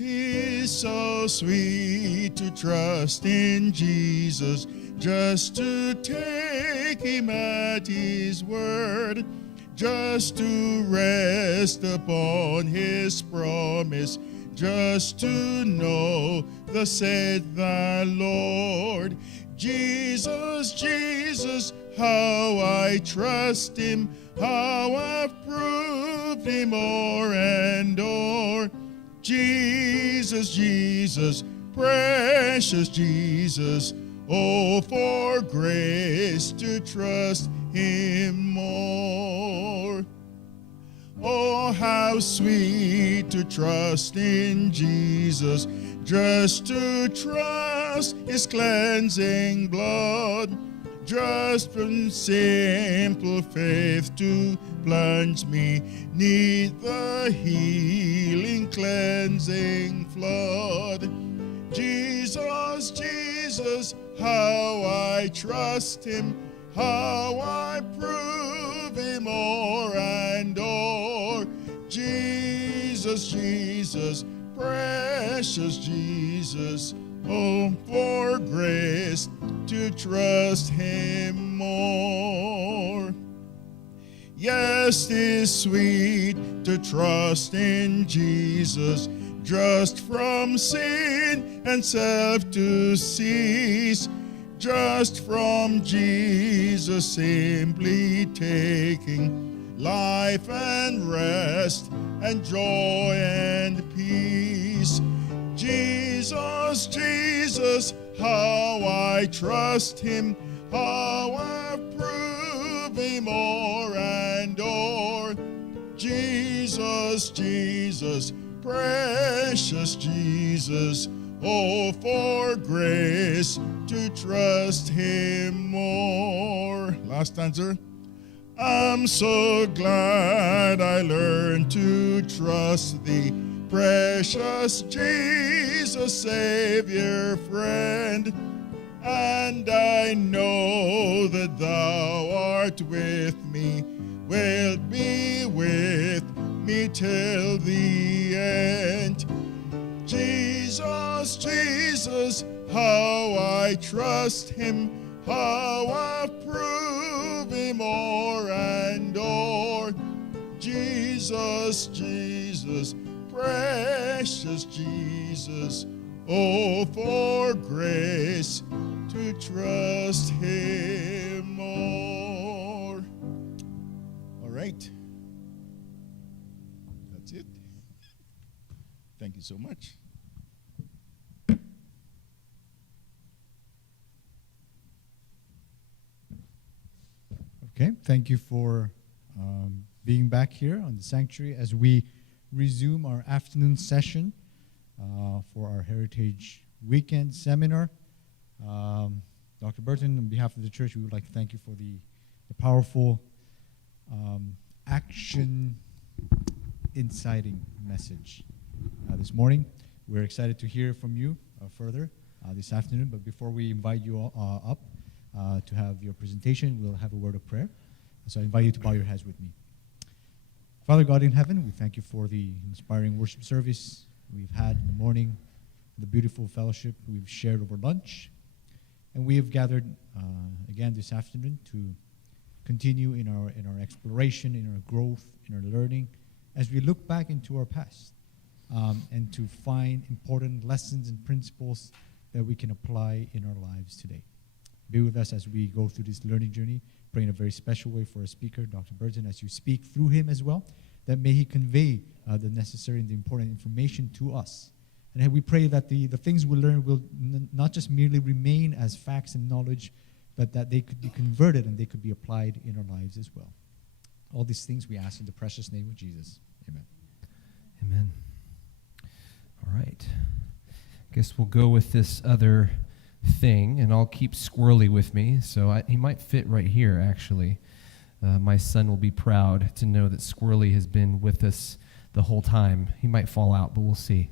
'Tis so sweet to trust in Jesus, just to take him at his word, just to rest upon his promise, just to know thus said the Lord. Jesus, Jesus, how I trust him, how I've proved him o'er and o'er. Jesus, Jesus, precious Jesus, oh, for grace to trust him more. Oh, how sweet to trust in Jesus, just to trust his cleansing blood, just from simple faith to plunge me 'neath the healing, cleansing flood. Jesus, Jesus, how I trust him, how I prove him o'er and o'er. Jesus, Jesus, precious Jesus, oh, for grace to trust him more. Yes, 'tis sweet to trust in Jesus, just from sin and self to cease, just from Jesus simply taking life and rest and joy and peace. Jesus, Jesus, how I trust him, how I prove him o'er and o'er. Jesus, Jesus, precious Jesus, oh, for grace to trust him more. Last stanza. I'm so glad I learned to trust thee, precious Jesus, Savior, friend. And I know that thou art with me, wilt be with me till the end. Jesus, Jesus, how I trust him, how I prove him o'er and o'er. Jesus, Jesus, precious Jesus, oh, for grace to trust him more. All right. That's it. Thank you so much. Okay, thank you for being back here on the sanctuary as we resume our afternoon session for our Heritage Weekend Seminar. Dr. Burton, on behalf of the church, we would like to thank you for the powerful, action-inciting message this morning. We're excited to hear from you further this afternoon, but before we invite you all, up to have your presentation, we'll have a word of prayer. So I invite you to bow your heads with me. Father God in heaven, we thank you for the inspiring worship service we've had in the morning, the beautiful fellowship we've shared over lunch, and we have gathered again this afternoon to continue in our exploration, in our growth, in our learning, as we look back into our past and to find important lessons and principles that we can apply in our lives today. Be with us as we go through this learning journey. Pray in a very special way for our speaker, Dr. Burton, as you speak through him as well, that may he convey the necessary and the important information to us. And we pray that the things we learn will not just merely remain as facts and knowledge, but that they could be converted and they could be applied in our lives as well. All these things we ask in the precious name of Jesus. Amen. Amen. All right. I guess we'll go with this other thing, and I'll keep Squirrely with me, so he might fit right here, actually. My son will be proud to know that Squirrely has been with us the whole time. He might fall out, but we'll see.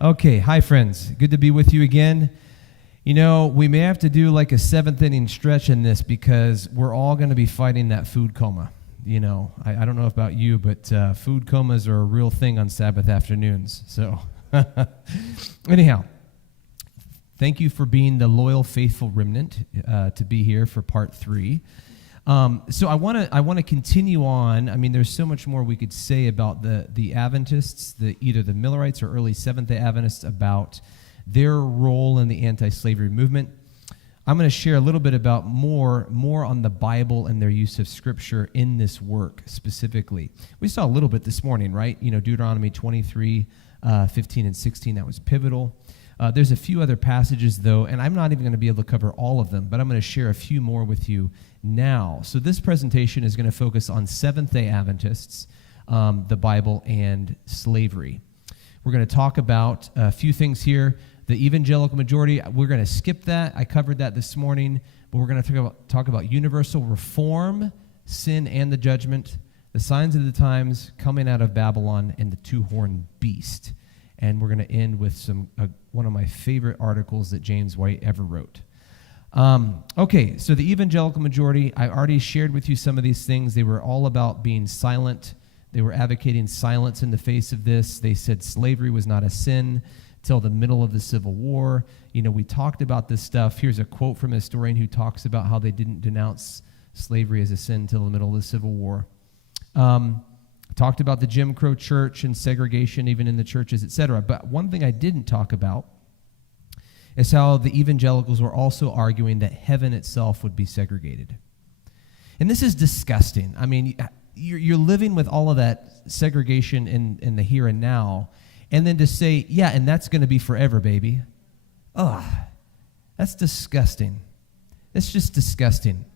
Okay, hi, friends. Good to be with you again. You know, we may have to do like a seventh inning stretch in this because we're all going to be fighting that food coma. I don't know about you, but food comas are a real thing on Sabbath afternoons. So anyhow, thank you for being the loyal, faithful remnant to be here for part 3. So I want to continue on. I mean, there's so much more we could say about the Adventists, either the Millerites or early Seventh-day Adventists, about their role in the anti-slavery movement. I'm going to share a little bit about more on the Bible and their use of Scripture in this work specifically. We saw a little bit this morning, right? Deuteronomy 23, 15, and 16, that was pivotal. There's a few other passages, though, and I'm not even going to be able to cover all of them, but I'm going to share a few more with you now. So this presentation is going to focus on Seventh-day Adventists, the Bible, and slavery. We're going to talk about a few things here. The evangelical majority, we're going to skip that. I covered that this morning, but we're going to talk about universal reform, sin and the judgment, the signs of the times, coming out of Babylon, and the two-horned beast. And we're going to end with one of my favorite articles that James White ever wrote. Okay, so the evangelical majority, I already shared with you some of these things. They were all about being silent. They were advocating silence in the face of this. They said slavery was not a sin till the middle of the Civil War. We talked about this stuff. Here's a quote from a historian who talks about how they didn't denounce slavery as a sin till the middle of the Civil War. Talked about the Jim Crow church and segregation even in the churches, etc. But one thing I didn't talk about is how the evangelicals were also arguing that heaven itself would be segregated. And this is disgusting. I mean, you're living with all of that segregation in the here and now, and then to say, yeah, and that's going to be forever, baby. Ugh, that's disgusting. It's just disgusting.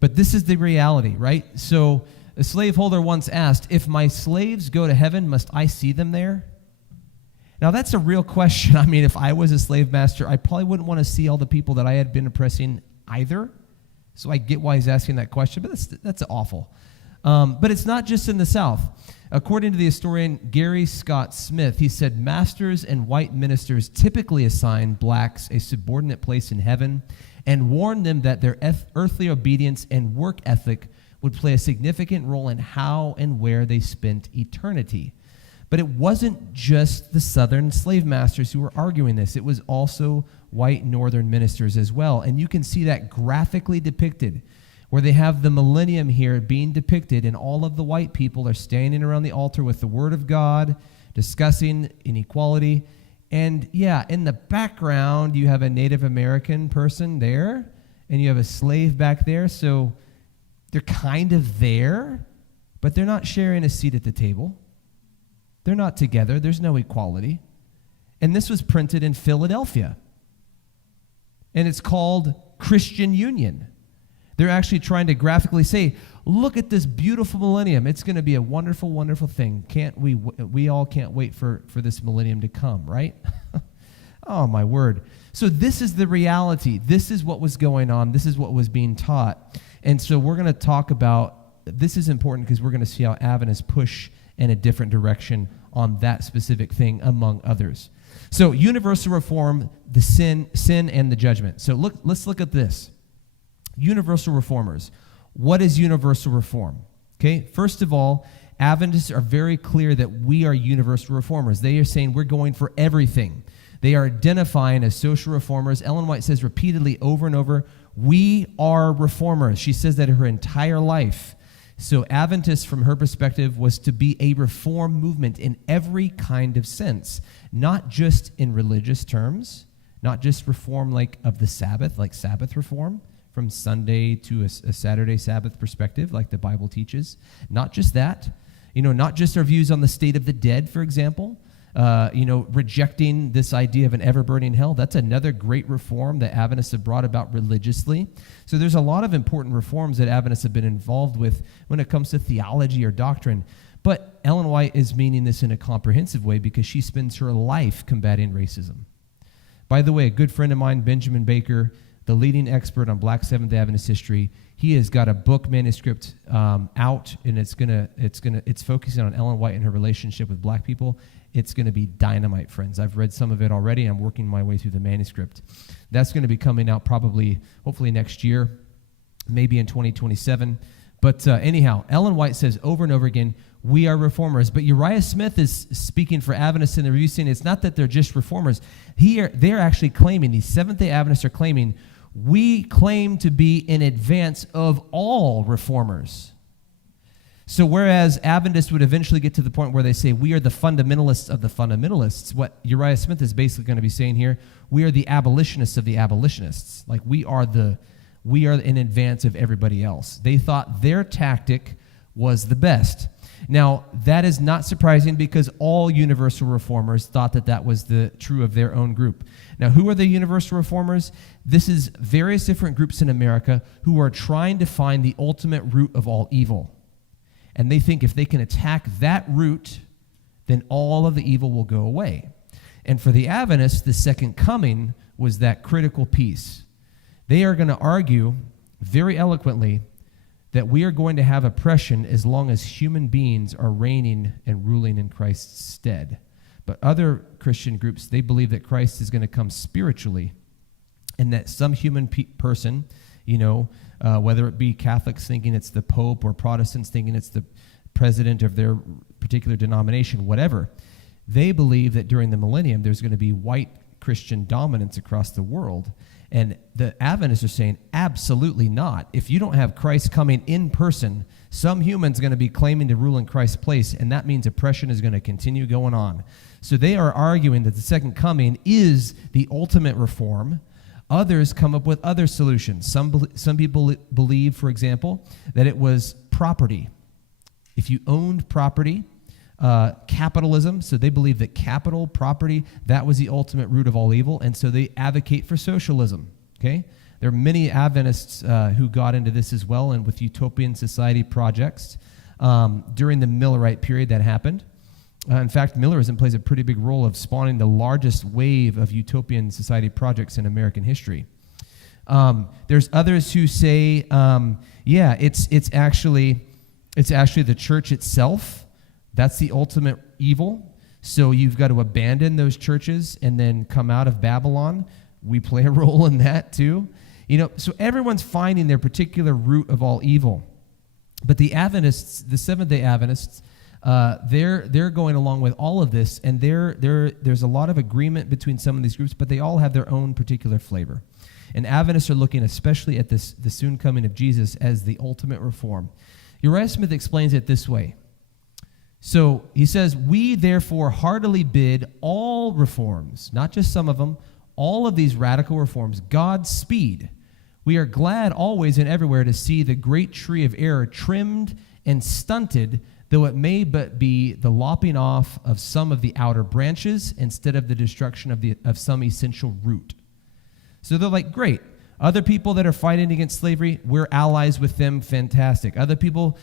But this is the reality, right? So a slaveholder once asked, if my slaves go to heaven, must I see them there? Now, that's a real question. I mean, if I was a slave master, I probably wouldn't want to see all the people that I had been oppressing either. So I get why he's asking that question, but that's awful. But it's not just in the South. According to the historian Gary Scott Smith, he said masters and white ministers typically assign blacks a subordinate place in heaven and warn them that their earthly obedience and work ethic would play a significant role in how and where they spent eternity. But it wasn't just the Southern slave masters who were arguing this. It was also white Northern ministers as well. And you can see that graphically depicted, where they have the millennium here being depicted, and all of the white people are standing around the altar with the Word of God, discussing inequality. And yeah, in the background, you have a Native American person there, and you have a slave back there. So they're kind of there, but they're not sharing a seat at the table. They're not together. There's no equality. And this was printed in Philadelphia. And it's called Christian Union. They're actually trying to graphically say, look at this beautiful millennium. It's going to be a wonderful, wonderful thing. We all can't wait for this millennium to come, right? Oh, my word. So this is the reality. This is what was going on. This is what was being taught. And so we're going to talk about, this is important because we're going to see how Adventists push in a different direction on that specific thing, among others. So universal reform, the sin and the judgment. So let's look at this. Universal reformers. What is universal reform? Okay, first of all, Adventists are very clear that we are universal reformers. They are saying we're going for everything. They are identifying as social reformers. Ellen White says repeatedly over and over, we are reformers. She says that her entire life. So Adventist, from her perspective, was to be a reform movement in every kind of sense, not just in religious terms, not just reform like of the Sabbath, like Sabbath reform, from Sunday to a Saturday Sabbath perspective, like the Bible teaches. Not just that, not just our views on the state of the dead, for example, rejecting this idea of an ever-burning hell. That's another great reform that Adventists have brought about religiously. So there's a lot of important reforms that Adventists have been involved with when it comes to theology or doctrine. But Ellen White is meaning this in a comprehensive way because she spends her life combating racism. By the way, a good friend of mine, Benjamin Baker, the leading expert on Black Seventh-day Adventist history, he has got a book manuscript out, and it's focusing on Ellen White and her relationship with black people. It's going to be dynamite, friends. I've read some of it already. I'm working my way through the manuscript. That's going to be coming out hopefully next year, maybe in 2027. But anyhow, Ellen White says over and over again, we are reformers. But Uriah Smith is speaking for Adventists in the review, saying it's not that they're just reformers. They're actually claiming, these Seventh-day Adventists are claiming, we claim to be in advance of all reformers. So whereas Adventists would eventually get to the point where they say, we are the fundamentalists of the fundamentalists, what Uriah Smith is basically going to be saying here, we are the abolitionists of the abolitionists. Like we are in advance of everybody else. They thought their tactic was the best. Now, that is not surprising because all universal reformers thought that was true of their own group. Now, who are the universal reformers? This is various different groups in America who are trying to find the ultimate root of all evil. And they think if they can attack that root, then all of the evil will go away. And for the Adventists, the second coming was that critical piece. They are going to argue very eloquently that we are going to have oppression as long as human beings are reigning and ruling in Christ's stead. But other Christian groups, they believe that Christ is going to come spiritually and that some human person, whether it be Catholics thinking it's the Pope or Protestants thinking it's the president of their particular denomination, whatever, they believe that during the millennium there's going to be white Christian dominance across the world. And the Adventists are saying, absolutely not. If you don't have Christ coming in person, some human's going to be claiming to rule in Christ's place, and that means oppression is going to continue going on. So they are arguing that the second coming is the ultimate reform. Others come up with other solutions. Some people believe, for example, that it was property. If you owned property, capitalism, so they believe that capital, property, that was the ultimate root of all evil, and so they advocate for socialism, okay? There are many Adventists who got into this as well, and with utopian society projects. During the Millerite period that happened. In fact, Millerism plays a pretty big role of spawning the largest wave of utopian society projects in American history. There's others who say, it's actually the church itself. That's the ultimate evil. So you've got to abandon those churches and then come out of Babylon. We play a role in that too. So everyone's finding their particular root of all evil. But the Adventists, the Seventh-day Adventists, they're going along with all of this, and there's a lot of agreement between some of these groups, but they all have their own particular flavor. And Adventists are looking especially at the soon coming of Jesus as the ultimate reform. Uriah Smith explains it this way. So he says, we therefore heartily bid all reforms, not just some of them, all of these radical reforms, Godspeed. We are glad always and everywhere to see the great tree of error trimmed and stunted, though it may but be the lopping off of some of the outer branches instead of the destruction of some essential root. So they're like, great. Other people that are fighting against slavery, we're allies with them, fantastic. Other people,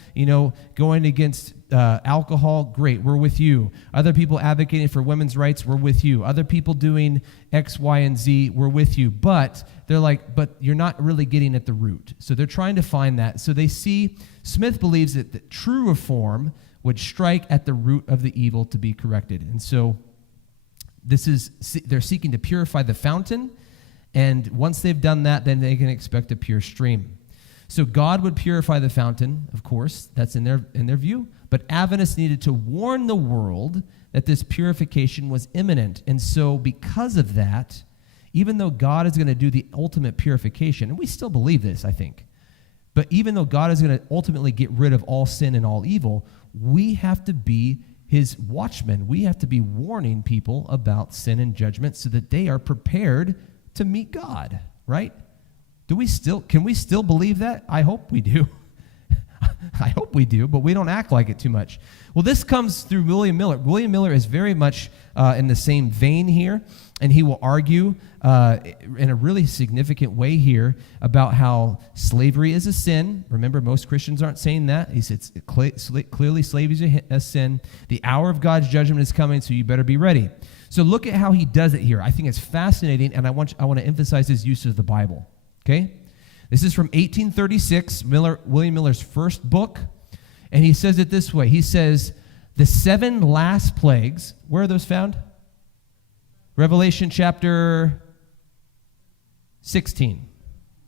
going against alcohol, great, we're with you. Other people advocating for women's rights, we're with you. Other people doing X, Y, and Z, we're with you. But they're like, but you're not really getting at the root. So they're trying to find that. So they see, Smith believes that the true reform would strike at the root of the evil to be corrected. And so they're seeking to purify the fountain. And once they've done that, then they can expect a pure stream. So God would purify the fountain, of course, that's in their view, but Adventists needed to warn the world that this purification was imminent. And so because of that, even though God is going to do the ultimate purification, and we still believe this, I think, but even though God is going to ultimately get rid of all sin and all evil, we have to be his watchmen. We have to be warning people about sin and judgment so that they are prepared to meet God, right? Can we still believe that? I hope we do. I hope we do, but we don't act like it too much. Well, this comes through William Miller. William Miller is very much in the same vein here, and he will argue in a really significant way here about how slavery is a sin. Remember, most Christians aren't saying that. He says clearly slavery is a sin. The hour of God's judgment is coming, so you better be ready. So look at how he does it here. I think it's fascinating, and I want to emphasize his use of the Bible. Okay? This is from 1836, William Miller's first book, and he says it this way. He says, the 7 last plagues, where are those found? Revelation chapter 16.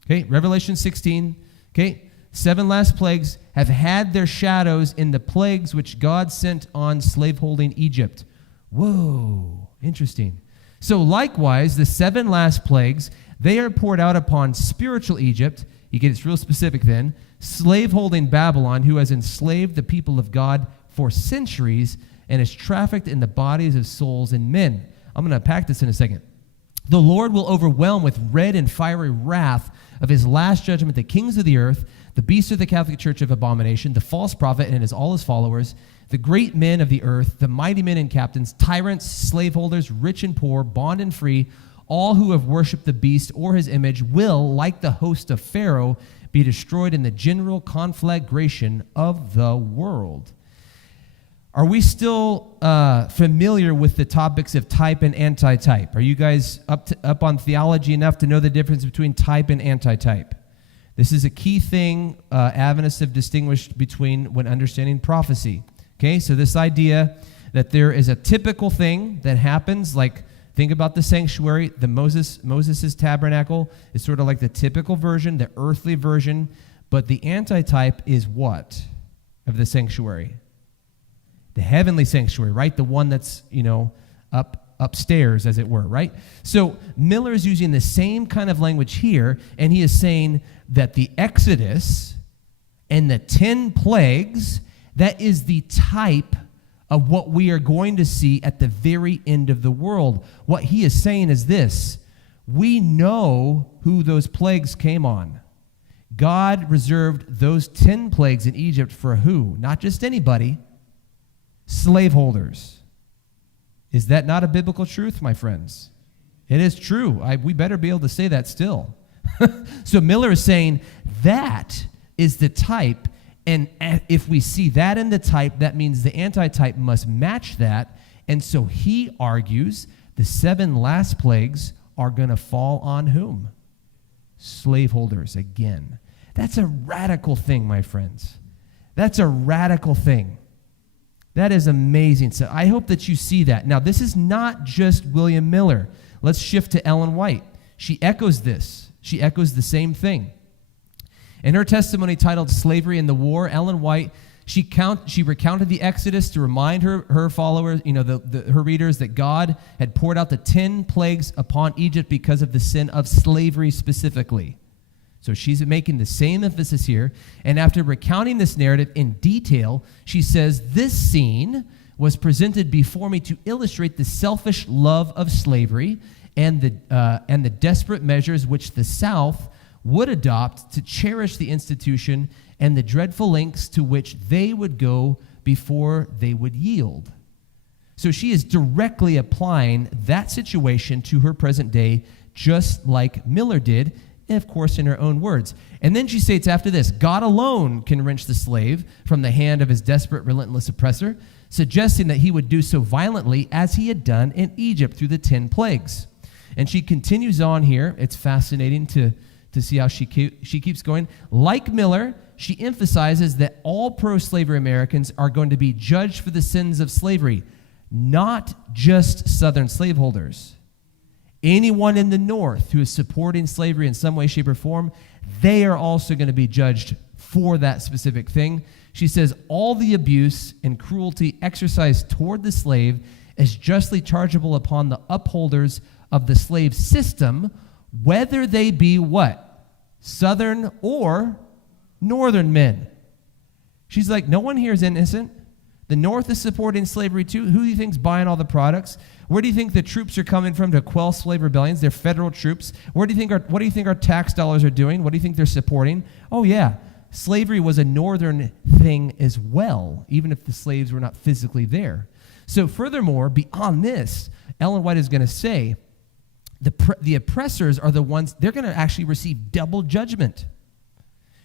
Okay, Revelation 16. Okay, 7 last plagues have had their shadows in the plagues which God sent on slaveholding Egypt. Whoa, interesting. So likewise, the 7 last plagues, they are poured out upon spiritual Egypt. He gets real specific then. Slaveholding Babylon, who has enslaved the people of God for centuries and has trafficked in the bodies of souls and men. I'm going to unpack this in a second. The Lord will overwhelm with red and fiery wrath of his last judgment the kings of the earth, the beast of the Catholic Church of abomination, the false prophet and all his followers, the great men of the earth, the mighty men and captains, tyrants, slaveholders, rich and poor, bond and free, all who have worshipped the beast or his image will, like the host of Pharaoh, be destroyed in the general conflagration of the world. Are we still familiar with the topics of type and anti-type? Are you guys up on theology enough to know the difference between type and anti-type? This is a key thing Adventists have distinguished between when understanding prophecy. Okay, so this idea that there is a typical thing that happens, like think about the sanctuary, the Moses' tabernacle is sort of like the typical version, the earthly version, but the anti-type is what of the sanctuary? The heavenly sanctuary, right? The one that's, upstairs, as it were, right? So Miller is using the same kind of language here, and he is saying that the Exodus and the 10 plagues, that is the type of what we are going to see at the very end of the world. What he is saying is this: we know who those plagues came on. God reserved those 10 plagues in Egypt for who? Not just anybody. Slaveholders. Is that not a biblical truth, my friends? It is true. We better be able to say that still. So Miller is saying that is the type, and if we see that in the type, that means the anti-type must match that, and so he argues the 7 last plagues are going to fall on whom? Slaveholders again. That's a radical thing, my friends. That's a radical thing. That is amazing. So I hope that you see that. Now, this is not just William Miller. Let's shift to Ellen White. She echoes this. She echoes the same thing. In her testimony titled Slavery and the War, Ellen White, she recounted the Exodus to remind her followers, her readers, that God had poured out the 10 plagues upon Egypt because of the sin of slavery specifically. So she's making the same emphasis here. And after recounting this narrative in detail, she says, this scene was presented before me to illustrate the selfish love of slavery and the desperate measures which the South would adopt to cherish the institution and the dreadful lengths to which they would go before they would yield. So she is directly applying that situation to her present day, just like Miller did, and of course in her own words. And then she states after this, God alone can wrench the slave from the hand of his desperate, relentless oppressor, suggesting that he would do so violently as he had done in Egypt through the 10 plagues. And she continues on here. It's fascinating to see how she keeps going. Like Miller, she emphasizes that all pro-slavery Americans are going to be judged for the sins of slavery, not just Southern slaveholders. Anyone in the North who is supporting slavery in some way, shape, or form, they are also going to be judged for that specific thing. She says all the abuse and cruelty exercised toward the slave is justly chargeable upon the upholders of the slave system, whether they be what? Southern or Northern men. She's like, no one here is innocent. The North is supporting slavery too. Who do you think's buying all the products? Where do you think the troops are coming from to quell slave rebellions? They're federal troops. What do you think our tax dollars are doing? What do you think they're supporting? Oh yeah, slavery was a Northern thing as well, even if the slaves were not physically there. So furthermore, beyond this, Ellen White is going to say the oppressors are the ones, they're going to actually receive double judgment.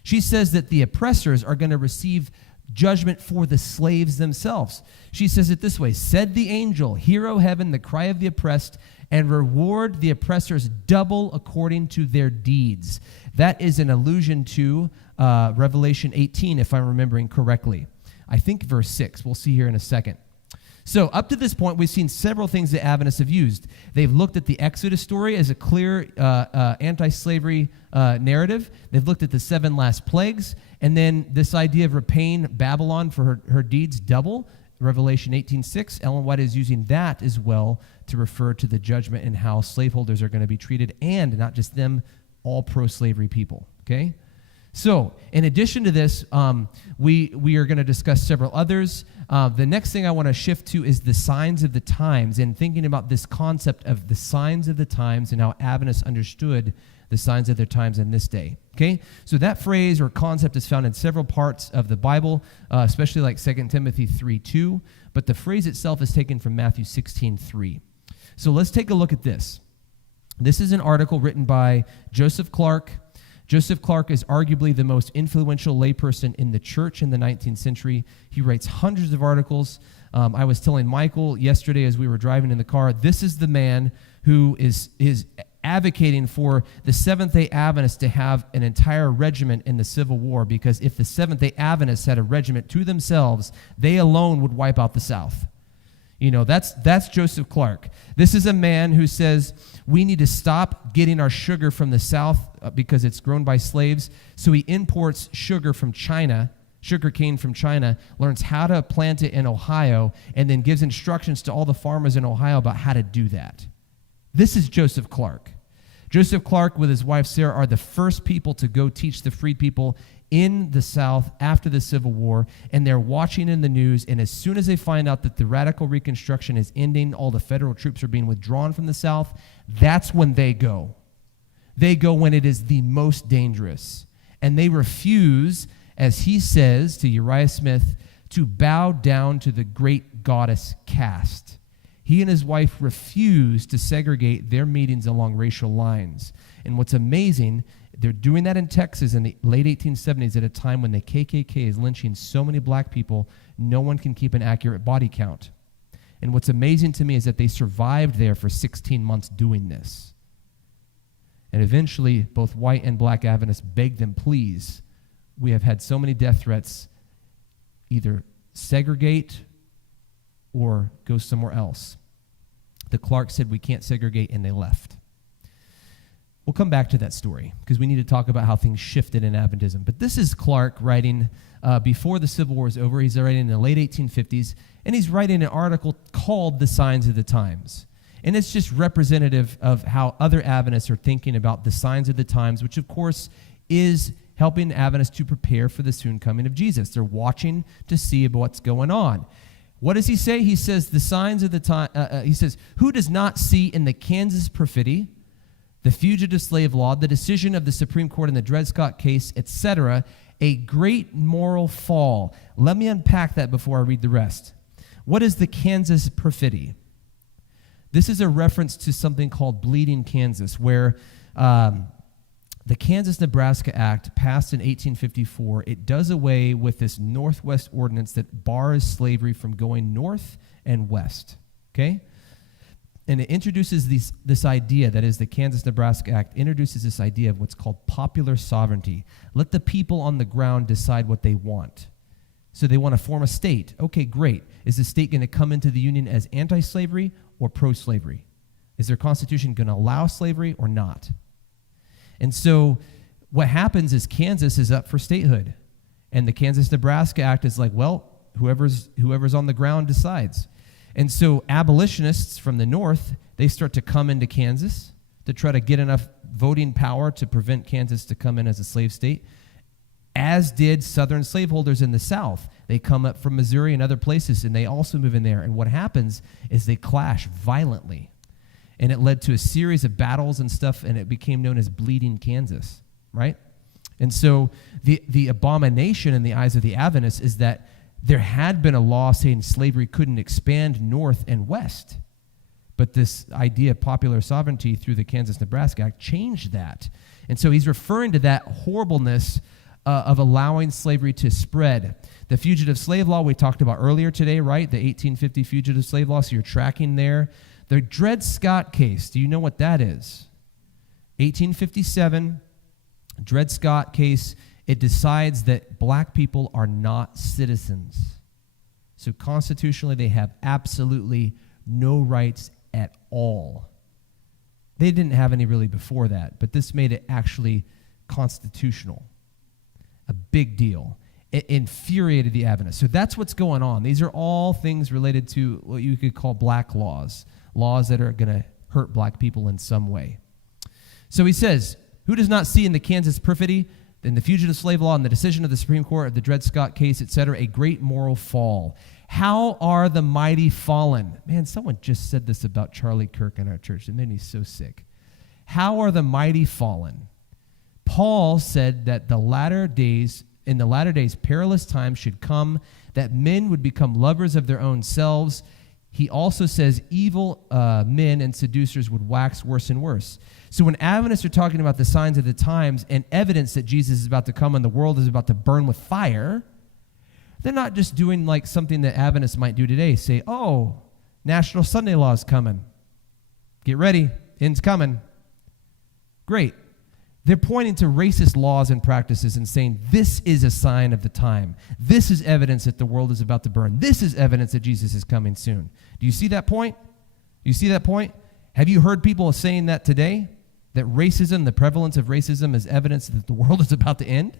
She says that the oppressors are going to receive judgment for the slaves themselves. She says it this way: said the angel, hear, O heaven, the cry of the oppressed, and reward the oppressors double according to their deeds. That is an allusion to Revelation 18, if I'm remembering correctly. I think verse 6. We'll see here in a second. So up to this point, we've seen several things that Adventists have used. They've looked at the Exodus story as a clear anti-slavery narrative. They've looked at the 7 last plagues, and then this idea of repaying Babylon for her deeds double, Revelation 18:6. Ellen White is using that as well to refer to the judgment and how slaveholders are going to be treated, and not just them, all pro-slavery people, okay? So, in addition to this, we are going to discuss several others. The next thing I want to shift to is the signs of the times, and thinking about this concept of the signs of the times and how Adventists understood the signs of their times in this day. Okay? So that phrase or concept is found in several parts of the Bible, especially like 2 Timothy 3:2, but the phrase itself is taken from Matthew 16:3. So let's take a look at this. This is an article written by Joseph Clark. Joseph Clark is arguably the most influential layperson in the church in the 19th century. He writes hundreds of articles. I was telling Michael yesterday as we were driving in the car, this is the man who is advocating for the Seventh-day Adventists to have an entire regiment in the Civil War, because if the Seventh-day Adventists had a regiment to themselves, they alone would wipe out the South. You know, that's Joseph Clark. This is a man who says we need to stop getting our sugar from the South because it's grown by slaves. So he imports sugar from China, sugarcane from China, learns how to plant it in Ohio, and then gives instructions to all the farmers in Ohio about how to do that. This is Joseph Clark. Joseph Clark with his wife Sarah are the first people to go teach the freed people in the South after the Civil War, and they're watching in the news, and as soon as they find out that the radical Reconstruction is ending, all the federal troops are being withdrawn from the South, that's when they go. They go when it is the most dangerous, and they refuse, as he says to Uriah Smith, to bow down to the great goddess caste. He and his wife refuse to segregate their meetings along racial lines. And what's amazing, they're doing that in Texas in the late 1870s at a time when the KKK is lynching so many black people, no one can keep an accurate body count. And what's amazing to me is that they survived there for 16 months doing this. And eventually, both white and black Adventists begged them, please, we have had so many death threats, either segregate or go somewhere else. The Clarks said, we can't segregate, and they left. We'll come back to that story because we need to talk about how things shifted in Adventism. But this is Clark writing before the Civil War is over. He's writing in the late 1850s, and he's writing an article called The Signs of the Times. And it's just representative of how other Adventists are thinking about the signs of the times, which, of course, is helping Adventists to prepare for the soon coming of Jesus. They're watching to see what's going on. What does he say? He says, the signs of the time, he says, who does not see in the Kansas perfidy, the fugitive slave law, the decision of the Supreme Court in the Dred Scott case, etc., a great moral fall? Let me unpack that before I read the rest. What is the Kansas perfidy? This is a reference to something called Bleeding Kansas, where the Kansas-Nebraska Act, passed in 1854, it does away with this Northwest ordinance that bars slavery from going north and west, okay? And it introduces this idea, that is, the Kansas-Nebraska Act introduces this idea of what's called popular sovereignty. Let the people on the ground decide what they want. So they want to form a state. Okay, great. Is the state going to come into the Union as anti-slavery or pro-slavery? Is their constitution going to allow slavery or not? And so what happens is Kansas is up for statehood. And the Kansas-Nebraska Act is like, well, whoever's on the ground decides. And so abolitionists from the north, they start to come into Kansas to try to get enough voting power to prevent Kansas to come in as a slave state, as did southern slaveholders in the south. They come up from Missouri and other places, and they also move in there. And what happens is they clash violently. And it led to a series of battles and stuff, and it became known as Bleeding Kansas, right? And so the abomination in the eyes of the Adventists is that there had been a law saying slavery couldn't expand north and west. But this idea of popular sovereignty through the Kansas-Nebraska Act changed that. And so he's referring to that horribleness of allowing slavery to spread. The fugitive slave law we talked about earlier today, right? The 1850 fugitive slave law, so you're tracking there. The Dred Scott case, do you know what that is? 1857, Dred Scott case, it decides that black people are not citizens. So constitutionally, they have absolutely no rights at all. They didn't have any really before that, but this made it actually constitutional. A big deal. It infuriated the Adventists. So that's what's going on. These are all things related to what you could call black laws, laws that are going to hurt black people in some way. So he says, who does not see in the Kansas perfidy, in the fugitive slave law, and the decision of the Supreme Court of the Dred Scott case, etc., a great moral fall? How are the mighty fallen? Man, someone just said this about Charlie Kirk in our church. It made me so sick. How are the mighty fallen? Paul said that in the latter days, perilous times should come, that men would become lovers of their own selves. He also says evil men and seducers would wax worse and worse. So when Adventists are talking about the signs of the times and evidence that Jesus is about to come and the world is about to burn with fire, they're not just doing like something that Adventists might do today. Say, oh, National Sunday Law is coming. Get ready. End's coming. Great. They're pointing to racist laws and practices and saying, this is a sign of the time. This is evidence that the world is about to burn. This is evidence that Jesus is coming soon. Do you see that point? You see that point? Have you heard people saying that today? That racism, the prevalence of racism is evidence that the world is about to end?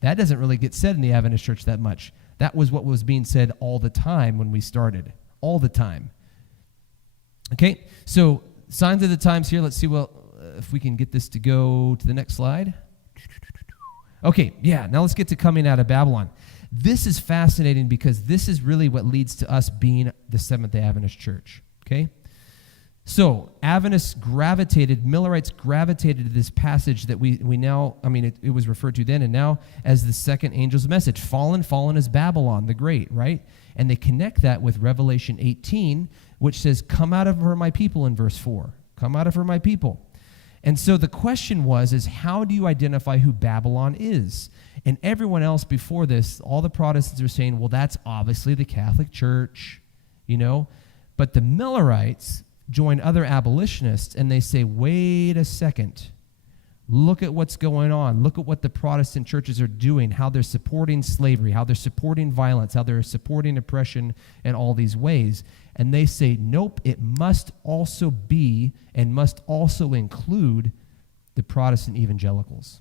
That doesn't really get said in the Adventist church that much. That was what was being said all the time when we started. All the time. Okay, so signs of the times here. Let's see if we can get this to go to the next slide. Okay, yeah, now let's get to coming out of Babylon. This is fascinating because this is really what leads to us being the Seventh-day Adventist Church, okay? So Millerites gravitated to this passage that we now, it was referred to then and now as the second angel's message. Fallen is Babylon the Great, right? And they connect that with Revelation 18, which says, come out of her, my people, in verse 4. Come out of her, my people. And so the question is how do you identify who Babylon is? And everyone else before this, all the Protestants are saying, well, that's obviously the Catholic Church, But the Millerites join other abolitionists, and they say, wait a second. Look at what's going on. Look at what the Protestant churches are doing, how they're supporting slavery, how they're supporting violence, how they're supporting oppression in all these ways. And they say, nope, it must also be and must also include the Protestant evangelicals.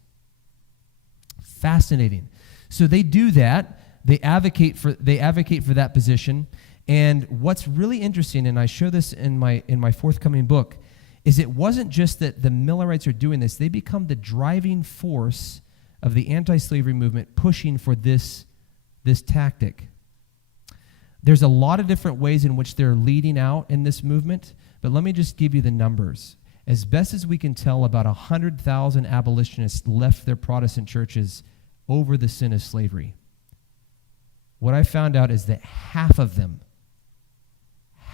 Fascinating. So they do that. They advocate for that position. And what's really interesting, and I show this in my forthcoming book, is it wasn't just that the Millerites are doing this. They become the driving force of the anti-slavery movement pushing for this tactic. There's a lot of different ways in which they're leading out in this movement, but let me just give you the numbers. As best as we can tell, about 100,000 abolitionists left their Protestant churches over the sin of slavery. What I found out is that half of them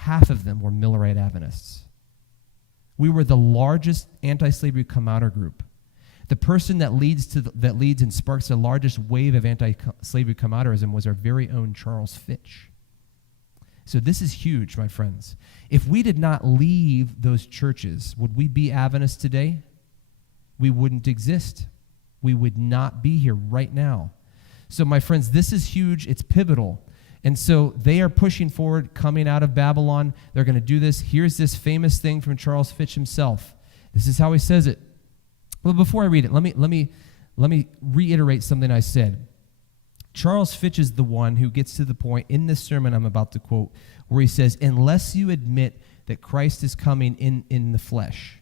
were Millerite Adventists. We were the largest anti-slavery come-outer group. The person that leads and sparks the largest wave of anti-slavery come-outerism was our very own Charles Fitch. So this is huge, my friends. If we did not leave those churches, would we be Adventists today? We wouldn't exist. We would not be here right now. So, my friends, this is huge. It's pivotal. And so they are pushing forward, coming out of Babylon. They're going to do this. Here's this famous thing from Charles Fitch himself. This is how he says it. Well, before I read it, let me reiterate something I said. Charles Fitch is the one who gets to the point in this sermon I'm about to quote where he says, unless you admit that Christ is coming in the flesh,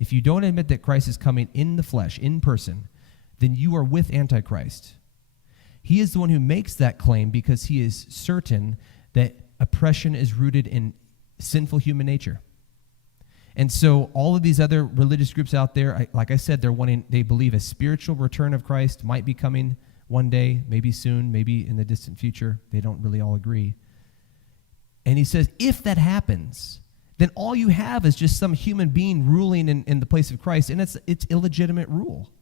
if you don't admit that Christ is coming in the flesh, in person, then you are with Antichrist. He is the one who makes that claim because he is certain that oppression is rooted in sinful human nature. And so all of these other religious groups out there, like I said, they believe a spiritual return of Christ might be coming one day, maybe soon, maybe in the distant future. They don't really all agree. And he says, if that happens, then all you have is just some human being ruling in the place of Christ, and it's illegitimate rule.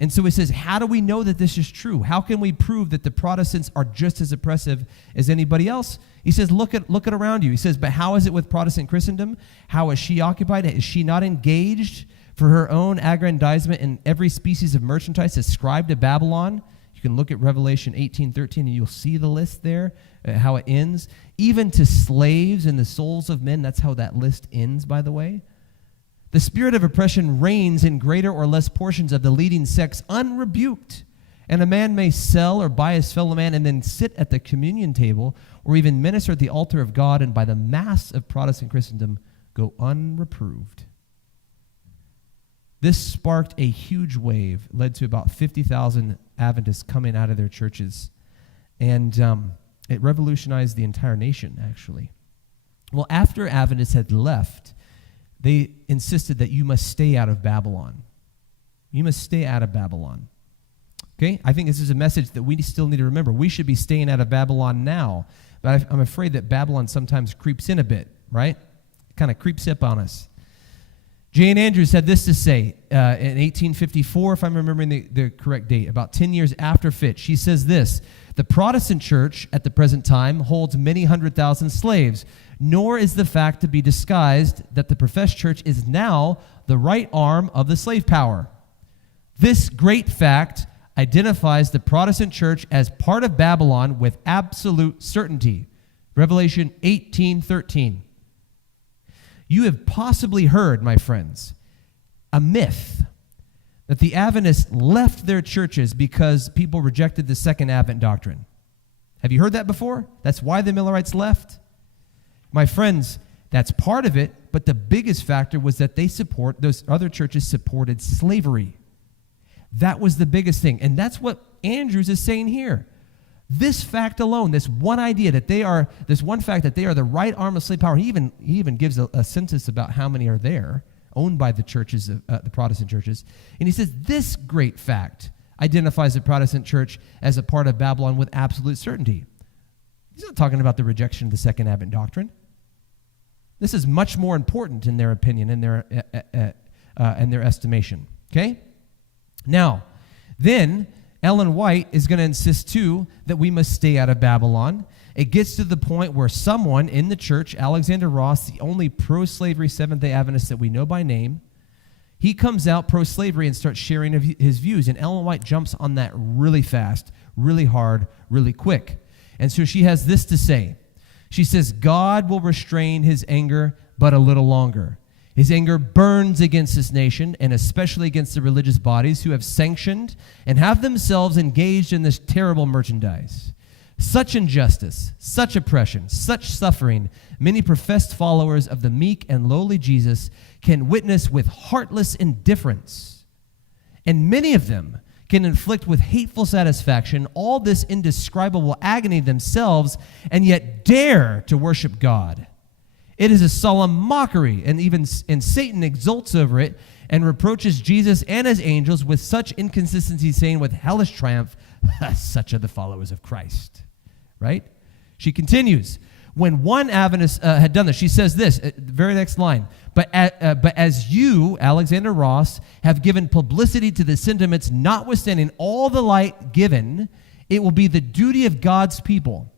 And so he says, how do we know that this is true? How can we prove that the Protestants are just as oppressive as anybody else? He says, look at around you. He says, but how is it with Protestant Christendom? How is she occupied? Is she not engaged for her own aggrandizement in every species of merchandise ascribed to Babylon? You can look at Revelation 18:13, and you'll see the list there, how it ends. Even to slaves and the souls of men, that's how that list ends, by the way. The spirit of oppression reigns in greater or less portions of the leading sex unrebuked. And a man may sell or buy his fellow man and then sit at the communion table or even minister at the altar of God and by the mass of Protestant Christendom go unreproved. This sparked a huge wave, led to about 50,000 Adventists coming out of their churches. And it revolutionized the entire nation, actually. Well, after Adventists had left, they insisted that you must stay out of Babylon. You must stay out of Babylon. Okay? I think this is a message that we still need to remember. We should be staying out of Babylon now. But I'm afraid that Babylon sometimes creeps in a bit, right? Kind of creeps up on us. Jane Andrews had this to say in 1854, if I'm remembering the correct date, about 10 years after Fitch. She says this: the Protestant church at the present time holds many 100,000 slaves, nor is the fact to be disguised that the professed church is now the right arm of the slave power. This great fact identifies the Protestant church as part of Babylon with absolute certainty. Revelation 18:13. You have possibly heard, my friends, a myth that the Adventists left their churches because people rejected the second Advent doctrine. Have you heard that before? That's why the Millerites left? My friends, that's part of it, but the biggest factor was that those other churches supported slavery. That was the biggest thing, and that's what Andrews is saying here. This fact alone, this one idea that this one fact that they are the right arm of slave power, he even gives a census about how many are there, owned by the churches, the Protestant churches. And he says this great fact identifies the Protestant church as a part of Babylon with absolute certainty. He's not talking about the rejection of the second Advent doctrine. This is much more important in their opinion, in their estimation. Okay? Now, then Ellen White is going to insist, too, that we must stay out of Babylon. It gets to the point where someone in the church, Alexander Ross, the only pro-slavery Seventh-day Adventist that we know by name, he comes out pro-slavery and starts sharing his views. And Ellen White jumps on that really fast, really hard, really quick. And so she has this to say. She says, God will restrain his anger but a little longer. His anger burns against this nation, and especially against the religious bodies who have sanctioned and have themselves engaged in this terrible merchandise. Such injustice, such oppression, such suffering, many professed followers of the meek and lowly Jesus can witness with heartless indifference. And many of them can inflict with hateful satisfaction all this indescribable agony themselves and yet dare to worship God. It is a solemn mockery, and Satan exults over it and reproaches Jesus and his angels with such inconsistency, saying with hellish triumph, such are the followers of Christ. Right? She continues. When one Adventist had done this, she says this, the very next line, but as you, Alexander Ross, have given publicity to the sentiments, notwithstanding all the light given, it will be the duty of God's people,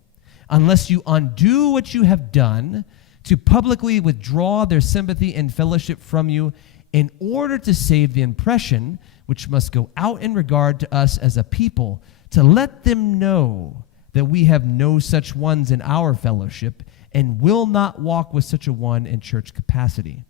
unless you undo what you have done, to publicly withdraw their sympathy and fellowship from you in order to save the impression which must go out in regard to us as a people, to let them know that we have no such ones in our fellowship and will not walk with such a one in church capacity.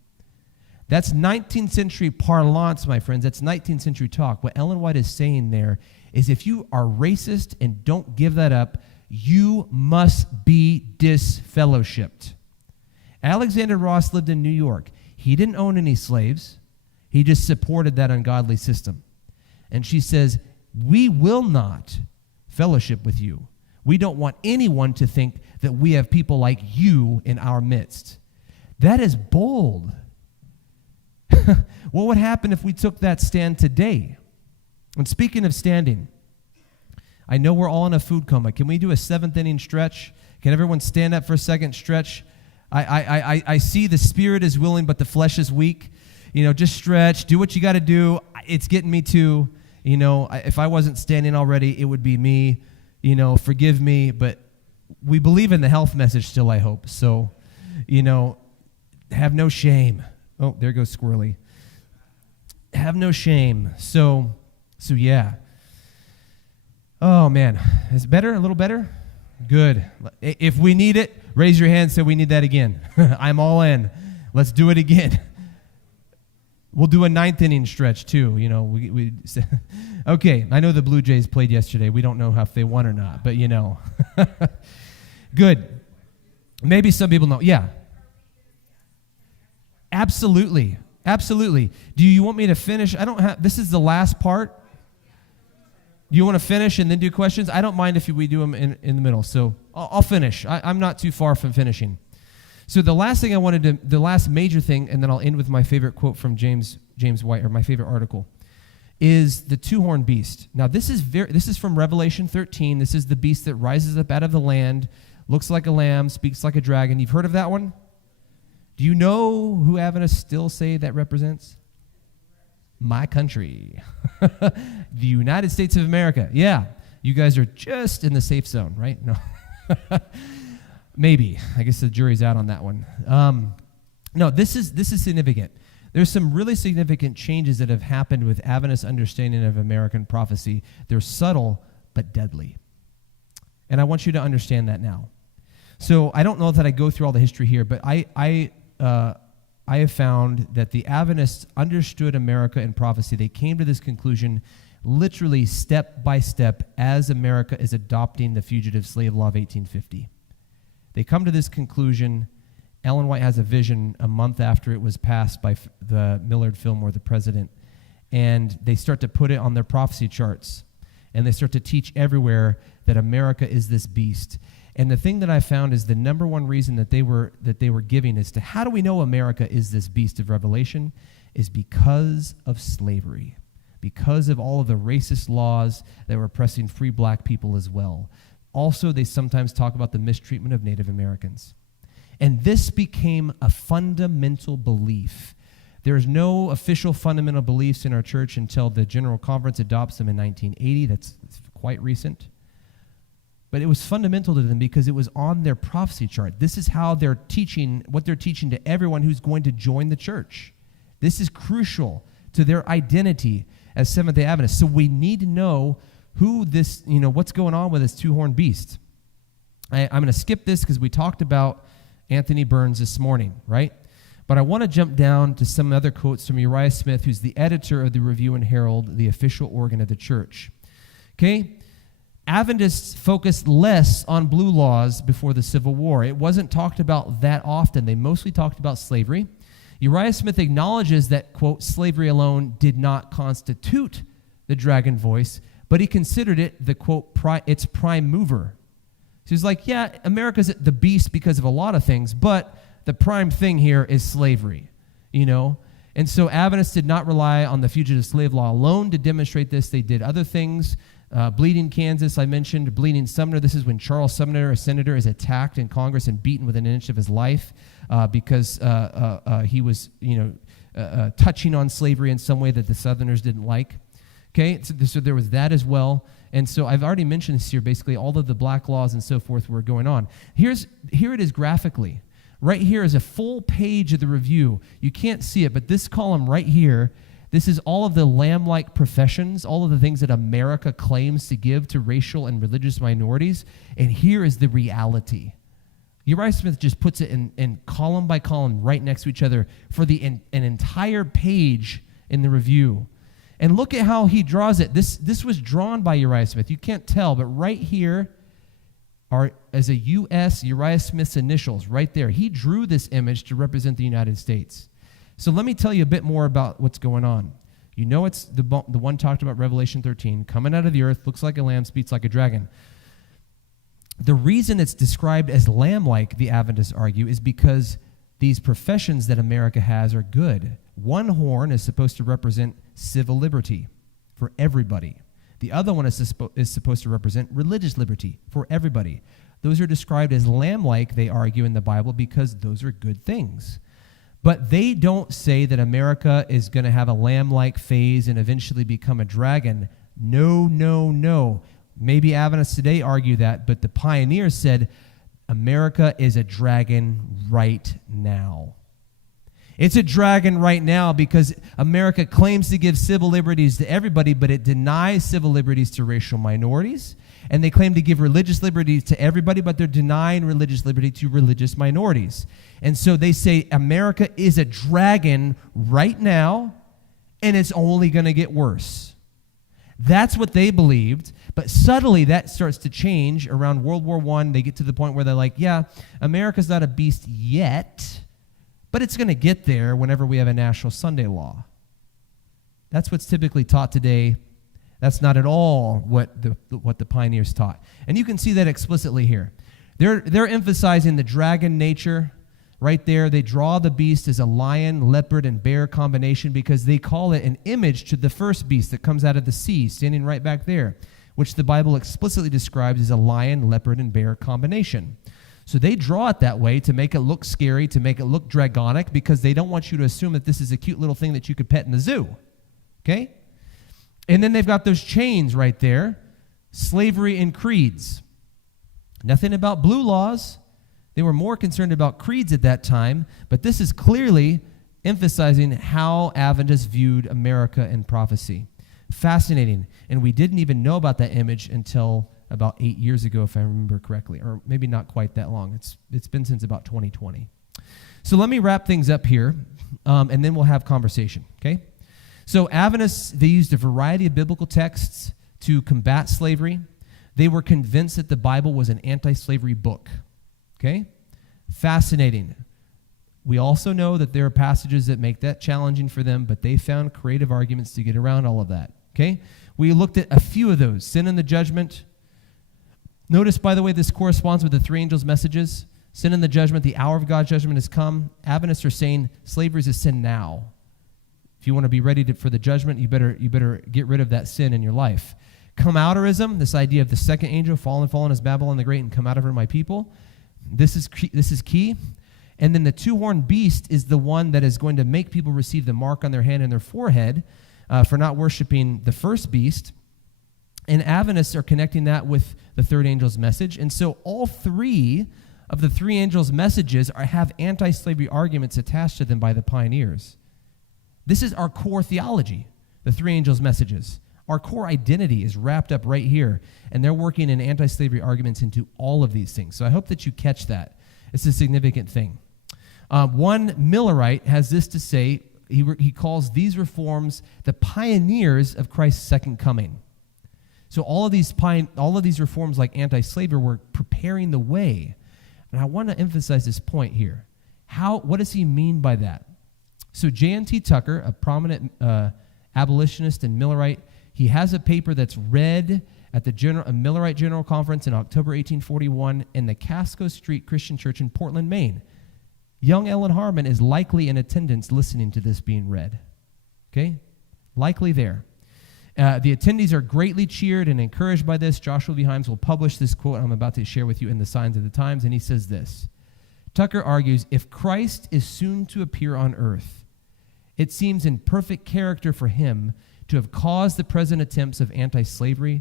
That's 19th century parlance, my friends. That's 19th century talk. What Ellen White is saying there is if you are racist and don't give that up, you must be disfellowshipped. Alexander Ross lived in New York. He didn't own any slaves. He just supported that ungodly system. And she says, we will not fellowship with you. We don't want anyone to think that we have people like you in our midst. That is bold. What would happen if we took that stand today? And speaking of standing, I know we're all in a food coma. Can we do a seventh inning stretch? Can everyone stand up for a second stretch? I see the spirit is willing, but the flesh is weak. Just stretch. Do what you got to do. It's getting me too. If I wasn't standing already, it would be me. Forgive me. But we believe in the health message still, I hope. So, have no shame. Oh, there goes Squirrely. Have no shame. So yeah. Oh, man. Is it better? A little better? Good. If we need it, raise your hand, say we need that again. I'm all in. Let's do it again. We'll do a ninth inning stretch, too. You know, we okay, I know the Blue Jays played yesterday. We don't know if they won or not, but you know. Good. Maybe some people know. Yeah. Absolutely. Absolutely. Do you want me to finish? This is the last part. Do you want to finish and then do questions? I don't mind if we do them in the middle. So I'll finish. I'm not too far from finishing. So the last thing the last major thing, and then I'll end with my favorite quote from James White, or my favorite article, is the two-horned beast. Now this is from Revelation 13. This is the beast that rises up out of the land, looks like a lamb, speaks like a dragon. You've heard of that one? Do you know who Adventists still say that represents? My country. The United States of America. Yeah. You guys are just in the safe zone, right? No. Maybe. I guess the jury's out on that one. No, this is significant. There's some really significant changes that have happened with Adventist understanding of American prophecy. They're subtle but deadly. And I want you to understand that now. So I don't know that I go through all the history here, but I have found that the Adventists understood America and prophecy. They came to this conclusion literally step by step as America is adopting the Fugitive Slave Law of 1850. They come to this conclusion. Ellen White has a vision a month after it was passed by the Millard Fillmore, the president, and they start to put it on their prophecy charts, and they start to teach everywhere that America is this beast. And the thing that I found is the number one reason that they were giving as to how do we know America is this beast of Revelation is because of slavery, because of all of the racist laws that were oppressing free black people as well. Also, they sometimes talk about the mistreatment of Native Americans. And this became a fundamental belief. There's no official fundamental beliefs in our church until the General Conference adopts them in 1980. That's quite recent. But it was fundamental to them because it was on their prophecy chart. This is how they're teaching, what they're teaching to everyone who's going to join the church. This is crucial to their identity as Seventh-day Adventists. So we need to know who this, what's going on with this two-horned beast. I'm going to skip this because we talked about Anthony Burns this morning, right? But I want to jump down to some other quotes from Uriah Smith, who's the editor of the Review and Herald, the official organ of the church. Okay? Adventists focused less on blue laws before the Civil War. It wasn't talked about that often. They mostly talked about slavery. Uriah Smith acknowledges that, quote, slavery alone did not constitute the dragon voice, but he considered it the, quote, its prime mover. So he's like, yeah, America's the beast because of a lot of things, but the prime thing here is slavery, And so Adventists did not rely on the fugitive slave law alone to demonstrate this. They did other things. Bleeding Kansas, I mentioned. Bleeding Sumner, this is when Charles Sumner, a senator, is attacked in Congress and beaten within an inch of his life because he was, touching on slavery in some way that the Southerners didn't like. Okay, so there was that as well. And so I've already mentioned this here, basically all of the black laws and so forth were going on. Here it is graphically. Right here is a full page of the review. You can't see it, but this column right here, this is all of the lamb-like professions, all of the things that America claims to give to racial and religious minorities. And here is the reality. Uriah Smith just puts it in column by column right next to each other for an entire page in the review. And look at how he draws it. This was drawn by Uriah Smith. You can't tell, but right here are, as a U.S., Uriah Smith's initials right there. He drew this image to represent the United States. So let me tell you a bit more about what's going on. It's the one talked about Revelation 13, coming out of the earth, looks like a lamb, speaks like a dragon. The reason it's described as lamb-like, the Adventists argue, is because these professions that America has are good. One horn is supposed to represent civil liberty for everybody. The other one is supposed to represent religious liberty for everybody. Those are described as lamb-like, they argue in the Bible, because those are good things. But they don't say that America is going to have a lamb-like phase and eventually become a dragon. No, no, no. Maybe Adventists today argue that, but the pioneers said America is a dragon right now. It's a dragon right now because America claims to give civil liberties to everybody, but it denies civil liberties to racial minorities. And they claim to give religious liberties to everybody, but they're denying religious liberty to religious minorities. And so they say America is a dragon right now, and it's only going to get worse. That's what they believed, but subtly that starts to change around World War I. They get to the point where they're like, yeah, America's not a beast yet, but it's going to get there whenever we have a national Sunday law. That's what's typically taught today. That's not at all what the pioneers taught. And you can see that explicitly here. They're emphasizing the dragon nature right there. They draw the beast as a lion, leopard, and bear combination because they call it an image to the first beast that comes out of the sea, standing right back there, which the Bible explicitly describes as a lion, leopard, and bear combination. So they draw it that way to make it look scary, to make it look dragonic, because they don't want you to assume that this is a cute little thing that you could pet in the zoo. Okay? And then they've got those chains right there, slavery and creeds. Nothing about blue laws. They were more concerned about creeds at that time, but this is clearly emphasizing how Adventists viewed America and prophecy. Fascinating. And we didn't even know about that image until about 8 years ago, if I remember correctly, or maybe not quite that long. It's been since about 2020. So let me wrap things up here, and then we'll have conversation, okay? So Adventists, they used a variety of biblical texts to combat slavery. They were convinced that the Bible was an anti-slavery book, okay? Fascinating. We also know that there are passages that make that challenging for them, but they found creative arguments to get around all of that, okay? We looked at a few of those. Sin and the judgment. Notice, by the way, this corresponds with the three angels' messages. Sin and the judgment, the hour of God's judgment has come. Adventists are saying slavery is a sin now. If you want to be ready for the judgment, you better get rid of that sin in your life. Come-outerism, this idea of the second angel, fallen is Babylon the Great, and come out of her, my people. This is key. And then the two-horned beast is the one that is going to make people receive the mark on their hand and their forehead for not worshiping the first beast. And Adventists are connecting that with the third angel's message. And so all three of the three angels' messages have anti-slavery arguments attached to them by the pioneers. This is our core theology, the three angels' messages. Our core identity is wrapped up right here, and they're working in anti-slavery arguments into all of these things. So I hope that you catch that. It's a significant thing. One Millerite has this to say. He calls these reforms the pioneers of Christ's second coming. So all of these reforms, like anti-slavery, were preparing the way. And I want to emphasize this point here. What does he mean by that? So J.N.T. Tucker, a prominent abolitionist and Millerite, he has a paper that's read at the Millerite General Conference in October 1841 in the Casco Street Christian Church in Portland, Maine. Young Ellen Harmon is likely in attendance listening to this being read. Okay? Likely there. The attendees are greatly cheered and encouraged by this. Joshua V. Himes will publish this quote I'm about to share with you in the Signs of the Times, and he says this. Tucker argues, if Christ is soon to appear on earth, it seems in perfect character for him to have caused the present attempts of anti-slavery,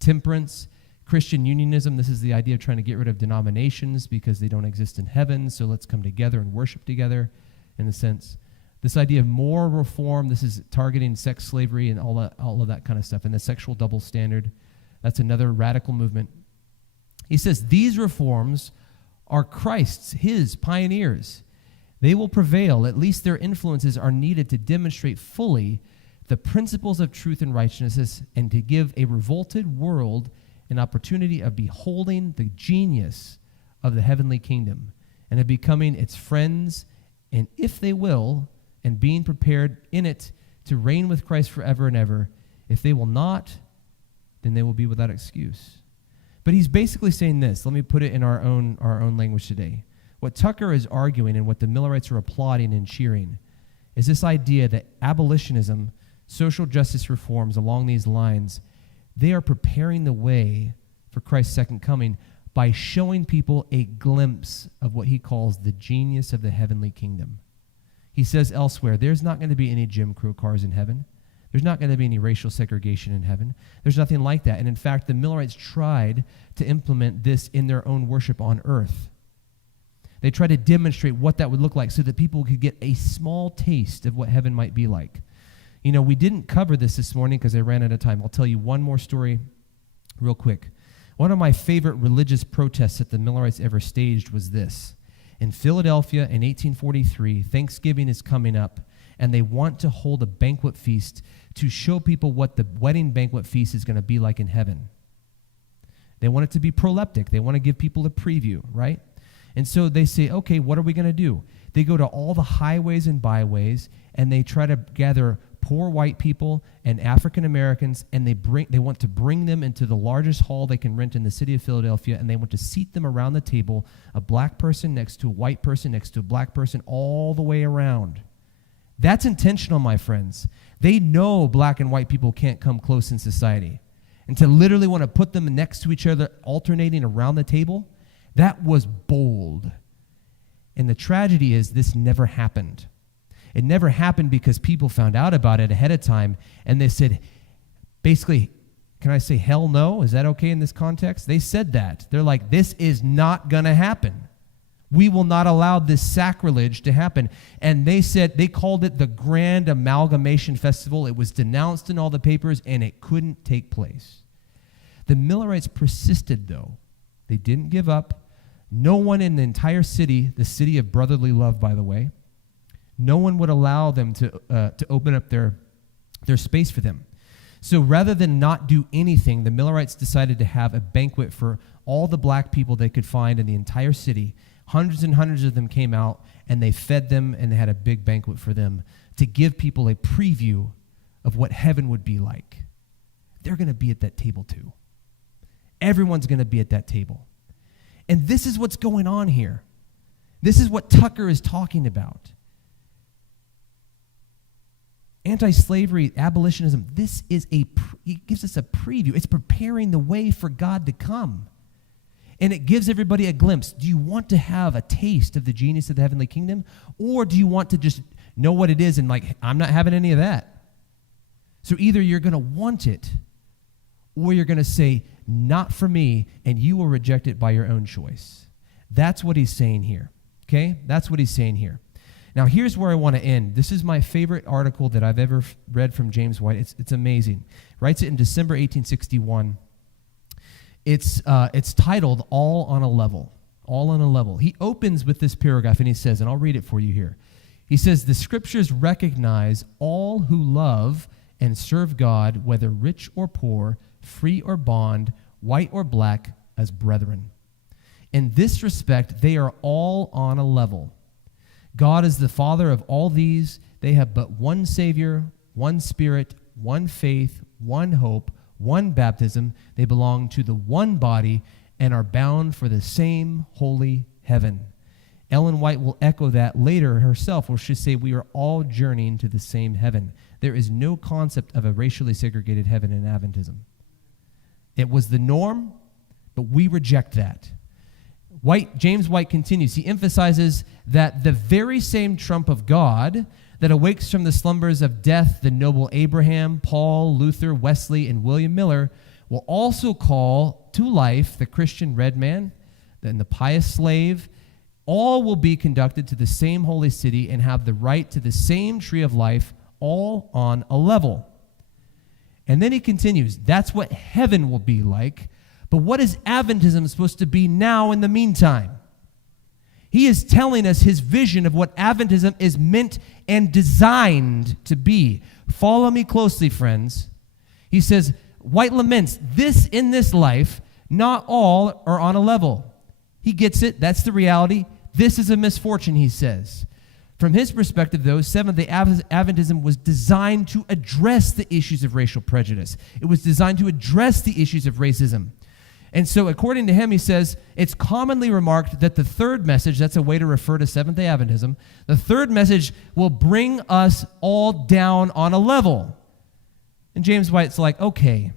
temperance, Christian unionism. This is the idea of trying to get rid of denominations because they don't exist in heaven, so let's come together and worship together, in a sense. This idea of moral reform, this is targeting sex slavery and all of that kind of stuff, and the sexual double standard. That's another radical movement. He says these reforms are Christ's, his pioneers. They will prevail. At least their influences are needed to demonstrate fully the principles of truth and righteousness and to give a revolted world an opportunity of beholding the genius of the heavenly kingdom and of becoming its friends, and if they will, and being prepared in it to reign with Christ forever and ever. If they will not, then they will be without excuse. But he's basically saying this. Let me put it in our own language today. What Tucker is arguing and what the Millerites are applauding and cheering is this idea that abolitionism, social justice reforms along these lines, they are preparing the way for Christ's second coming by showing people a glimpse of what he calls the genius of the heavenly kingdom. He says elsewhere, there's not going to be any Jim Crow cars in heaven. There's not going to be any racial segregation in heaven. There's nothing like that. And in fact, the Millerites tried to implement this in their own worship on earth. They tried to demonstrate what that would look like so that people could get a small taste of what heaven might be like. You know, we didn't cover this morning because I ran out of time. I'll tell you one more story real quick. One of my favorite religious protests that the Millerites ever staged was this. In Philadelphia in 1843, Thanksgiving is coming up, and they want to hold a banquet feast to show people what the wedding banquet feast is going to be like in heaven. They want it to be proleptic. They want to give people a preview, right? And so they say, okay, what are we going to do? They go to all the highways and byways, and they try to gather poor white people and African Americans, and they want to bring them into the largest hall they can rent in the city of Philadelphia, and they want to seat them around the table, a black person next to a white person next to a black person, all the way around. That's intentional, my friends. They know black and white people can't come close in society. And to literally want to put them next to each other, alternating around the table, that was bold. And the tragedy is this never happened. It never happened because people found out about it ahead of time, and they said, basically, can I say hell no? Is that okay in this context? They said that. They're like, this is not going to happen. We will not allow this sacrilege to happen. And they said, they called it the Grand Amalgamation Festival. It was denounced in all the papers, and it couldn't take place. The Millerites persisted, though. They didn't give up. No one in the entire city, the city of brotherly love, by the way, no one would allow them to open up their space for them. So rather than not do anything, the Millerites decided to have a banquet for all the black people they could find in the entire city. Hundreds and hundreds of them came out, and they fed them, and they had a big banquet for them to give people a preview of what heaven would be like. They're going to be at that table too. Everyone's going to be at that table. And this is what's going on here. This is what Tucker is talking about. Anti-slavery, abolitionism, this is it gives us a preview. It's preparing the way for God to come. And it gives everybody a glimpse. Do you want to have a taste of the genius of the heavenly kingdom? Or do you want to just know what it is and like, I'm not having any of that? So either you're going to want it, or you're going to say, not for me, and you will reject it by your own choice. That's what he's saying here. Okay? That's what he's saying here. Now, here's where I want to end. This is my favorite article that I've ever read from James White. It's amazing. Writes it in December 1861. It's titled All on a Level. All on a Level. He opens with this paragraph, and he says, and I'll read it for you here. He says, the scriptures recognize all who love and serve God, whether rich or poor, free or bond, white or black, as brethren. In this respect, they are all on a level. God is the Father of all these. They have but one Savior, one Spirit, one faith, one hope, one baptism. They belong to the one body and are bound for the same holy heaven. Ellen White will echo that later herself, where she'll say, we are all journeying to the same heaven. There is no concept of a racially segregated heaven in Adventism. It was the norm, but we reject that. James White continues. He emphasizes that the very same trump of God that awakes from the slumbers of death the noble Abraham, Paul, Luther, Wesley, and William Miller will also call to life the Christian red man and the pious slave. All will be conducted to the same holy city and have the right to the same tree of life, all on a level. And then he continues, that's what heaven will be like. But what is Adventism supposed to be now in the meantime? He is telling us his vision of what Adventism is meant and designed to be. Follow me closely, friends. He says, White laments, in this life, not all are on a level. He gets it. That's the reality. This is a misfortune, he says. From his perspective, though, Seventh-day Adventism was designed to address the issues of racial prejudice. It was designed to address the issues of racism. And so, according to him, he says, it's commonly remarked that the third message, that's a way to refer to Seventh-day Adventism, the third message will bring us all down on a level. And James White's like, okay,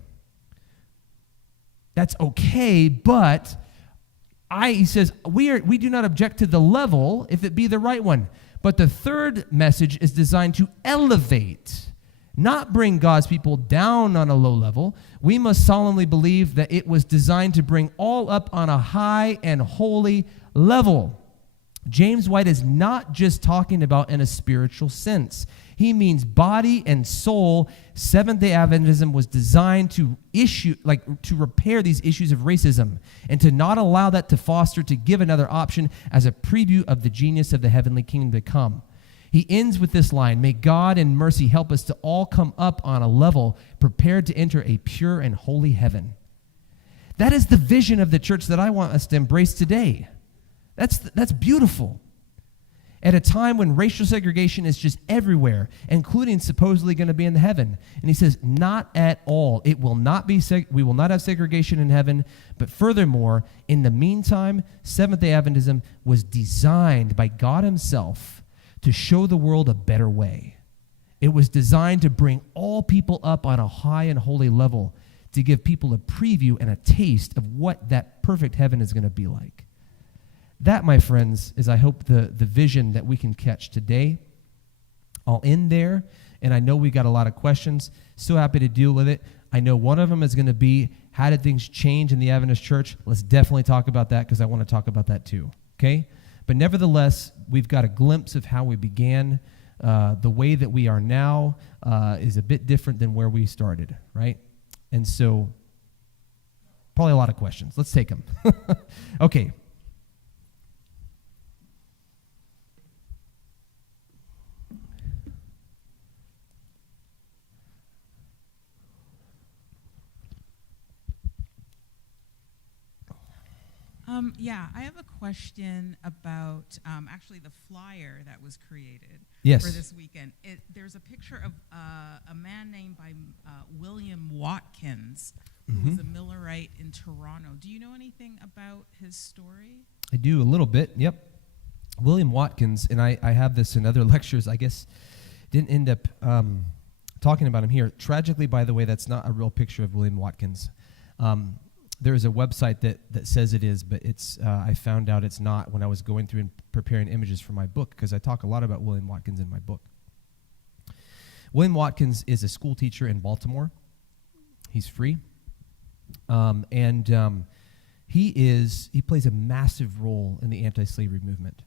that's okay, but he says, we do not object to the level if it be the right one. But the third message is designed to elevate, not bring God's people down on a low level. We must solemnly believe that it was designed to bring all up on a high and holy level. James White is not just talking about in a spiritual sense. He means body and soul. Seventh-day Adventism was designed to repair these issues of racism and to not allow that to foster, to give another option as a preview of the genius of the heavenly kingdom to come. He ends with this line, "May God in mercy help us to all come up on a level prepared to enter a pure and holy heaven." That is the vision of the church that I want us to embrace today. That's beautiful. At a time when racial segregation is just everywhere, including supposedly going to be in heaven. And he says, not at all. It will not be. We will not have segregation in heaven. But furthermore, in the meantime, Seventh-day Adventism was designed by God himself to show the world a better way. It was designed to bring all people up on a high and holy level, to give people a preview and a taste of what that perfect heaven is going to be like. That, my friends, is, I hope, the vision that we can catch today. I'll end there, and I know we got a lot of questions. So happy to deal with it. I know one of them is going to be, how did things change in the Adventist church? Let's definitely talk about that, because I want to talk about that too, okay? But nevertheless, we've got a glimpse of how we began. The way that we are now is a bit different than where we started, right? And so, probably a lot of questions. Let's take them. Okay. Yeah, I have a question about actually the flyer that was created Yes. for this weekend. There's a picture of a man named by William Watkins, who was a Millerite in Toronto. Do you know anything about his story? I do a little bit, yep. William Watkins, and I have this in other lectures, I guess, didn't end up talking about him here. Tragically, by the way, that's not a real picture of William Watkins. There is a website that says it is, but it's I found out it's not when I was going through and preparing images for my book, because I talk a lot about William Watkins in my book. William Watkins is a school teacher in Baltimore. He's free. He plays a massive role in the anti-slavery movement.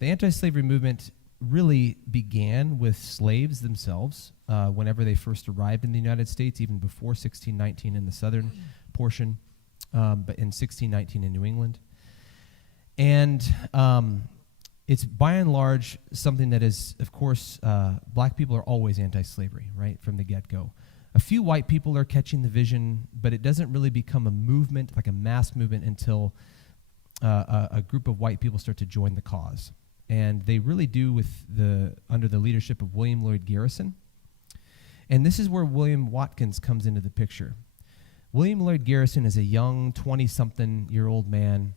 The anti-slavery movement really began with slaves themselves whenever they first arrived in the United States, even before 1619 in the southern portion, but in 1619 in New England. And it's by and large something that is, of course, black people are always anti-slavery, right, from the get-go. A few white people are catching the vision, but it doesn't really become a movement, like a mass movement, until a group of white people start to join the cause. And they really do under the leadership of William Lloyd Garrison. And this is where William Watkins comes into the picture. William Lloyd Garrison is a young 20-something-year-old man,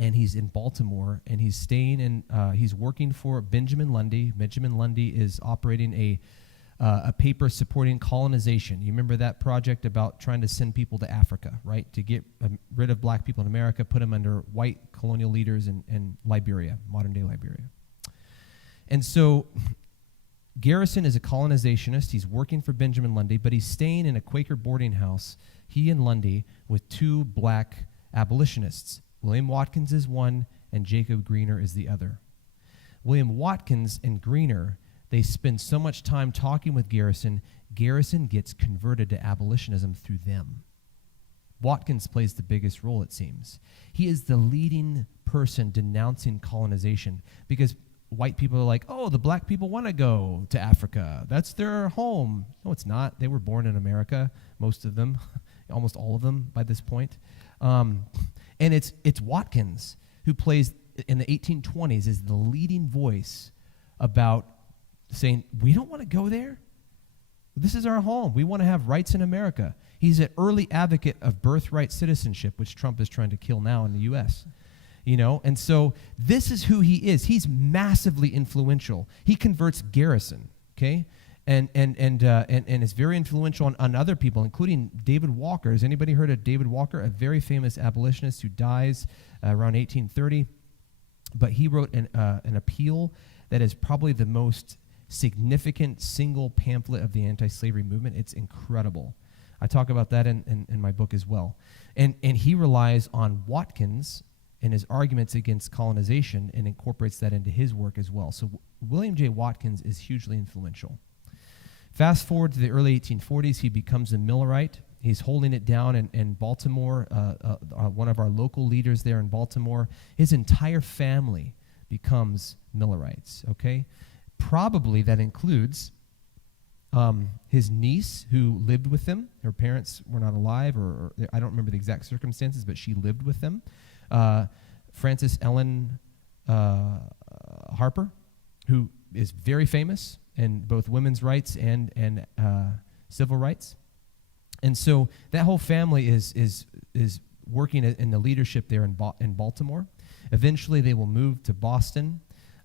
and he's in Baltimore, and he's staying in, he's working for Benjamin Lundy. Benjamin Lundy is operating a paper supporting colonization. You remember that project about trying to send people to Africa, right? To get rid of black people in America, put them under white colonial leaders in Liberia, modern-day Liberia. And so Garrison is a colonizationist. He's working for Benjamin Lundy, but he's staying in a Quaker boarding house, he and Lundy, with two black abolitionists. William Watkins is one, and Jacob Greener is the other. William Watkins and Greener, they spend so much time talking with Garrison, Garrison gets converted to abolitionism through them. Watkins plays the biggest role, it seems. He is the leading person denouncing colonization, because white people are like, oh, the black people want to go to Africa. That's their home. No, it's not. They were born in America, most of them, almost all of them by this point. And it's Watkins who plays, in the 1820s, is the leading voice about saying, we don't want to go there. This is our home. We want to have rights in America. He's an early advocate of birthright citizenship, which Trump is trying to kill now in the U.S., you know, and so this is who he is. He's massively influential. He converts Garrison, okay, and is very influential on other people, including David Walker. Has anybody heard of David Walker, a very famous abolitionist who dies around 1830? But he wrote an appeal that is probably the most significant single pamphlet of the anti-slavery movement. It's incredible. I talk about that in my book as well. And he relies on Watkins and his arguments against colonization and incorporates that into his work as well. So William J. Watkins is hugely influential. Fast forward to the early 1840s, he becomes a Millerite. He's holding it down in Baltimore, one of our local leaders there in Baltimore. His entire family becomes Millerites, okay? Probably that includes his niece who lived with them. Her parents were not alive, or I don't remember the exact circumstances, but she lived with them. Frances Ellen Harper, who is very famous in both women's rights and civil rights. And so that whole family is working in the leadership there in Baltimore. Eventually they will move to Boston,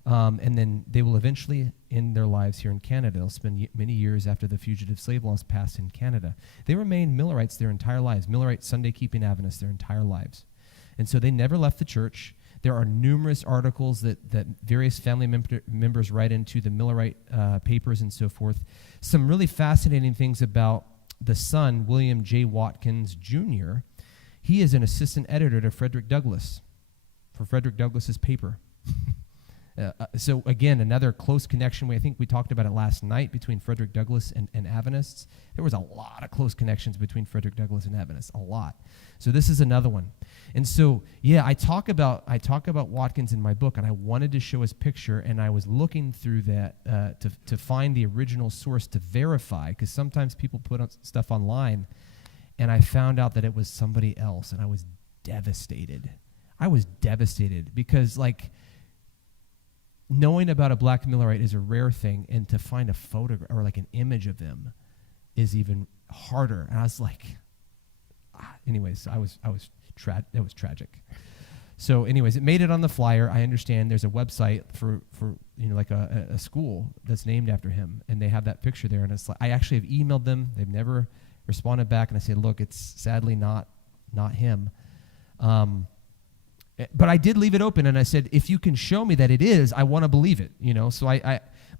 and then they will eventually end their lives here in Canada. They'll spend many years after the Fugitive Slave Laws passed in Canada. They remained Millerites their entire lives, Millerite Sunday-keeping Adventists their entire lives. And so they never left the church. There are numerous articles that various family members write into the Millerite papers and so forth. Some really fascinating things about the son, William J. Watkins Jr. He is an assistant editor to Frederick Douglass for Frederick Douglass's paper. So again, another close connection. I think we talked about it last night between Frederick Douglass and Adventists. There was a lot of close connections between Frederick Douglass and Adventists, a lot. So this is another one. And so, yeah, I talk about Watkins in my book, and I wanted to show his picture, and I was looking through that to find the original source to verify, because sometimes people put stuff online, and I found out that it was somebody else, and I was devastated. I was devastated because, like, knowing about a black Millerite is a rare thing, and to find a photograph or like an image of them is even harder. And I was like, anyways, that was tragic. So anyways, it made it on the flyer. I understand there's a website for like a school that's named after him, and they have that picture there. And it's like, I actually have emailed them. They've never responded back, and I said, look, it's sadly not him. But I did leave it open, and I said, if you can show me that it is, I want to believe it, So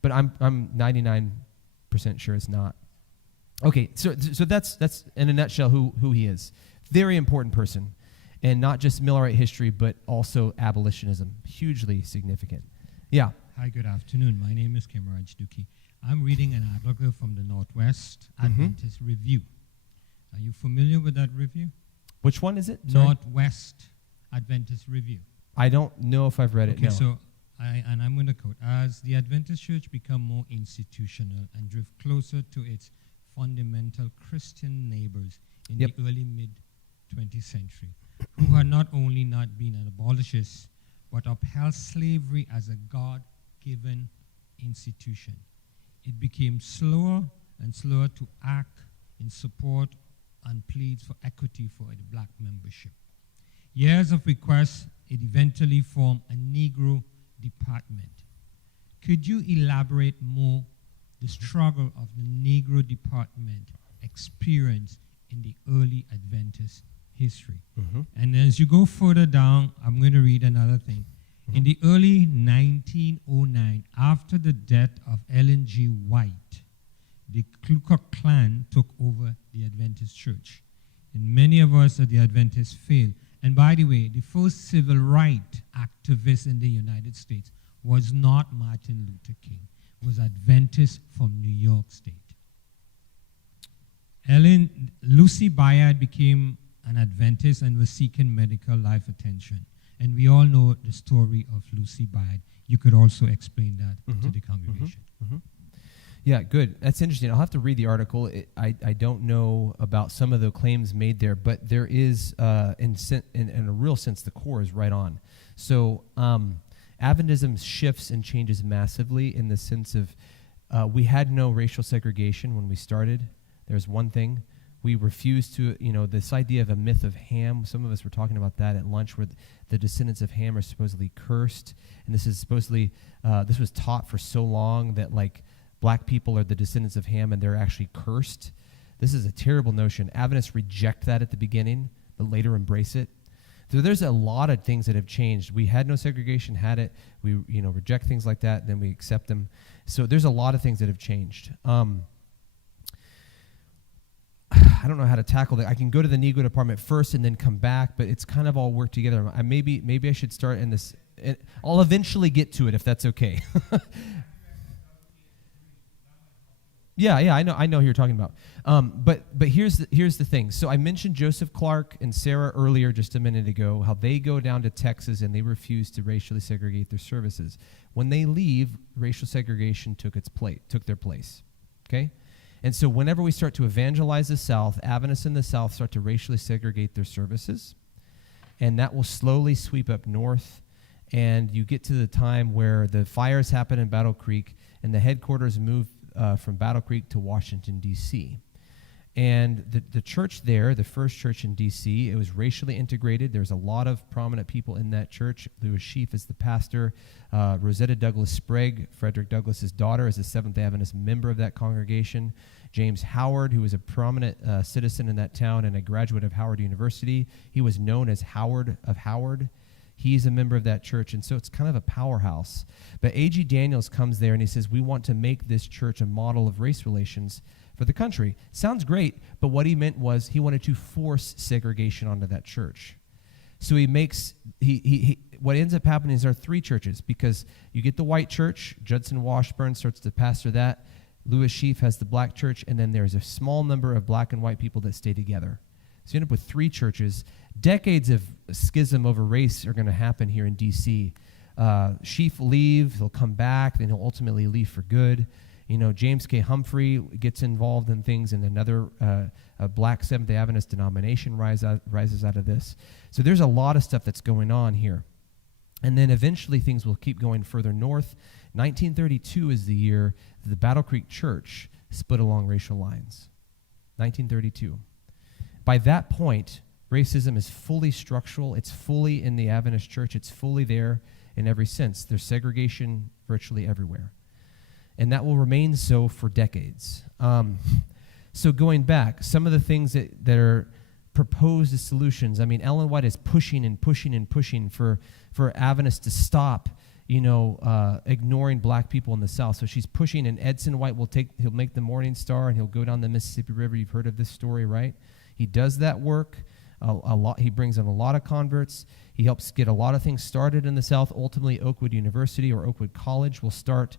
but I'm 99% sure it's not. Okay, so that's in a nutshell who he is. Very important person, and not just Millerite history, but also abolitionism, hugely significant. Yeah. Hi, good afternoon. My name is Kimraj Duki. I'm reading an article from the Northwest Adventist Review. Are you familiar with that review? Which one is it? Sorry? Northwest Adventist Review. I don't know if I've read it. Okay, no. so I'm going to quote: as the Adventist Church become more institutional and drift closer to its fundamental Christian neighbors in the early mid-20th century, who had not only not been an abolitionist, but upheld slavery as a God-given institution, it became slower and slower to act in support and pleads for equity for the black membership. Years of requests, it eventually formed a Negro department. Could you elaborate more the struggle of the Negro department experience in the early Adventist history? Mm-hmm. And as you go further down, I'm going to read another thing. Mm-hmm. In the early 1909, after the death of Ellen G. White, the Ku Klux Klan took over the Adventist Church. And many of us at the Adventists failed. And by the way, the first civil rights activist in the United States was not Martin Luther King. It was Adventist from New York State. Lucy Bayard became an Adventist and was seeking medical life attention. And we all know the story of Lucy Bayard. You could also explain that to the congregation. Mm-hmm. Yeah, good. That's interesting. I'll have to read the article. I don't know about some of the claims made there, but there is, in a real sense, the core is right on. So Adventism shifts and changes massively in the sense of we had no racial segregation when we started. There's one thing. We refused to, this idea of a myth of Ham. Some of us were talking about that at lunch, where the descendants of Ham are supposedly cursed. And this is supposedly, this was taught for so long that, like, black people are the descendants of Ham and they're actually cursed. This is a terrible notion. Adventists reject that at the beginning, but later embrace it. So there's a lot of things that have changed. We had no segregation, had it. We reject things like that, then we accept them. So there's a lot of things that have changed. I don't know how to tackle that. I can go to the Negro department first and then come back, but it's kind of all work together. Maybe I should start in this. I'll eventually get to it if that's okay. Yeah, I know who you're talking about. But here's the thing. So I mentioned Joseph Clark and Sarah earlier, just a minute ago, how they go down to Texas and they refuse to racially segregate their services. When they leave, racial segregation took their place. Okay, and so whenever we start to evangelize the South, Adventists in the South start to racially segregate their services, and that will slowly sweep up north. And you get to the time where the fires happen in Battle Creek, and the headquarters move from Battle Creek to Washington, D.C. And the church there, the first church in D.C., it was racially integrated. There's a lot of prominent people in that church. Louis Sheaf is the pastor. Rosetta Douglas Sprague, Frederick Douglass's daughter, is a Seventh-day Adventist member of that congregation. James Howard, who was a prominent citizen in that town and a graduate of Howard University, he was known as Howard of Howard. He's a member of that church, and so it's kind of a powerhouse. But A.G. Daniels comes there, and he says, we want to make this church a model of race relations for the country. Sounds great, but what he meant was he wanted to force segregation onto that church. So what ends up happening is there are three churches, because you get the white church, Judson Washburn starts to pastor that, Louis Sheaf has the black church, and then there's a small number of black and white people that stay together. So you end up with three churches. Decades of schism over race are going to happen here in D.C. Sheaf will leave, he'll come back, then he'll ultimately leave for good. James K. Humphrey gets involved in things, and another a black Seventh-day Adventist denomination rises out of this. So there's a lot of stuff that's going on here. And then eventually things will keep going further north. 1932 is the year that the Battle Creek Church split along racial lines. 1932. By that point, racism is fully structural. It's fully in the Adventist church. It's fully there in every sense. There's segregation virtually everywhere. And that will remain so for decades. So going back, some of the things that are proposed as solutions, Ellen White is pushing and pushing and pushing for Adventists to stop, ignoring black people in the South. So she's pushing, and Edson White he'll make the Morning Star, and he'll go down the Mississippi River. You've heard of this story, right? He does that work a lot. He brings in a lot of converts. He helps get a lot of things started in the South. Ultimately, Oakwood University or Oakwood College will start,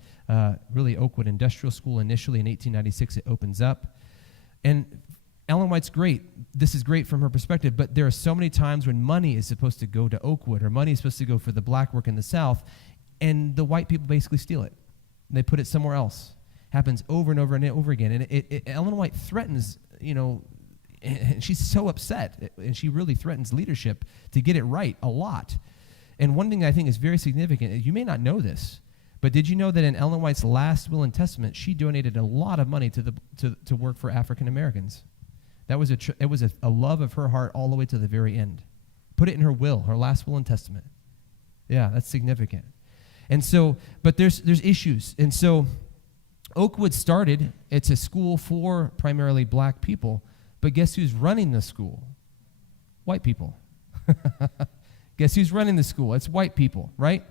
really Oakwood Industrial School initially in 1896. It opens up. And Ellen White's great. This is great from her perspective, but there are so many times when money is supposed to go to Oakwood, or money is supposed to go for the black work in the South, and the white people basically steal it. And they put it somewhere else. Happens over and over and over again. And Ellen White threatens, and she's so upset, and she really threatens leadership to get it right a lot. And one thing I think is very significant, you may not know this, but did you know that in Ellen White's last will and testament, she donated a lot of money to work for African Americans? That was it was a love of her heart all the way to the very end. Put it in her will, her last will and testament. Yeah, that's significant. And so, but there's issues. And so Oakwood started, it's a school for primarily black people, but guess who's running the school? White people. Guess who's running the school? It's white people, right?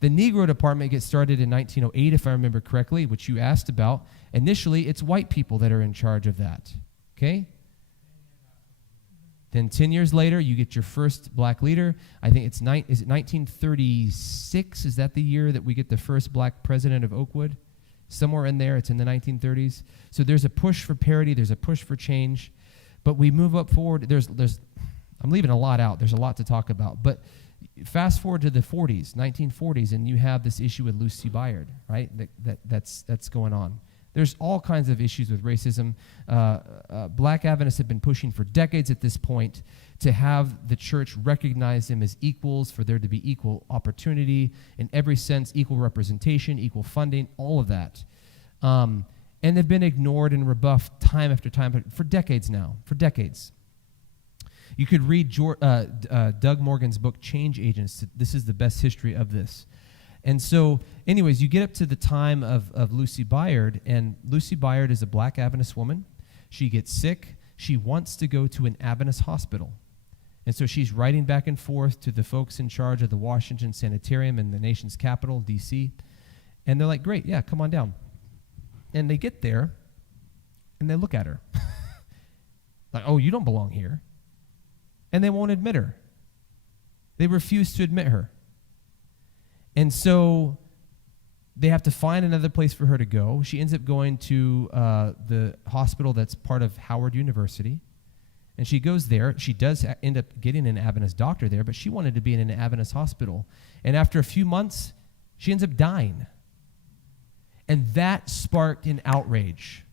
The Negro department gets started in 1908, if I remember correctly, which you asked about. Initially, it's white people that are in charge of that, okay? Then 10 years later, you get your first black leader. I think is it 1936? Is that the year that we get the first black president of Oakwood? Somewhere in there, it's in the 1930s. So there's a push for parity. There's a push for change. But we move up forward. I'm leaving a lot out. There's a lot to talk about. But fast forward to the 40s, 1940s, and you have this issue with Lucy Byard, right? That's going on. There's all kinds of issues with racism. Black Adventists have been pushing for decades at this point to have the church recognize them as equals, for there to be equal opportunity in every sense, equal representation, equal funding, all of that. And they've been ignored and rebuffed time after time for decades now, for decades. You could read Doug Morgan's book, Change Agents. This is the best history of this. And so, anyways, you get up to the time of Lucy Byard, and Lucy Byard is a black Adventist woman. She gets sick. She wants to go to an Adventist hospital. And so she's writing back and forth to the folks in charge of the Washington Sanitarium in the nation's capital, D.C., and they're like, great, yeah, come on down. And they get there, and they look at her. Like, oh, you don't belong here. And they won't admit her. They refuse to admit her. And so they have to find another place for her to go. She ends up going to the hospital that's part of Howard University. And she goes there. She does end up getting an Adventist doctor there, but she wanted to be in an Adventist hospital. And after a few months, she ends up dying. And that sparked an outrage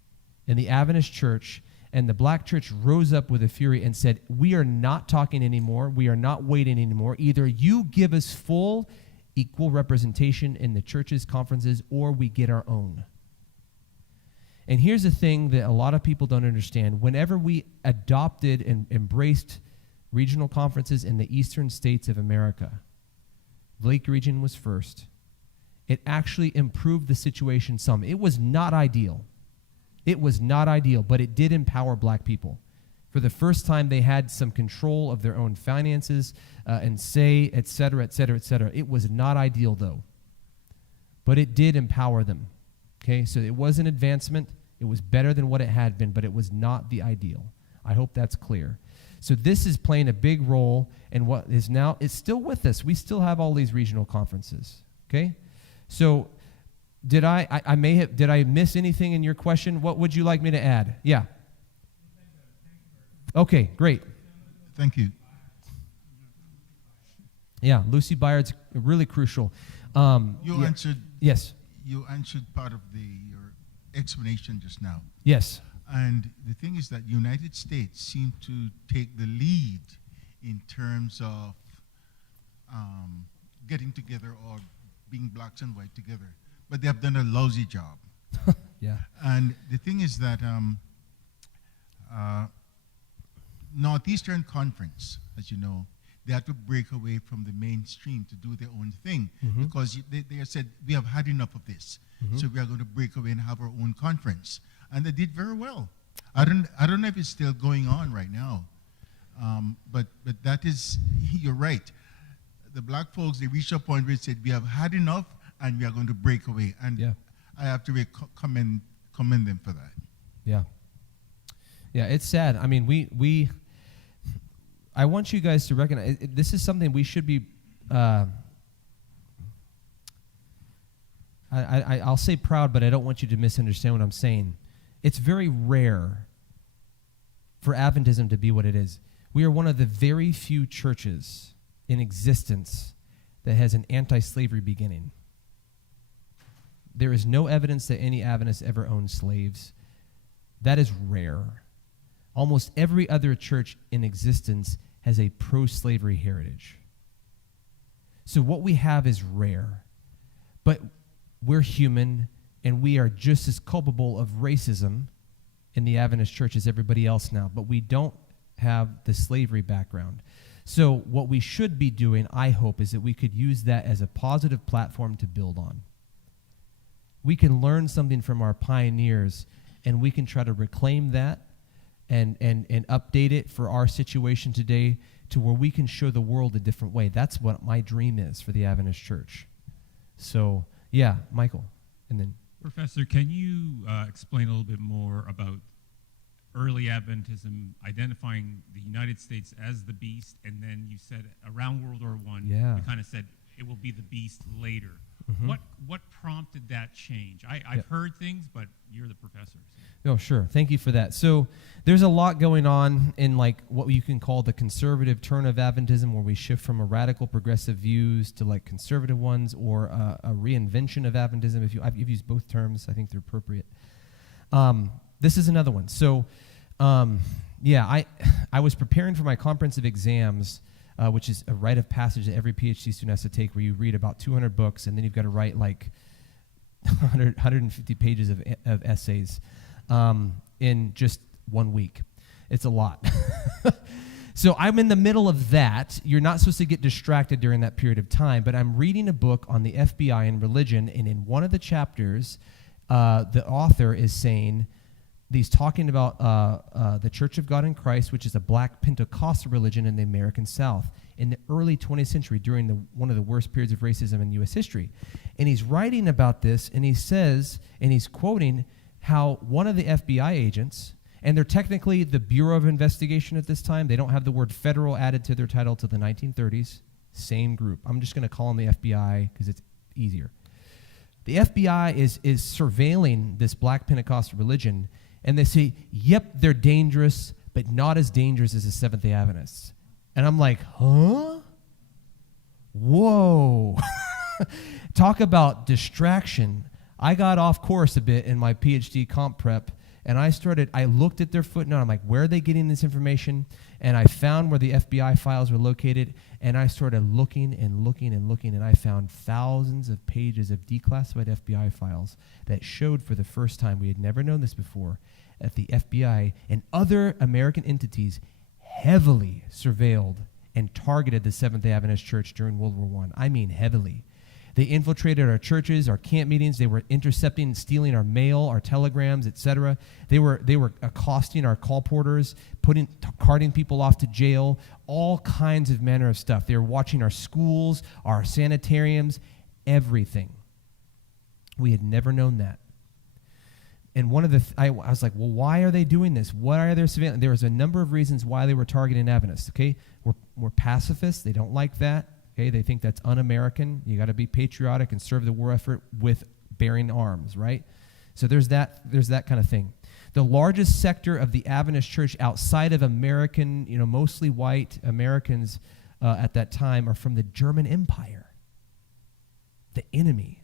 in the Adventist church, and the black church rose up with a fury and said, we are not talking anymore. We are not waiting anymore. Either you give us full, equal representation in the church's conferences, or we get our own. And here's the thing that a lot of people don't understand. Whenever we adopted and embraced regional conferences in the eastern states of America, the Lake region was first. It actually improved the situation some. It was not ideal. It was not ideal, but it did empower black people. For the first time, they had some control of their own finances and say, et cetera, et cetera, et cetera. It was not ideal, though. But it did empower them. Okay, so it was an advancement. It was better than what it had been, but it was not the ideal. I hope that's clear. So this is playing a big role in what is now, it's still with us. We still have all these regional conferences. Okay? So did I miss anything in your question? What would you like me to add? Yeah. Okay, great. Thank you. Yeah, Lucy Byard's really crucial. You answered. Yes. You answered part of your explanation just now. Yes. And the thing is that United States seem to take the lead in terms of getting together or being blacks and white together. But they have done a lousy job. Yeah. And the thing is that Northeastern Conference, as you know, they had to break away from the mainstream to do their own thing because they said, we have had enough of this. So we are going to break away and have our own conference. And they did very well. I don't know if it's still going on right now. But that is, you're right. The black folks, they reached a point where they said, we have had enough and we are going to break away. And yeah. I have to commend them for that. Yeah. Yeah, it's sad. I mean, I want you guys to recognize, this is something we should be, I'll say proud, but I don't want you to misunderstand what I'm saying. It's very rare for Adventism to be what it is. We are one of the very few churches in existence that has an anti-slavery beginning. There is no evidence that any Adventists ever owned slaves. That is rare. Almost every other church in existence has a pro-slavery heritage. So what we have is rare. But we're human, and we are just as culpable of racism in the Adventist church as everybody else now. But we don't have the slavery background. So what we should be doing, I hope, is that we could use that as a positive platform to build on. We can learn something from our pioneers, and we can try to reclaim that and update it for our situation today to where we can show the world a different way. That's what my dream is for the Adventist church. So, yeah, Michael. And then Professor, can you explain a little bit more about early Adventism identifying the United States as the beast, and then you said around World War I, you kind of said it will be the beast later. What prompted that change? I've heard things, but you're the professor. So. Oh, sure. Thank you for that. So there's a lot going on in like what you can call the conservative turn of Adventism, where we shift from a radical progressive views to like conservative ones, or a reinvention of Adventism. I've used both terms. I think they're appropriate. This is another one. So, I was preparing for my comprehensive exams, which is a rite of passage that every PhD student has to take, where you read about 200 books, and then you've got to write like 150 pages of essays in just 1 week. It's a lot. So I'm in the middle of that. You're not supposed to get distracted during that period of time, but I'm reading a book on the FBI and religion, and in one of the chapters, the author is saying, he's talking about the Church of God in Christ, which is a black Pentecostal religion in the American South in the early 20th century, during one of the worst periods of racism in U.S. history. And he's writing about this, and he says, and he's quoting how one of the FBI agents, And they're technically the Bureau of Investigation at this time. They don't have the word federal added to their title till the 1930s. Same group. I'm just going to call them the FBI because it's easier. The FBI is surveilling this black Pentecostal religion, and they say, yep, they're dangerous, but not as dangerous as the Seventh-day Adventists. And I'm like, huh? Whoa. Talk about distraction. I got off course a bit in my PhD comp prep, and I looked at their footnote. I'm like, where are they getting this information? And I found where the FBI files were located, and I started looking, and I found thousands of pages of declassified FBI files that showed for the first time, we had never known this before, that the FBI and other American entities heavily surveilled and targeted the Seventh-day Adventist Church during World War I. I mean heavily. They infiltrated our churches, our camp meetings. They were intercepting and stealing our mail, our telegrams, etc. They were accosting our call porters, carting people off to jail, all kinds of manner of stuff. They were watching our schools, our sanitariums, everything. We had never known that. And one of I was like, well, why are they doing this? What are their surveillance? There was a number of reasons why they were targeting Adventists. Okay, we're pacifists. They don't like that. Okay, they think that's un-American. You got to be patriotic and serve the war effort with bearing arms, right? So there's that kind of thing. The largest sector of the Adventist church outside of American, mostly white Americans at that time are from the German Empire, the enemy.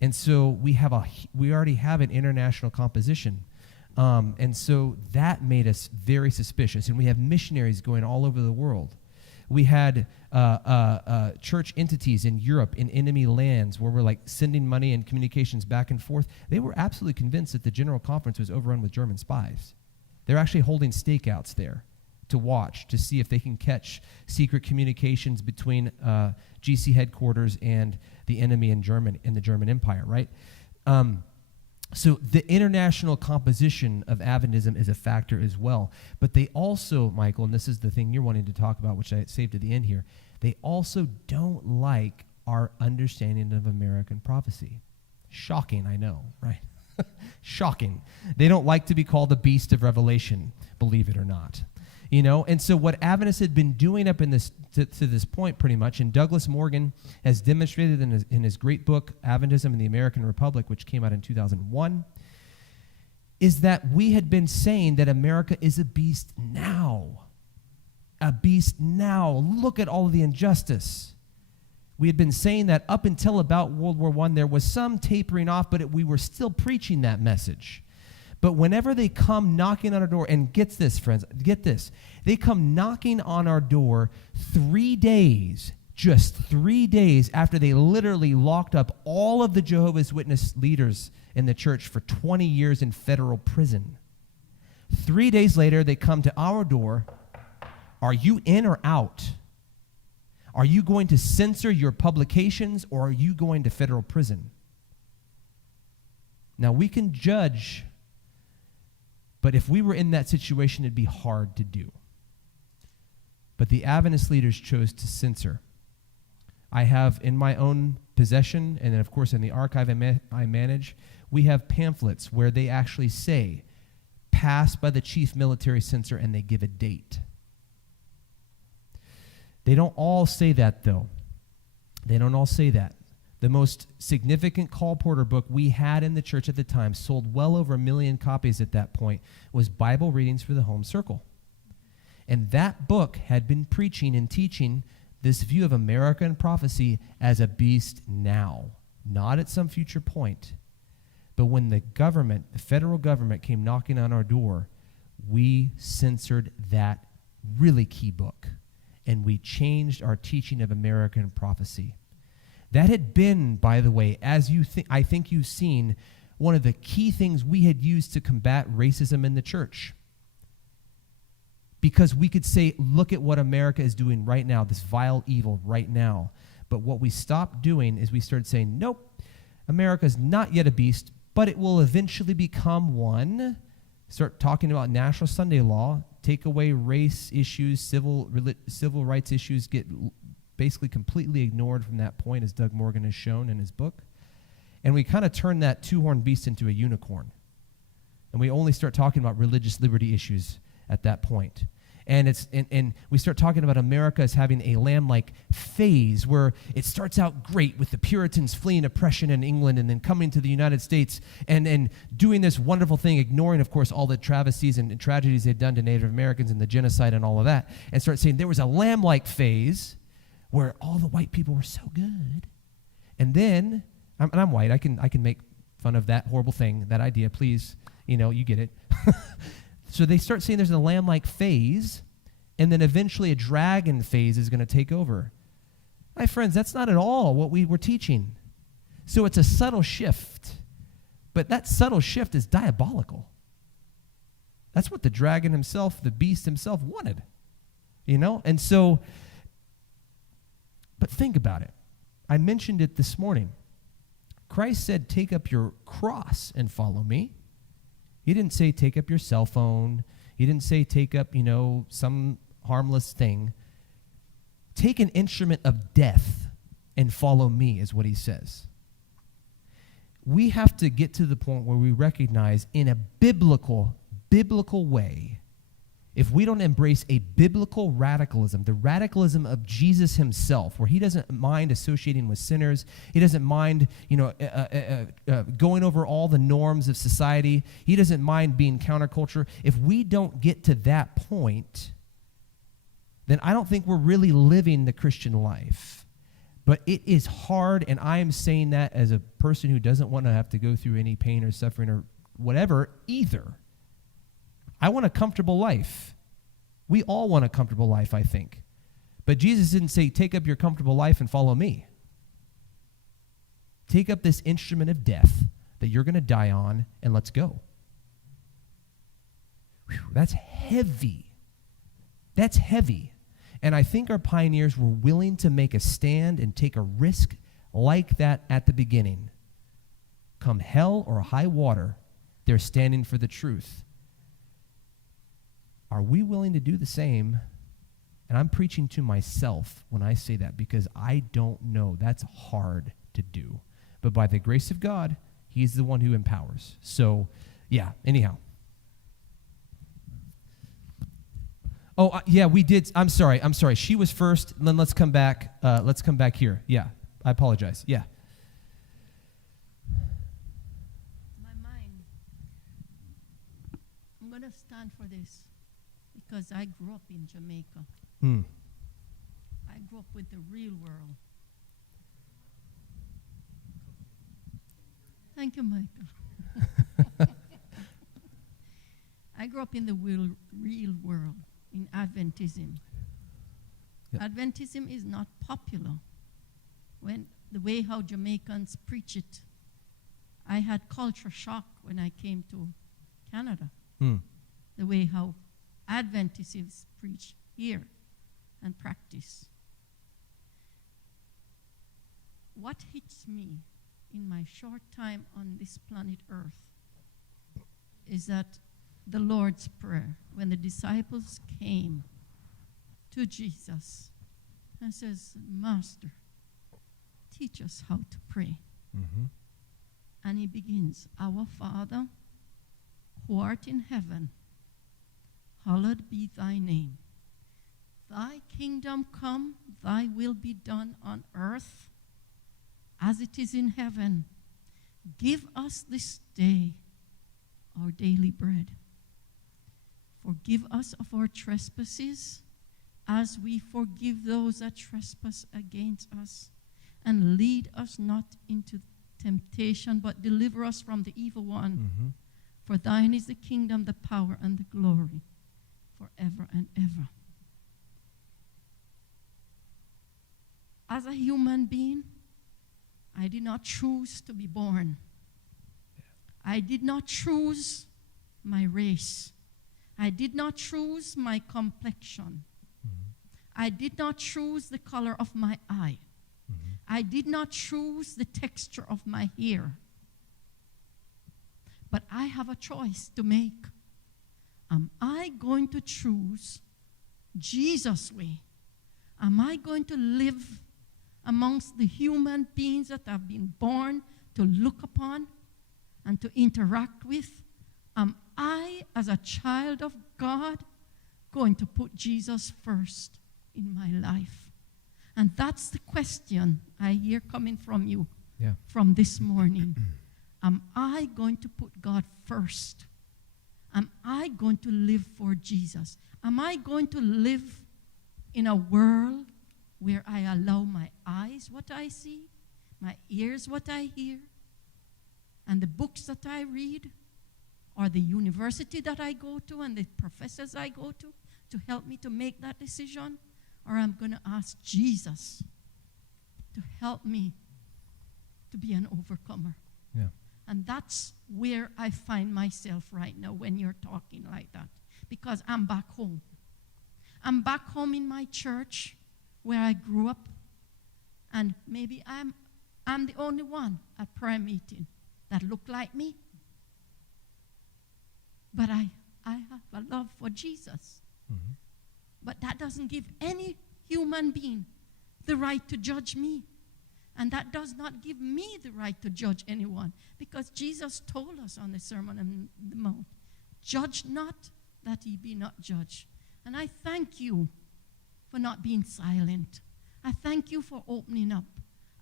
And so we already have an international composition. And so that made us very suspicious. And we have missionaries going all over the world. We had church entities in Europe, in enemy lands, where we're like sending money and communications back and forth. They were absolutely convinced that the General Conference was overrun with German spies. They're actually holding stakeouts there to watch, to see if they can catch secret communications between GC headquarters and the enemy in the German Empire, right? So the international composition of Adventism is a factor as well. But they also, Michael, and this is the thing you're wanting to talk about, which I saved at the end here, they also don't like our understanding of American prophecy. Shocking, I know, right? Shocking. They don't like to be called the beast of Revelation, believe it or not. And so what Adventists had been doing up in this to this point pretty much, and Douglas Morgan has demonstrated in his great book, Adventism in the American Republic, which came out in 2001, is that we had been saying that America is a beast now. A beast now. Look at all of the injustice. We had been saying that up until about World War I, there was some tapering off, but we were still preaching that message. But whenever they come knocking on our door, and get this, friends, get this. They come knocking on our door 3 days, just 3 days after they literally locked up all of the Jehovah's Witness leaders in the church for 20 years in federal prison. 3 days later, they come to our door. Are you in or out? Are you going to censor your publications, or are you going to federal prison? Now, we can judge, but if we were in that situation, it'd be hard to do. But the Adventist leaders chose to censor. I have in my own possession, and then of course in the archive I manage, we have pamphlets where they actually say, passed by the chief military censor, and they give a date. They don't all say that, though. They don't all say that. The most significant call porter book we had in the church at the time, sold well over 1 million copies at that point, was Bible Readings for the Home Circle. And that book had been preaching and teaching this view of American prophecy as a beast now, not at some future point. But when the government, the federal government, came knocking on our door, we censored that really key book, and we changed our teaching of American prophecy. That had been, by the way, as I think you've seen, one of the key things we had used to combat racism in the church. Because we could say, look at what America is doing right now, this vile evil right now. But what we stopped doing is we started saying, nope, America is not yet a beast, but it will eventually become one. Start talking about national Sunday law, take away race issues, civil rights issues get basically completely ignored from that point, as Doug Morgan has shown in his book. And we kind of turned that two-horned beast into a unicorn. And we only start talking about religious liberty issues at that point. And we start talking about America as having a lamb-like phase where it starts out great with the Puritans fleeing oppression in England and then coming to the United States and doing this wonderful thing, ignoring, of course, all the travesties and tragedies they've done to Native Americans and the genocide and all of that, and start saying there was a lamb-like phase where all the white people were so good. And then, I'm white, I can make fun of that horrible thing, that idea, please, you get it. So they start saying there's a lamb-like phase, and then eventually a dragon phase is going to take over. My friends, that's not at all what we were teaching. So it's a subtle shift, but that subtle shift is diabolical. That's what the dragon himself, the beast himself wanted, And so, but think about it. I mentioned it this morning. Christ said, take up your cross and follow me. He didn't say take up your cell phone. He didn't say take up, some harmless thing. Take an instrument of death and follow me is what he says. We have to get to the point where we recognize in a biblical way, if we don't embrace a biblical radicalism, the radicalism of Jesus himself, where he doesn't mind associating with sinners, he doesn't mind, going over all the norms of society, he doesn't mind being counterculture. If we don't get to that point, then I don't think we're really living the Christian life. But it is hard, and I am saying that as a person who doesn't want to have to go through any pain or suffering or whatever either. I want a comfortable life. We all want a comfortable life, I think. But Jesus didn't say, take up your comfortable life and follow me. Take up this instrument of death that you're going to die on, and let's go. Whew, that's heavy. That's heavy. And I think our pioneers were willing to make a stand and take a risk like that at the beginning. Come hell or high water, they're standing for the truth. Are we willing to do the same? And I'm preaching to myself when I say that because I don't know. That's hard to do. But by the grace of God, he's the one who empowers. So, yeah, anyhow. Oh, yeah, we did. I'm sorry. She was first, and then let's come back. Let's come back here. Yeah, I apologize. Yeah. My mind. I'm going to stand for this. Because I grew up in Jamaica. I grew up with the real world. Thank you, Michael. I grew up in the real world, in Adventism. Yep. Adventism is not popular. When the way how Jamaicans preach it, I had culture shock when I came to Canada. The way how Adventists preach here and practice. What hits me in my short time on this planet Earth is that the Lord's Prayer, when the disciples came to Jesus and says, Master, teach us how to pray. Mm-hmm. And he begins, Our Father, who art in heaven, hallowed be thy name. Thy kingdom come, thy will be done on earth as it is in heaven. Give us this day our daily bread. Forgive us of our trespasses as we forgive those that trespass against us. And lead us not into temptation, but deliver us from the evil one. Mm-hmm. For thine is the kingdom, the power, and the glory, forever and ever. As a human being, I did not choose to be born. I did not choose my race. I did not choose my complexion. Mm-hmm. I did not choose the color of my eye. Mm-hmm. I did not choose the texture of my hair. But I have a choice to make. Am I going to choose Jesus' way? Am I going to live amongst the human beings that have been born to look upon and to interact with? Am I, as a child of God, going to put Jesus first in my life? And that's the question I hear coming from you from this morning. Am I going to put God first? Am I going to live for Jesus? Am I going to live in a world where I allow my eyes what I see, my ears what I hear, and the books that I read, or the university that I go to and the professors I go to help me to make that decision? Or I'm going to ask Jesus to help me to be an overcomer. Yeah. And that's where I find myself right now when you're talking like that. Because I'm back home. I'm back home in my church where I grew up. And maybe I'm the only one at prayer meeting that look like me. But I have a love for Jesus. Mm-hmm. But that doesn't give any human being the right to judge me. And that does not give me the right to judge anyone. Because Jesus told us on the Sermon on the Mount, judge not that ye be not judged. And I thank you for not being silent. I thank you for opening up.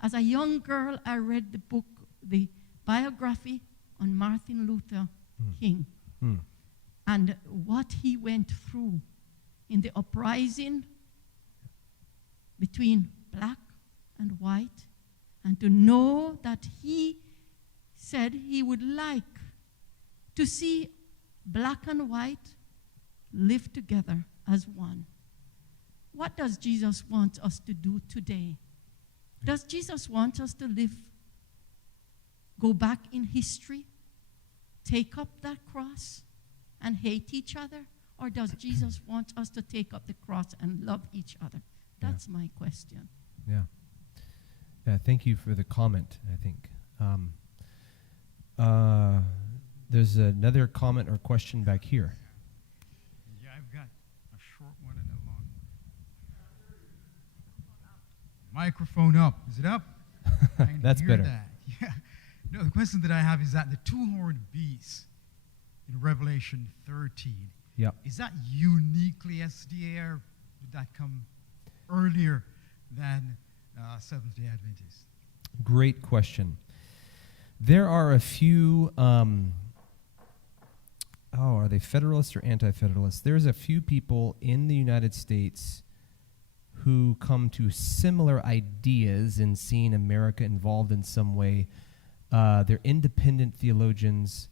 As a young girl, I read the book, the biography on Martin Luther King. And what he went through in the uprising between black and white, and to know that he said he would like to see black and white live together as one. What does Jesus want us to do today? Does Jesus want us to go back in history, take up that cross, and hate each other? Or does Jesus want us to take up the cross and love each other? That's my question. Yeah. Yeah, thank you for the comment, I think. There's another comment or question back here. Yeah, I've got a short one and a long one. Microphone up. Is it up? That's better. That. Yeah. No, the question that I have is that the two-horned beast in Revelation 13, is that uniquely SDA, or did that come earlier than Seventh-day Adventists? Great question. There are a few, are they Federalists or Anti-Federalists? There's a few people in the United States who come to similar ideas in seeing America involved in some way. They're independent theologians.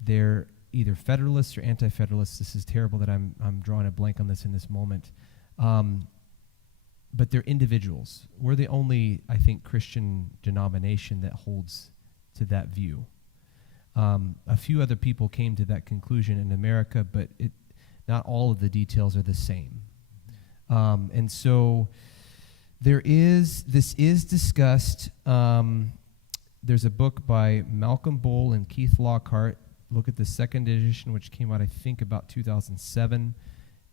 They're either Federalists or Anti-Federalists. This is terrible that I'm drawing a blank on this in this moment. But they're individuals. We're the only, I think, Christian denomination that holds to that view. A few other people came to that conclusion in America, but not all of the details are the same. And so this is discussed. There's a book by Malcolm Bull and Keith Lockhart. Look at the second edition, which came out, I think, about 2007.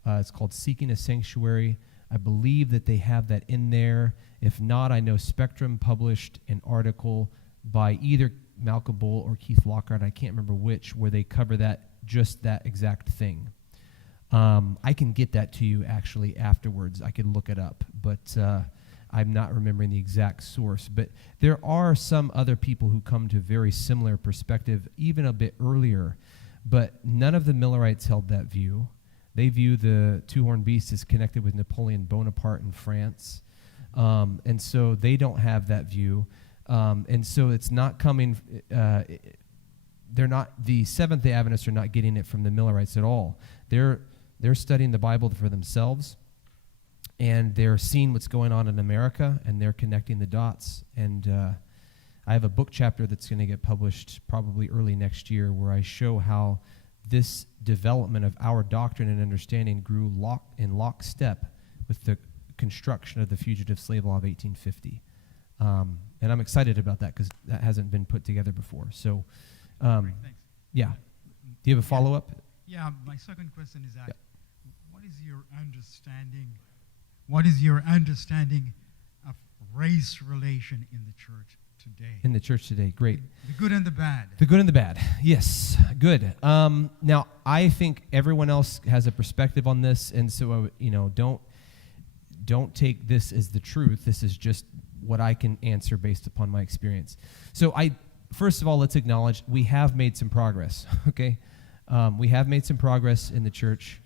It's called Seeking a Sanctuary. I believe that they have that in there. If not, I know Spectrum published an article by either Malcolm Bull or Keith Lockhart, I can't remember which, where they cover just that exact thing. I can get that to you actually afterwards. I can look it up, but I'm not remembering the exact source. But there are some other people who come to a very similar perspective, even a bit earlier, but none of the Millerites held that view. They view the two-horned beast as connected with Napoleon Bonaparte in France. And so they don't have that view. And so it's not coming, the Seventh-day Adventists are not getting it from the Millerites at all. They're studying the Bible for themselves, and they're seeing what's going on in America, and they're connecting the dots. And I have a book chapter that's going to get published probably early next year where I show how this development of our doctrine and understanding grew in lockstep with the construction of the Fugitive Slave Law of 1850. And I'm excited about that because that hasn't been put together before. So, Great, thanks. Yeah. Do you have a follow-up? Yeah, my second question is that what is your understanding of race relation in the church today. In the church today, great. The good and the bad. The good and the bad, yes, good. Now, I think everyone else has a perspective on this, and so don't take this as the truth. This is just what I can answer based upon my experience. So first of all, let's acknowledge we have made some progress, okay? We have made some progress in the church.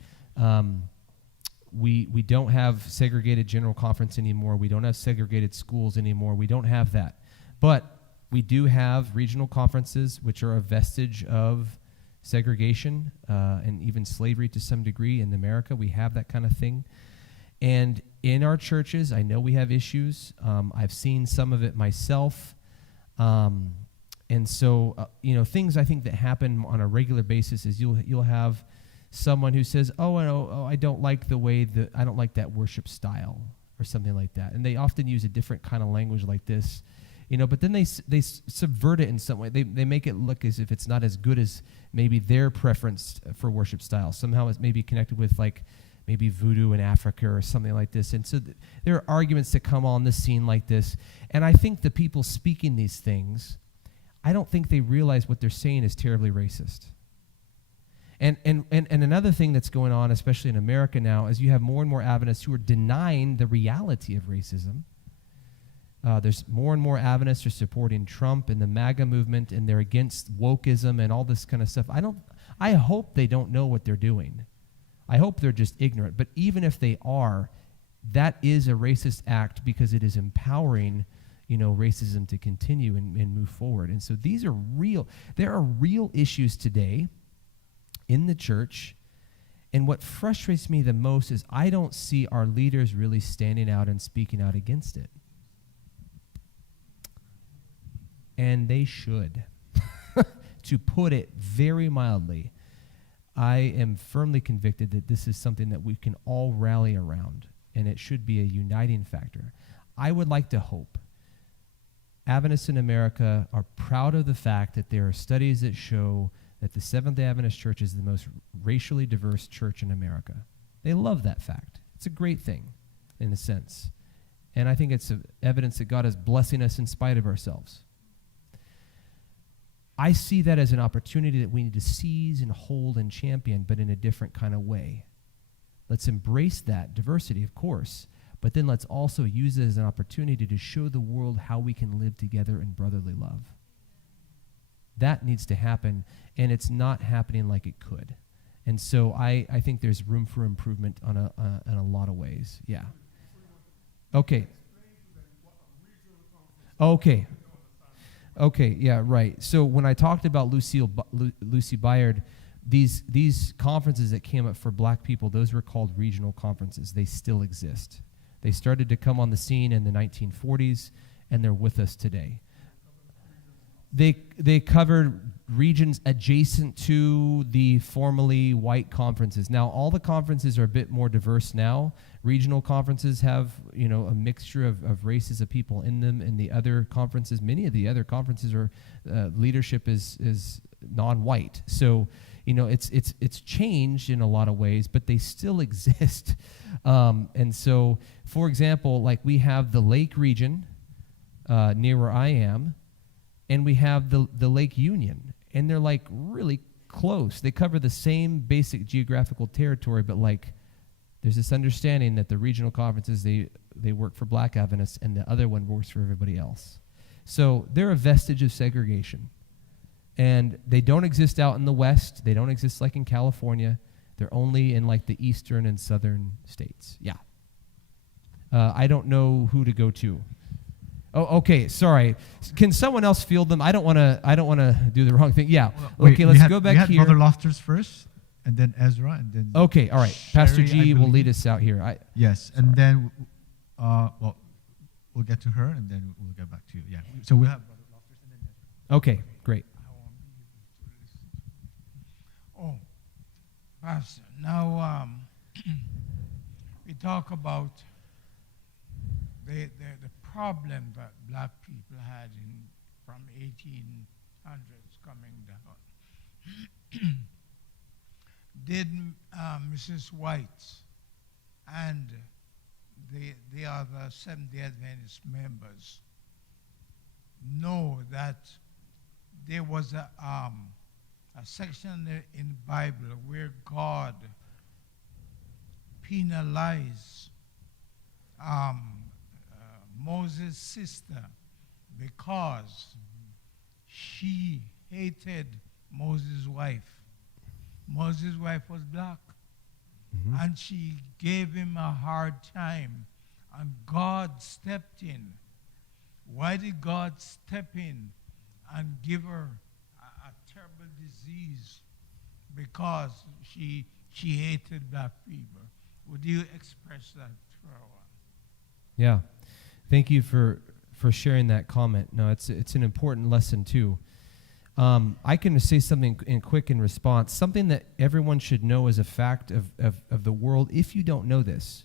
We don't have segregated general conference anymore. We don't have segregated schools anymore. We don't have that. But we do have regional conferences, which are a vestige of segregation and even slavery to some degree in America. We have that kind of thing. And in our churches, I know we have issues. I've seen some of it myself. And so, things I think that happen on a regular basis is you'll have someone who says, I don't like I don't like that worship style or something like that. And they often use a different kind of language like this, but then they subvert it in some way. They make it look as if it's not as good as maybe their preference for worship style. Somehow it's maybe connected with maybe voodoo in Africa or something like this. And so there are arguments that come on the scene like this. And I think the people speaking these things, I don't think they realize what they're saying is terribly racist. And another thing that's going on, especially in America now, is you have more and more Adventists who are denying the reality of racism. There's more and more Adventists are supporting Trump and the MAGA movement, and they're against wokeism and all this kind of stuff. I hope they don't know what they're doing. I hope they're just ignorant. But even if they are, that is a racist act because it is empowering racism to continue and move forward. And so these are real. There are real issues today in the church. And what frustrates me the most is I don't see our leaders really standing out and speaking out against it. And they should. To put it very mildly, I am firmly convicted that this is something that we can all rally around, and it should be a uniting factor. I would like to hope Adventists in America are proud of the fact that there are studies that show that the Seventh-day Adventist Church is the most racially diverse church in America. They love that fact. It's a great thing, in a sense. And I think it's evidence that God is blessing us in spite of ourselves. I see that as an opportunity that we need to seize and hold and champion, but in a different kind of way. Let's embrace that diversity, of course, but then let's also use it as an opportunity to show the world how we can live together in brotherly love. That needs to happen, and it's not happening like it could. And so I think there's room for improvement in a lot of ways. Yeah. Okay. Okay, yeah, right. So when I talked about Lucy Byard, these conferences that came up for black people, those were called regional conferences. They still exist. They started to come on the scene in the 1940s, and they're with us today. They covered regions adjacent to the formerly white conferences. Now, all the conferences are a bit more diverse now. Regional conferences have, a mixture of races of people in them, and the other conferences, many of the other conferences are leadership is non-white. So, it's changed in a lot of ways, but they still exist. And so, for example, like we have the Lake region near where I am, and we have the Lake Union, and they're like really close. They cover the same basic geographical territory, but there's this understanding that the regional conferences, they work for black Adventists, and the other one works for everybody else. So they're a vestige of segregation. And they don't exist out in the West. They don't exist like in California. They're only in the eastern and southern states. Yeah. I don't know who to go to. Oh, okay. Sorry. Can someone else field them? I don't want to do the wrong thing. Yeah. Okay. Let's go back here. Brother Lofters first, and then Ezra, and then. Okay. All right. Sherry, Pastor G will lead us out here. Yes, and then, we'll get to her, and then we'll get back to you. Yeah. So we'll have Brother Lofters and then Ezra. Okay. Great. Oh, Pastor. Now we talk about the problem that black people had from 1800s coming down. Did Mrs. White and the other Seventh-day Adventist members know that there was a section in the Bible where God penalized Moses' sister because she hated Moses' wife. Moses' wife was black. And she gave him a hard time. And God stepped in. Why did God step in and give her a terrible disease? Because she hated black people. Would you express that for a while? Yeah. Thank you for sharing that comment. No, it's an important lesson too. I can say something in response, something that everyone should know as a fact of the world. If you don't know this,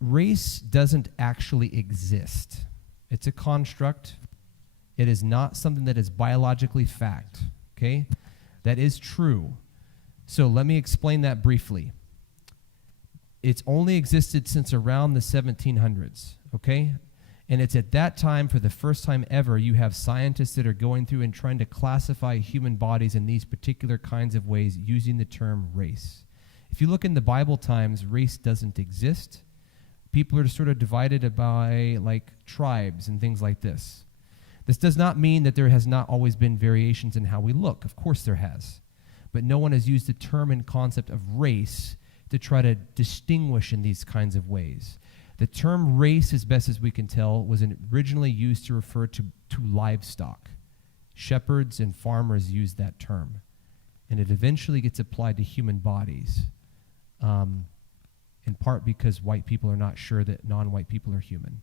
race doesn't actually exist. It's a construct. It is not something that is biologically fact, okay? That is true. So let me explain that briefly. It's only existed since around the 1700s, okay? And it's at that time, for the first time ever, you have scientists that are going through and trying to classify human bodies in these particular kinds of ways using the term race. If you look in the Bible times, race doesn't exist. People are sort of divided by like tribes and things like this. This does not mean that there has not always been variations in how we look. Of course there has. But no one has used the term and concept of race to try to distinguish in these kinds of ways. The term race, as best as we can tell, was originally used to refer to livestock. Shepherds and farmers used that term. And it eventually gets applied to human bodies, in part because white people are not sure that non-white people are human.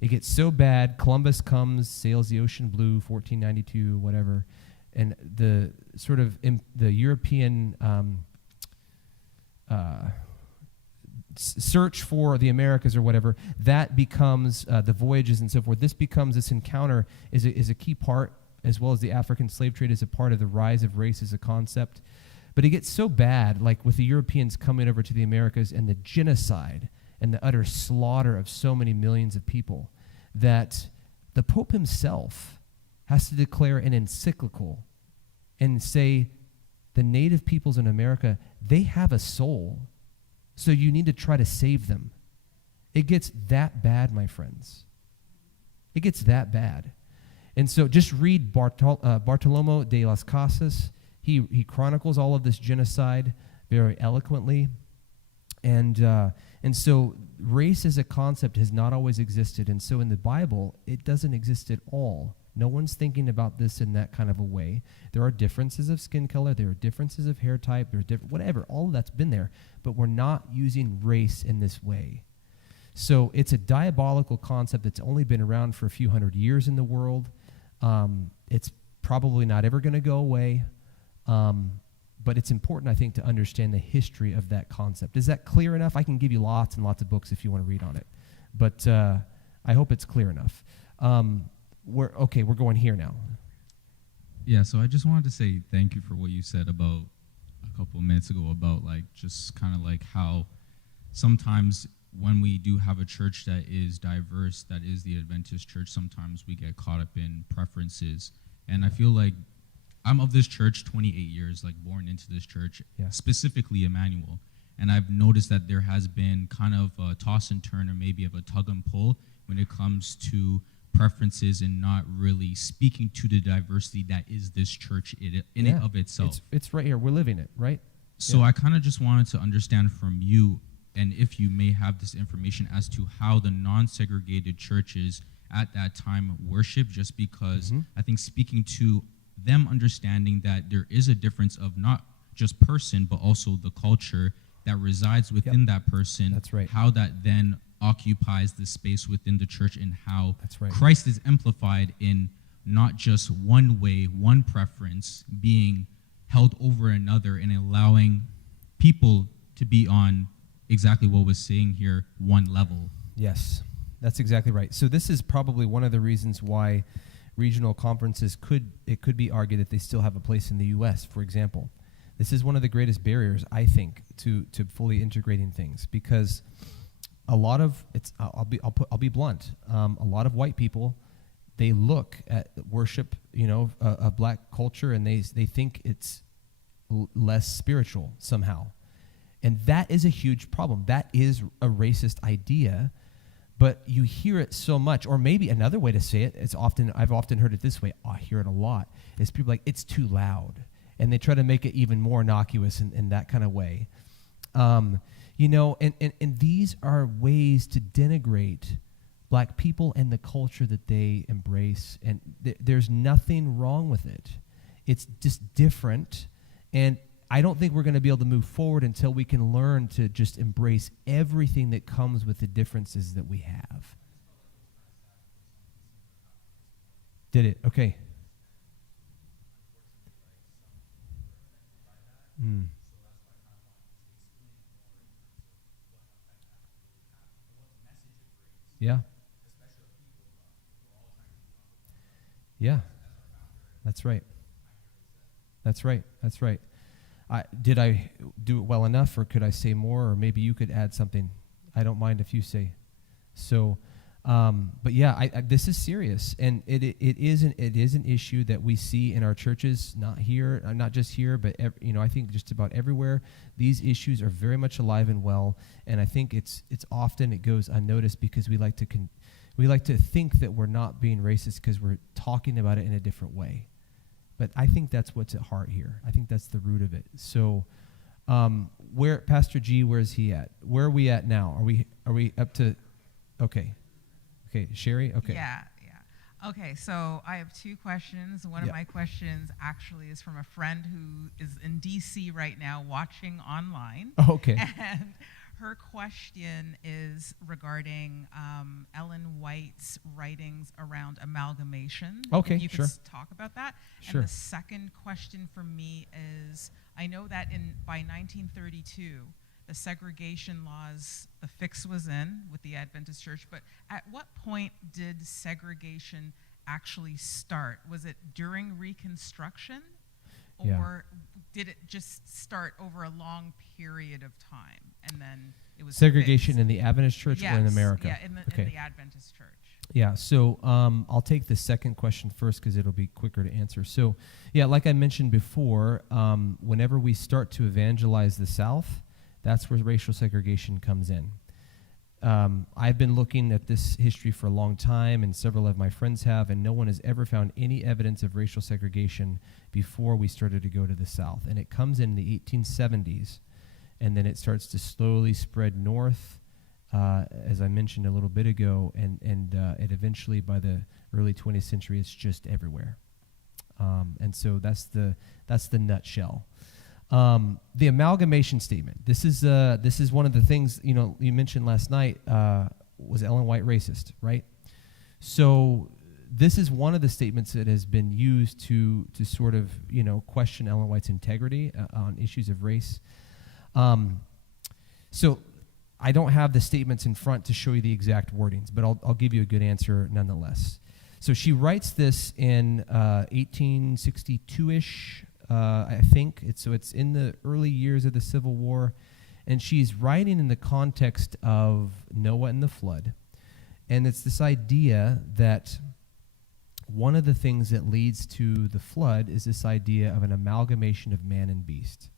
It gets so bad, Columbus comes, sails the ocean blue, 1492, whatever, and the sort of the European search for the Americas or whatever, that becomes the voyages and so forth. This becomes, this encounter is a key part, as well as the African slave trade is a part of the rise of race as a concept. But it gets so bad, like with the Europeans coming over to the Americas and the genocide and the utter slaughter of so many millions of people, that the Pope himself has to declare an encyclical and say, the native peoples in America, they have a soul, so you need to try to save them. It gets that bad, my friends. It gets that bad. And so just read Bartolomeo de las Casas. He chronicles all of this genocide very eloquently. And so race as a concept has not always existed. And so in the Bible, it doesn't exist at all. No one's thinking about this in that kind of a way. There are differences of skin color. There are differences of hair type. There are whatever. All of that's been there. But we're not using race in this way. So it's a diabolical concept that's only been around for a few hundred years in the world. It's probably not ever going to go away. But it's important, I think, to understand the history of that concept. Is that clear enough? I can give you lots and lots of books if you want to read on it. But I hope it's clear enough. We're going here now. Yeah, so I just wanted to say thank you for what you said about a couple of minutes ago about like just kind of like how sometimes when we do have a church that is diverse, that is the Adventist church, sometimes we get caught up in preferences. And I feel like I'm of this church 28 years, like born into this church, specifically Emmanuel. And I've noticed that there has been kind of a toss and turn or maybe of a tug and pull when it comes to preferences and not really speaking to the diversity that is this church in it of itself. It's right here. We're living it, right? So I kind of just wanted to understand from you, and if you may have this information as to how the non-segregated churches at that time worship, just because I think speaking to them understanding that there is a difference of not just person, but also the culture that resides within that person. That's right. How that then occupies the space within the church and how right. Christ is amplified in not just one way, one preference being held over another and allowing people to be on exactly what was saying here, one level. Yes, that's exactly right. So this is probably one of the reasons why regional conferences could be argued that they still have a place in the U.S., for example. This is one of the greatest barriers, I think, to fully integrating things, because a lot of I'll be blunt. A lot of white people they look at worship, a black culture, and they think it's less spiritual somehow. And that is a huge problem. That is a racist idea, but you hear it so much. Or maybe another way to say it, I've often heard it this way, I hear it a lot, is people like, it's too loud. And they try to make it even more innocuous in that kind of way. And these are ways to denigrate black people and the culture that they embrace. And there's nothing wrong with it. It's just different. And I don't think we're going to be able to move forward until we can learn to just embrace everything that comes with the differences that we have. Did it? Okay. Yeah. Yeah. That's right. That's right. That's right. Did I do it well enough, or could I say more, or maybe you could add something? I don't mind if you say. So, but yeah, this is serious, and it is an issue that we see in our churches, not just here, but I think just about everywhere. These issues are very much alive and well, and I think it's often it goes unnoticed because we like to think that we're not being racist because we're talking about it in a different way. But I think that's what's at heart here. I think that's the root of it. So, where Pastor G, where is he at? Where are we at now? Are we up to? Okay, Sherry. Okay. Yeah. Okay, so I have two questions. One of my questions actually is from a friend who is in D.C. right now watching online. Oh, okay. And her question is regarding Ellen White's writings around amalgamation. Okay, if you sure. could talk about that. Sure. And the second question for me is, I know that by 1932, the segregation laws, the fix was in with the Adventist Church, but at what point did segregation actually start? Was it during Reconstruction? Or did it just start over a long period of time, and then it was segregation fixed? in the Adventist Church or in America? Yeah, in the Adventist Church. Yeah, so I'll take the second question first because it'll be quicker to answer. So, yeah, like I mentioned before, whenever we start to evangelize the South, that's where racial segregation comes in. I've been looking at this history for a long time, and several of my friends have, and no one has ever found any evidence of racial segregation before we started to go to the South. And it comes in the 1870s, and then it starts to slowly spread north, as I mentioned a little bit ago, and it eventually, by the early 20th century, it's just everywhere. And so that's the nutshell. The amalgamation statement. This is one of the things you mentioned last night. Was Ellen White racist, right? So this is one of the statements that has been used to sort of question Ellen White's integrity on issues of race. So I don't have the statements in front to show you the exact wordings, but I'll give you a good answer nonetheless. So she writes this in 1862-ish. I think it's in the early years of the Civil War, and she's writing in the context of Noah and the flood, and it's this idea that one of the things that leads to the flood is this idea of an amalgamation of man and beast.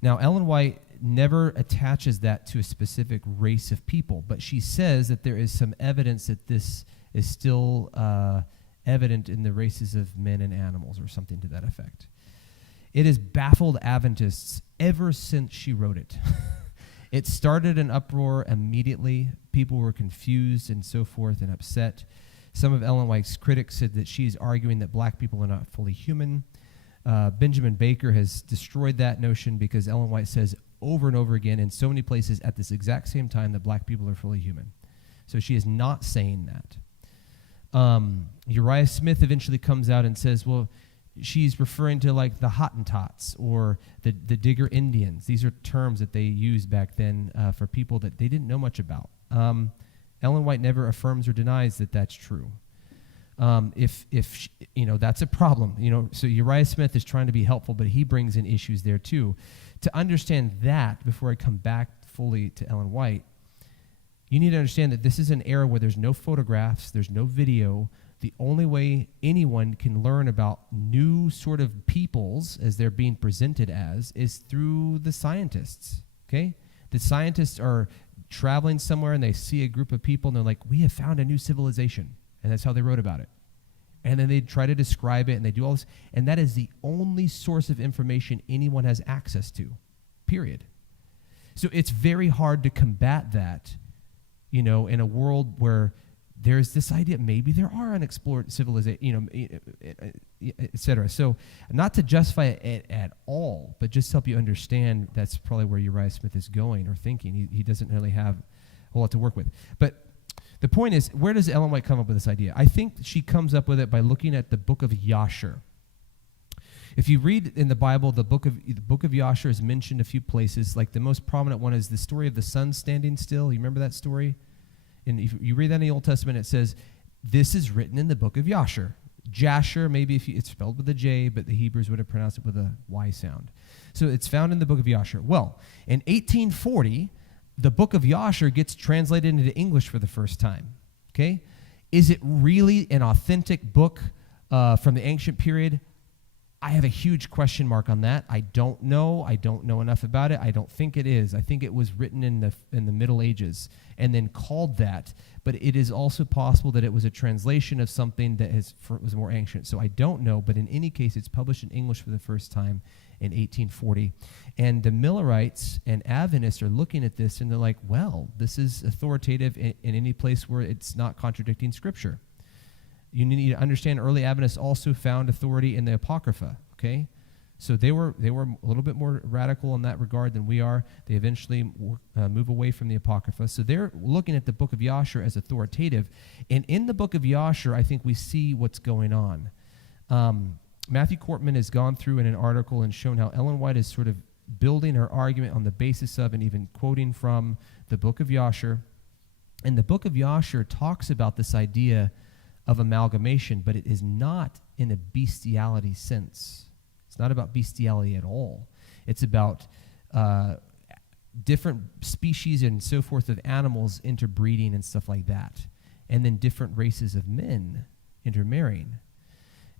Now, Ellen White never attaches that to a specific race of people, but she says that there is some evidence that this is still evident in the races of men and animals, or something to that effect. It has baffled Adventists ever since she wrote it. It started an uproar immediately. People were confused and so forth and upset. Some of Ellen White's critics said that she's arguing that black people are not fully human. Benjamin Baker has destroyed that notion because Ellen White says over and over again in so many places at this exact same time that black people are fully human. So she is not saying that. Uriah Smith eventually comes out and says, well, she's referring to like the Hottentots or the Digger Indians. These are terms that they used back then for people that they didn't know much about. Ellen White never affirms or denies that that's true. If that's a problem. So Uriah Smith is trying to be helpful, but he brings in issues there too. To understand that, before I come back fully to Ellen White, you need to understand that this is an era where there's no photographs, there's no video, the only way anyone can learn about new sort of peoples as they're being presented as is through the scientists, okay? The scientists are traveling somewhere and they see a group of people and they're like, we have found a new civilization. And that's how they wrote about it. And then they try to describe it and they do all this. And that is the only source of information anyone has access to, period. So it's very hard to combat that, you know, in a world where there's this idea maybe there are unexplored civilization, you know, et cetera. So not to justify it at all, but just help you understand that's probably where Uriah Smith is going or thinking. He doesn't really have a whole lot to work with. But the point is, where does Ellen White come up with this idea? I think she comes up with it by looking at the book of Yasher. If you read in the Bible, the book of Yasher is mentioned a few places. Like the most prominent one is the story of the sun standing still. You remember that story? And if you read that in the Old Testament, it says, this is written in the book of Yasher. Jasher, maybe it's spelled with a J, but the Hebrews would have pronounced it with a Y sound. So it's found in the book of Yasher. Well, in 1840, the book of Yasher gets translated into English for the first time. Okay? Is it really an authentic book from the ancient period? I have a huge question mark on that. I don't know. I don't know enough about it. I don't think it is. I think it was written in the Middle Ages and then called that. But it is also possible that it was a translation of something that was more ancient. So I don't know. But in any case, it's published in English for the first time in 1840. And the Millerites and Adventists are looking at this and they're like, well, this is authoritative in any place where it's not contradicting Scripture. You need to understand early Adventists also found authority in the Apocrypha, okay? So they were a little bit more radical in that regard than we are. They eventually move away from the Apocrypha. So they're looking at the book of Yasher as authoritative. And in the book of Yasher, I think we see what's going on. Matthew Cortman has gone through in an article and shown how Ellen White is sort of building her argument on the basis of and even quoting from the book of Yasher. And the book of Yasher talks about this idea of amalgamation, but it is not in a bestiality sense. It's not about bestiality at all. It's about different species and so forth of animals interbreeding and stuff like that, and then different races of men intermarrying.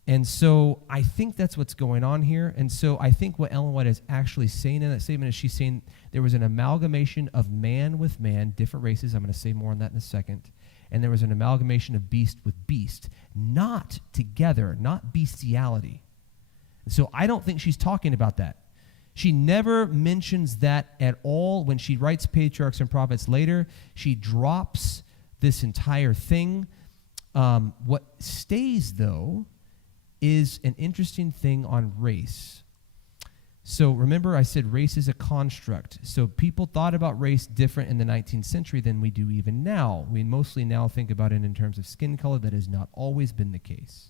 And so I think that's what's going on here. And so I think what Ellen White is actually saying in that statement is she's saying there was an amalgamation of man with man, different races. I'm going to say more on that in a second. And there was an amalgamation of beast with beast, not together, not bestiality. And so I don't think she's talking about that. She never mentions that at all. When she writes Patriarchs and Prophets later, she drops this entire thing. What stays, though, is an interesting thing on race. So remember I said race is a construct. So people thought about race different in the 19th century than we do even now. We mostly now think about it in terms of skin color. That has not always been the case.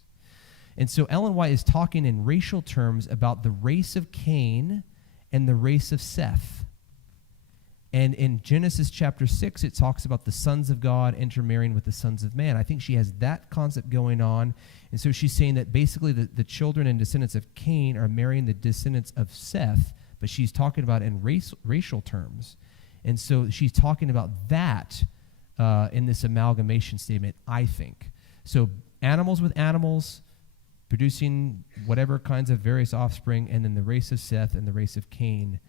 And so Ellen White is talking in racial terms about the race of Cain and the race of Seth. And in Genesis chapter 6, it talks about the sons of God intermarrying with the sons of man. I think she has that concept going on. And so she's saying that basically the children and descendants of Cain are marrying the descendants of Seth, but she's talking about in racial terms. And so she's talking about that in this amalgamation statement, I think. So animals with animals producing whatever kinds of various offspring, and then the race of Seth and the race of Cain,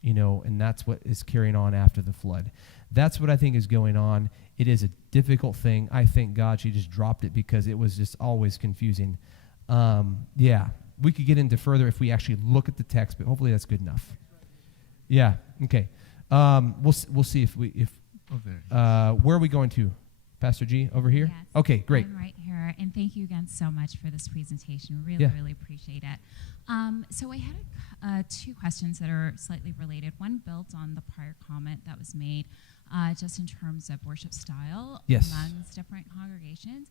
you know, and that's what is carrying on after the flood. That's what I think is going on. It is a difficult thing. I thank God she just dropped it because it was just always confusing. Yeah, we could get into further if we actually look at the text, but hopefully that's good enough. Yeah, okay. We'll see if where are we going to? Pastor G, over here? Yes, okay, great. I'm right here, and thank you again so much for this presentation. Really appreciate it. So I had two questions that are slightly related. One built on the prior comment that was made just in terms of worship style amongst different congregations.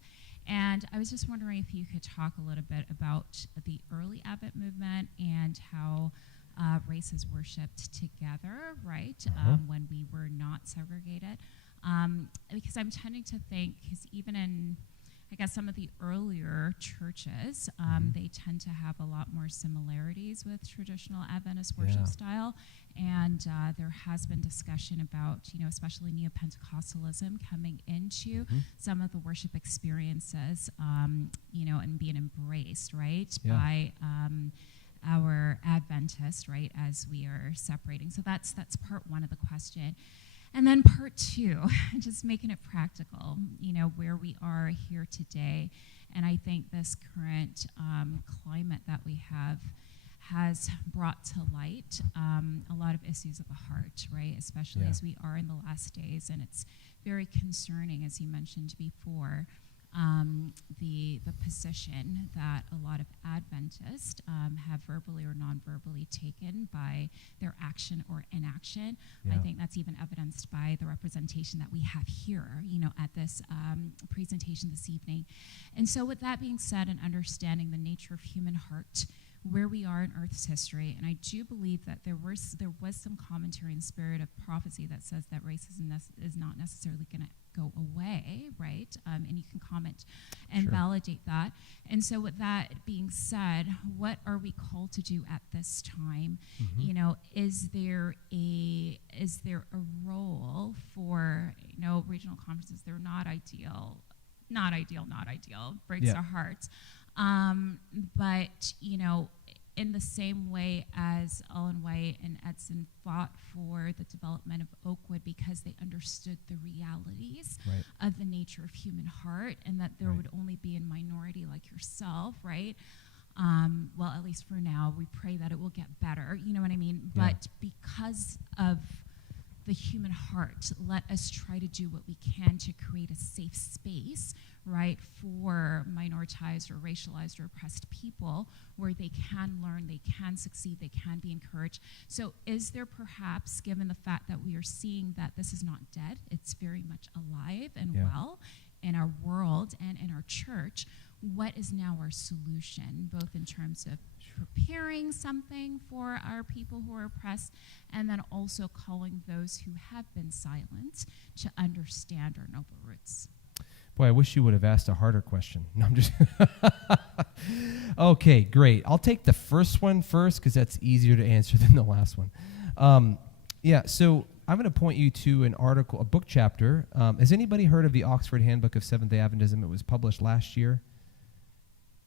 And I was just wondering if you could talk a little bit about the early Advent movement and how race is worshipped together, right, when we were not segregated. Because I'm tending to think, because even in, I guess some of the earlier churches, they tend to have a lot more similarities with traditional Adventist worship style. And there has been discussion about, especially Neo-Pentecostalism coming into some of the worship experiences, and being embraced, right, by our Adventists, right, as we are separating. So that's part one of the question. And then part two, just making it practical, where we are here today. And I think this current climate that we have has brought to light a lot of issues of the heart, right? Especially as we are in the last days. And it's very concerning, as you mentioned before, the position that a lot of Adventists have verbally or non-verbally taken by their action or inaction. I think that's even evidenced by the representation that we have here, at this presentation this evening. And so with that being said, and understanding the nature of human heart, where we are in Earth's history, and I do believe that there was some commentary in spirit of prophecy that says that racism is not necessarily going to go away, right? And you can comment and validate that. And so with that being said, what are we called to do at this time? Is there a role for, regional conferences? They're not ideal, breaks our hearts. But, in the same way as Ellen White and Edson fought for the development of Oakwood because they understood the realities of the nature of human heart, and that there would only be a minority like yourself, right? Well, at least for now, we pray that it will get better, you know what I mean? But because of the human heart, let us try to do what we can to create a safe space, right, for minoritized or racialized or oppressed people where they can learn, they can succeed, they can be encouraged. So is there perhaps, given the fact that we are seeing that this is not dead, it's very much alive and well in our world and in our church, what is now our solution, both in terms of preparing something for our people who are oppressed, and then also calling those who have been silent to understand our noble roots? Boy, I wish you would have asked a harder question. No, I'm just... Okay, great. I'll take the first one first because that's easier to answer than the last one. So I'm going to point you to an article, a book chapter. Has anybody heard of the Oxford Handbook of Seventh-day Adventism? It was published last year.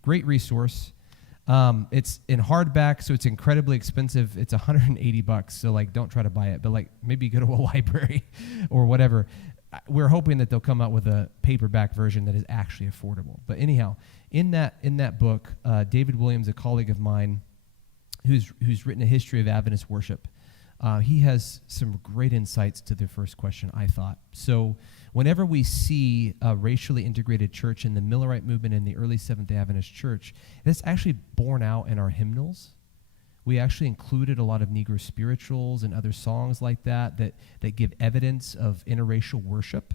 Great resource. It's in hardback, so it's incredibly expensive. It's $180, so don't try to buy it, but maybe go to a library or whatever. We're hoping that they'll come out with a paperback version that is actually affordable. But anyhow, in that book, David Williams, a colleague of mine, who's written a history of Adventist worship, he has some great insights to the first question, I thought. So whenever we see a racially integrated church in the Millerite movement in the early Seventh-day Adventist church, that's actually borne out in our hymnals. We actually included a lot of Negro spirituals and other songs like that give evidence of interracial worship.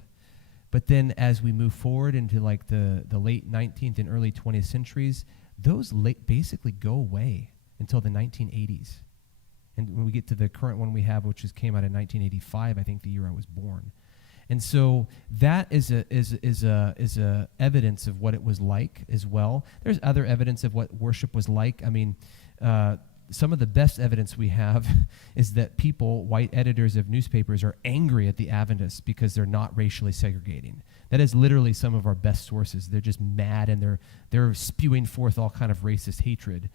But then as we move forward into the late 19th and early 20th centuries, those basically go away until the 1980s. And when we get to the current one we have, which came out in 1985, I think the year I was born. And so that is a evidence of what it was like as well. There's other evidence of what worship was like. I mean, some of the best evidence we have is that people, white editors of newspapers, are angry at the Adventists because they're not racially segregating. That is literally some of our best sources. They're just mad and they're spewing forth all kind of racist hatred,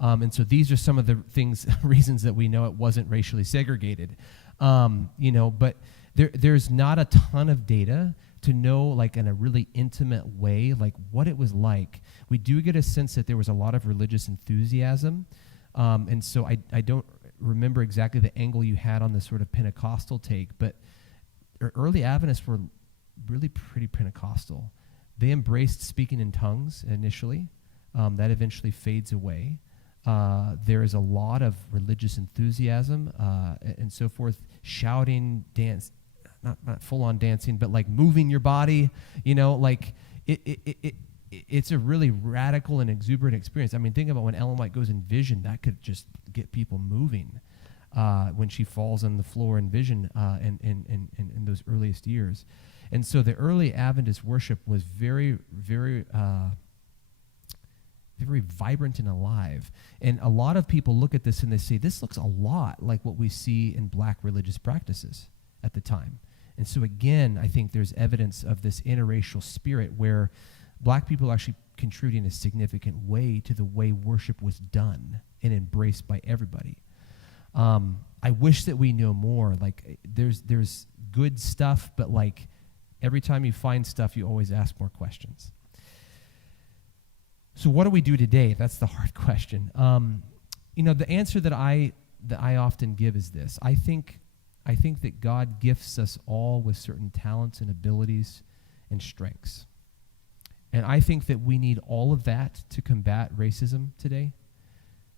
and so these are some of the reasons that we know it wasn't racially segregated, but there's not a ton of data to know, in a really intimate way, what it was like. We do get a sense that there was a lot of religious enthusiasm, and so I don't remember exactly the angle you had on the sort of Pentecostal take, but early Adventists were really pretty Pentecostal. They embraced speaking in tongues initially. That eventually fades away. There is a lot of religious enthusiasm and so forth, shouting, dance, not full-on dancing, but moving your body, it's a really radical and exuberant experience. I mean, think about when Ellen White goes in Vision, that could just get people moving when she falls on the floor in Vision in those earliest years. And so the early Adventist worship was very, very, very vibrant and alive. And a lot of people look at this and they say, this looks a lot like what we see in black religious practices at the time. And so again, I think there's evidence of this interracial spirit where black people are actually contributing in a significant way to the way worship was done and embraced by everybody. I wish that we know more. Like, there's good stuff, but like every time you find stuff, you always ask more questions. So what do we do today? That's the hard question. The answer that I often give is this. I think that God gifts us all with certain talents and abilities and strengths. And I think that we need all of that to combat racism today.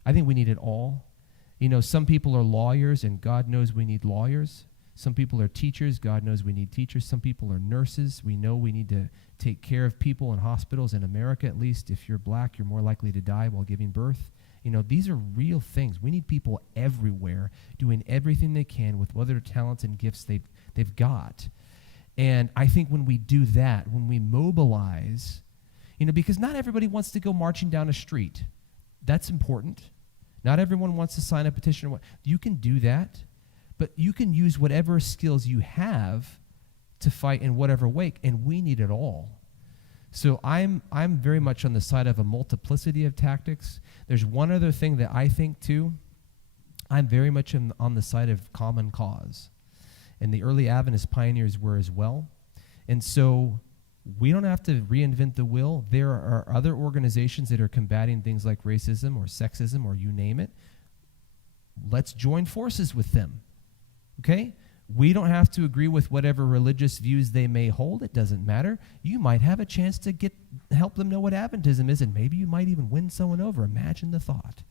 I think we need it all. Some people are lawyers, and God knows we need lawyers. Some people are teachers. God knows we need teachers. Some people are nurses. We know we need to take care of people in hospitals in America. At least if you're black, you're more likely to die while giving birth. These are real things. We need people everywhere doing everything they can with whatever talents and gifts they've got. And I think when we do that, when we mobilize, because not everybody wants to go marching down a street. That's important. Not everyone wants to sign a petition. You can do that, but you can use whatever skills you have to fight in whatever way, and we need it all. So I'm very much on the side of a multiplicity of tactics. There's one other thing that I think too. I'm very much on the side of common cause. And the early Adventist pioneers were as well. And so we don't have to reinvent the wheel. There are other organizations that are combating things like racism or sexism or you name it. Let's join forces with them, okay? We don't have to agree with whatever religious views they may hold. It doesn't matter. You might have a chance to help them know what Adventism is, and maybe you might even win someone over. Imagine the thought.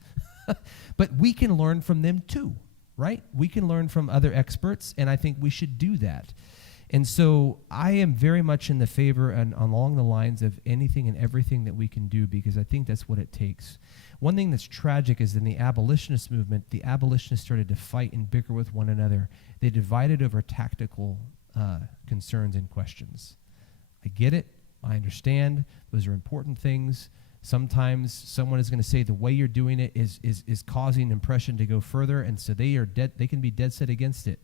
But we can learn from them too, right? We can learn from other experts, and I think we should do that. And so I am very much in the favor and along the lines of anything and everything that we can do, because I think that's what it takes. One thing that's tragic is in the abolitionist movement, the abolitionists started to fight and bicker with one another. They divided over tactical concerns and questions. I get it. I understand. Those are important things. Sometimes someone is going to say the way you're doing it is causing impression to go further, and so they can be dead set against it.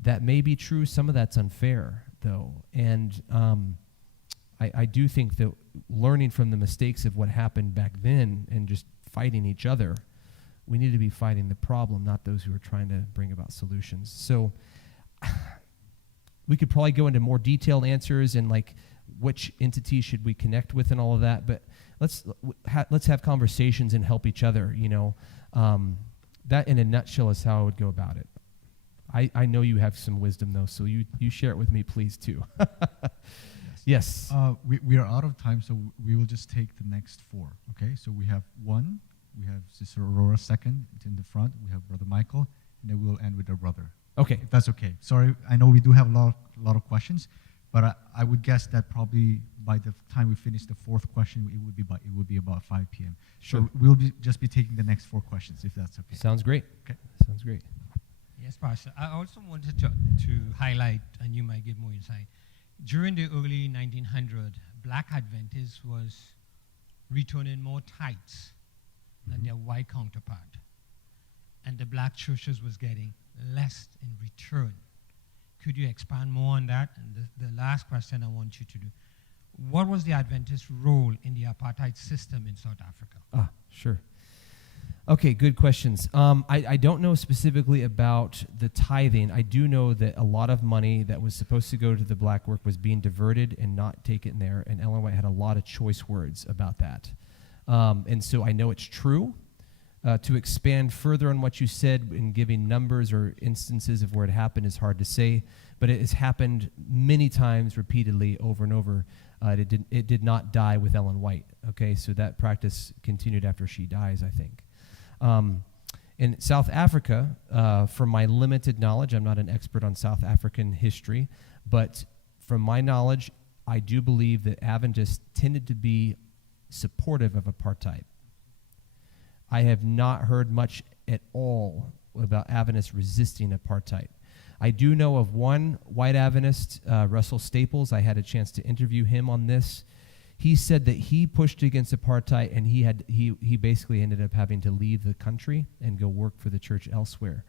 That may be true. Some of that's unfair, though. And I do think that learning from the mistakes of what happened back then and just fighting each other, we need to be fighting the problem, not those who are trying to bring about solutions. So we could probably go into more detailed answers and like which entity should we connect with and all of that, but let's have conversations and help each other, That in a nutshell is how I would go about it. I know you have some wisdom, though, so you share it with me, please, too. Yes. We are out of time, so we will just take the next four, okay? So we have one, we have Sister Aurora second, it's in the front, we have Brother Michael, and then we'll end with our brother. Okay. If that's okay. Sorry, I know we do have a lot of questions, but I would guess that probably by the time we finish the fourth question, it would be about 5 p.m. Sure. So we'll just be taking the next four questions, if that's okay. Sounds great. Okay. Sounds great. Yes, Pastor. I also wanted to highlight, and you might give more insight. During the early 1900s, black Adventists was returning more tithes than their white counterpart. And the black churches was getting less in return. Could you expand more on that? And the last question I want you to do. What was the Adventist role in the apartheid system in South Africa? Sure. Okay, good questions. I don't know specifically about the tithing. I do know that a lot of money that was supposed to go to the black work was being diverted and not taken there, and Ellen White had a lot of choice words about that. And so I know it's true. To expand further on what you said in giving numbers or instances of where it happened is hard to say, but it has happened many times repeatedly over and over. It did not die with Ellen White, okay? So that practice continued after she dies, I think. In South Africa, from my limited knowledge, I'm not an expert on South African history, but from my knowledge, I do believe that Adventists tended to be supportive of apartheid. I have not heard much at all about Adventists resisting apartheid. I do know of one white Adventist, Russell Staples. I had a chance to interview him on this. He said that he pushed against apartheid, and he basically ended up having to leave the country and go work for the church elsewhere.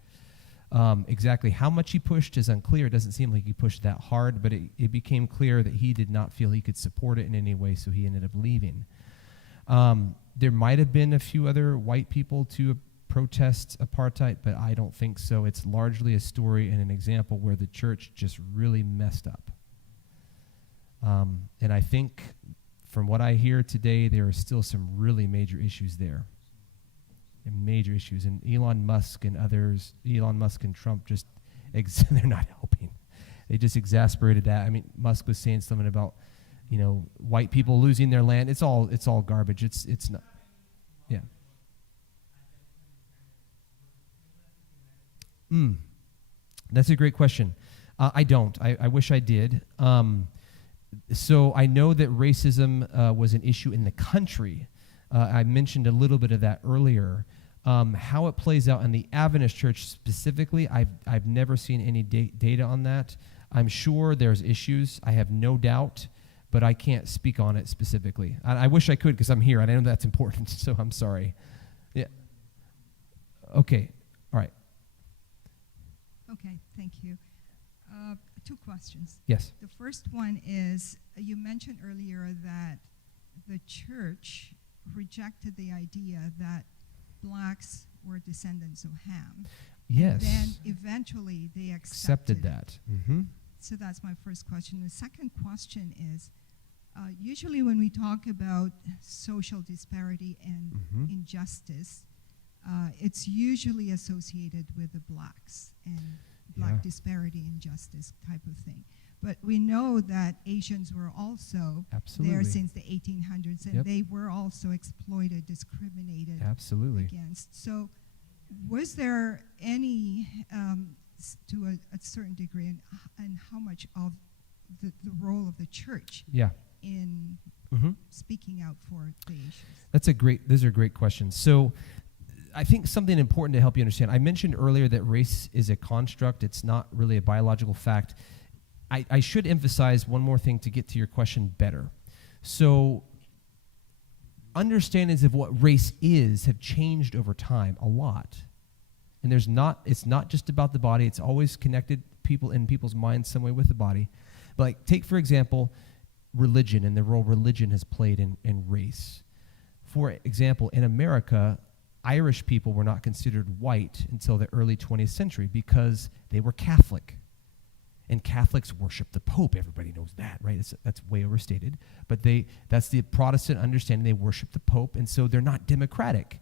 Exactly how much he pushed is unclear. It doesn't seem like he pushed that hard, but it became clear that he did not feel he could support it in any way, so he ended up leaving. There might have been a few other white people to protest apartheid, but I don't think so. It's largely a story and an example where the church just really messed up. And I think from what I hear today, there are still some really major issues there. Major issues. And Elon Musk and others, Elon Musk and Trump just, they're not helping. They just exasperated that. I mean, Musk was saying something about, white people losing their land. It's all garbage. It's not. Yeah. That's a great question. I don't. I wish I did. So I know that racism was an issue in the country. I mentioned a little bit of that earlier. How it plays out in the Adventist church specifically, I've never seen any data on that. I'm sure there's issues. I have no doubt, but I can't speak on it specifically. I wish I could because I'm here. I know that's important, so I'm sorry. Yeah. Okay. All right. Okay, thank you. 2 questions. Yes. The first one is, you mentioned earlier that the church rejected the idea that blacks were descendants of Ham. Yes. And then eventually they accepted that. Mm-hmm. So that's my first question. The second question is, usually when we talk about social disparity and injustice, it's usually associated with the blacks and black disparity, injustice type of thing. But we know that Asians were also there since the 1800s, and they were also exploited, discriminated against. So was there any, to a certain degree, and how much of the role of the church in speaking out for the Asians? Those are great questions. So I think something important to help you understand, I mentioned earlier that race is a construct. It's not really a biological fact. I should emphasize one more thing to get to your question better. So understandings of what race is have changed over time a lot. And it's not just about the body. It's always connected in people's minds some way with the body. But like, take, for example, religion and the role religion has played in race. For example, in America, Irish people were not considered white until the early 20th century because they were Catholic. And Catholics worship the Pope. Everybody knows that, right? That's way overstated. But that's the Protestant understanding. They worship the Pope, and so they're not democratic.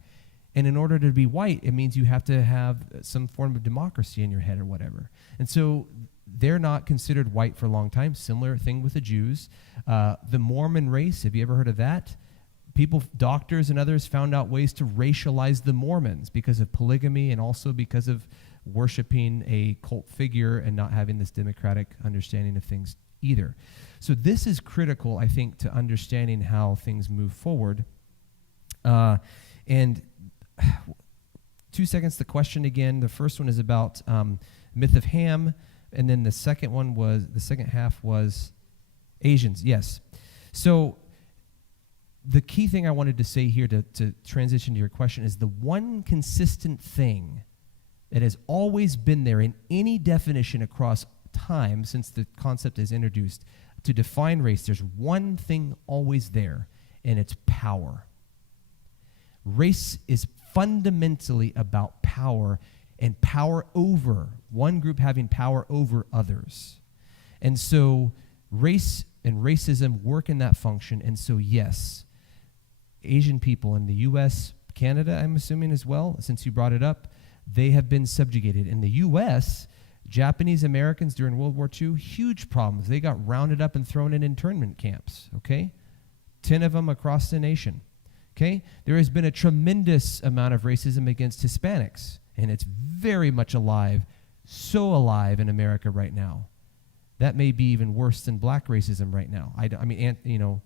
And in order to be white, it means you have to have some form of democracy in your head or whatever. And so they're not considered white for a long time. Similar thing with the Jews. The Mormon race, have you ever heard of that? Doctors and others found out ways to racialize the Mormons because of polygamy and also because of worshiping a cult figure and not having this democratic understanding of things either. So this is critical, I think, to understanding how things move forward. And 2 seconds, the question again. The first one is about myth of Ham, and then the second half was Asians. Yes. So the key thing I wanted to say here to transition to your question is the one consistent thing that has always been there in any definition across time since the concept is introduced to define race. There's one thing always there, and it's power. Race is fundamentally about power and power over one group having power over others. And so race and racism work in that function. And so, yes, Asian people in the U.S., Canada, I'm assuming as well, since you brought it up, they have been subjugated. In the U.S., Japanese Americans during World War II, huge problems. They got rounded up and thrown in internment camps, okay? 10 of them across the nation, okay? There has been a tremendous amount of racism against Hispanics, and it's very much alive, so alive in America right now. that may be even worse than black racism right now. I mean,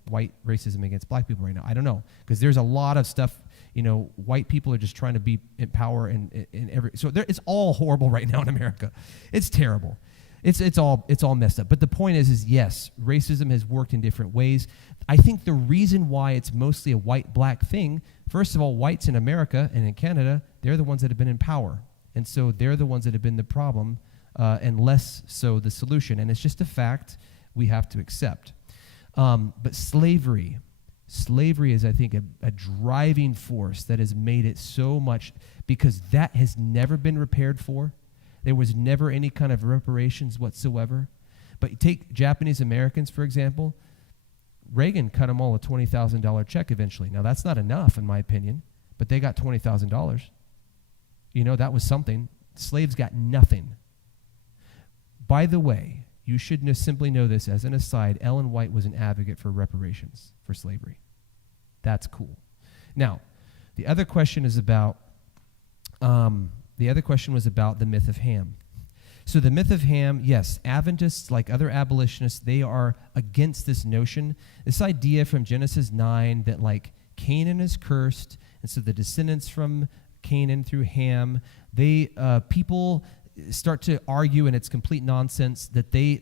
white racism against black people right now. I don't know, because there's a lot of stuff. White people are just trying to be in power it's all horrible right now in America. It's terrible. It's all messed up. But the point is yes, racism has worked in different ways. I think the reason why it's mostly a white-black thing, first of all, whites in America and in Canada, they're the ones that have been in power. And so they're the ones that have been the problem, and less so the solution. And it's just a fact we have to accept. But slavery is, I think, a driving force that has made it so much, because that has never been repaired for. There was never any kind of reparations whatsoever. But you take Japanese Americans, for example. Reagan cut them all a $20,000 check eventually. Now, that's not enough, in my opinion, but they got $20,000. That was something. Slaves got nothing. By the way, you should simply know this as an aside, Ellen White was an advocate for reparations for slavery. That's cool. Now, the other question was about the myth of Ham. So the myth of Ham, yes, Adventists, like other abolitionists, they are against this notion, this idea from Genesis 9 that like Canaan is cursed, and so the descendants from Canaan through Ham, people start to argue, and it's complete nonsense, that the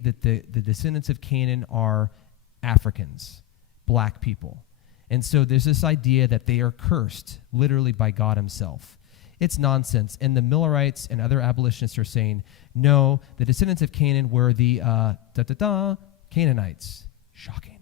descendants of Canaan are Africans, black people. And so there's this idea that they are cursed, literally by God himself. It's nonsense. And the Millerites and other abolitionists are saying, no, the descendants of Canaan were the Canaanites. Shocking.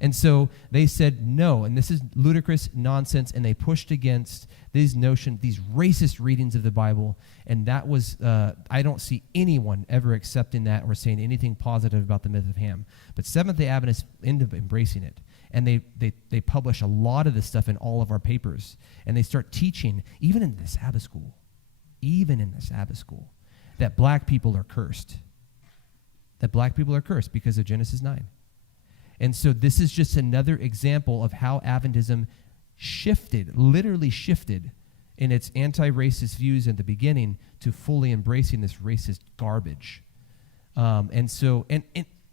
And so they said no, and this is ludicrous nonsense, and they pushed against these racist readings of the Bible, and that was, I don't see anyone ever accepting that or saying anything positive about the myth of Ham. But Seventh-day Adventists end up embracing it, and they publish a lot of this stuff in all of our papers, and they start teaching, even in the Sabbath school, that black people are cursed. That black people are cursed because of Genesis 9. And so this is just another example of how Adventism literally shifted in its anti-racist views in the beginning to fully embracing this racist garbage. And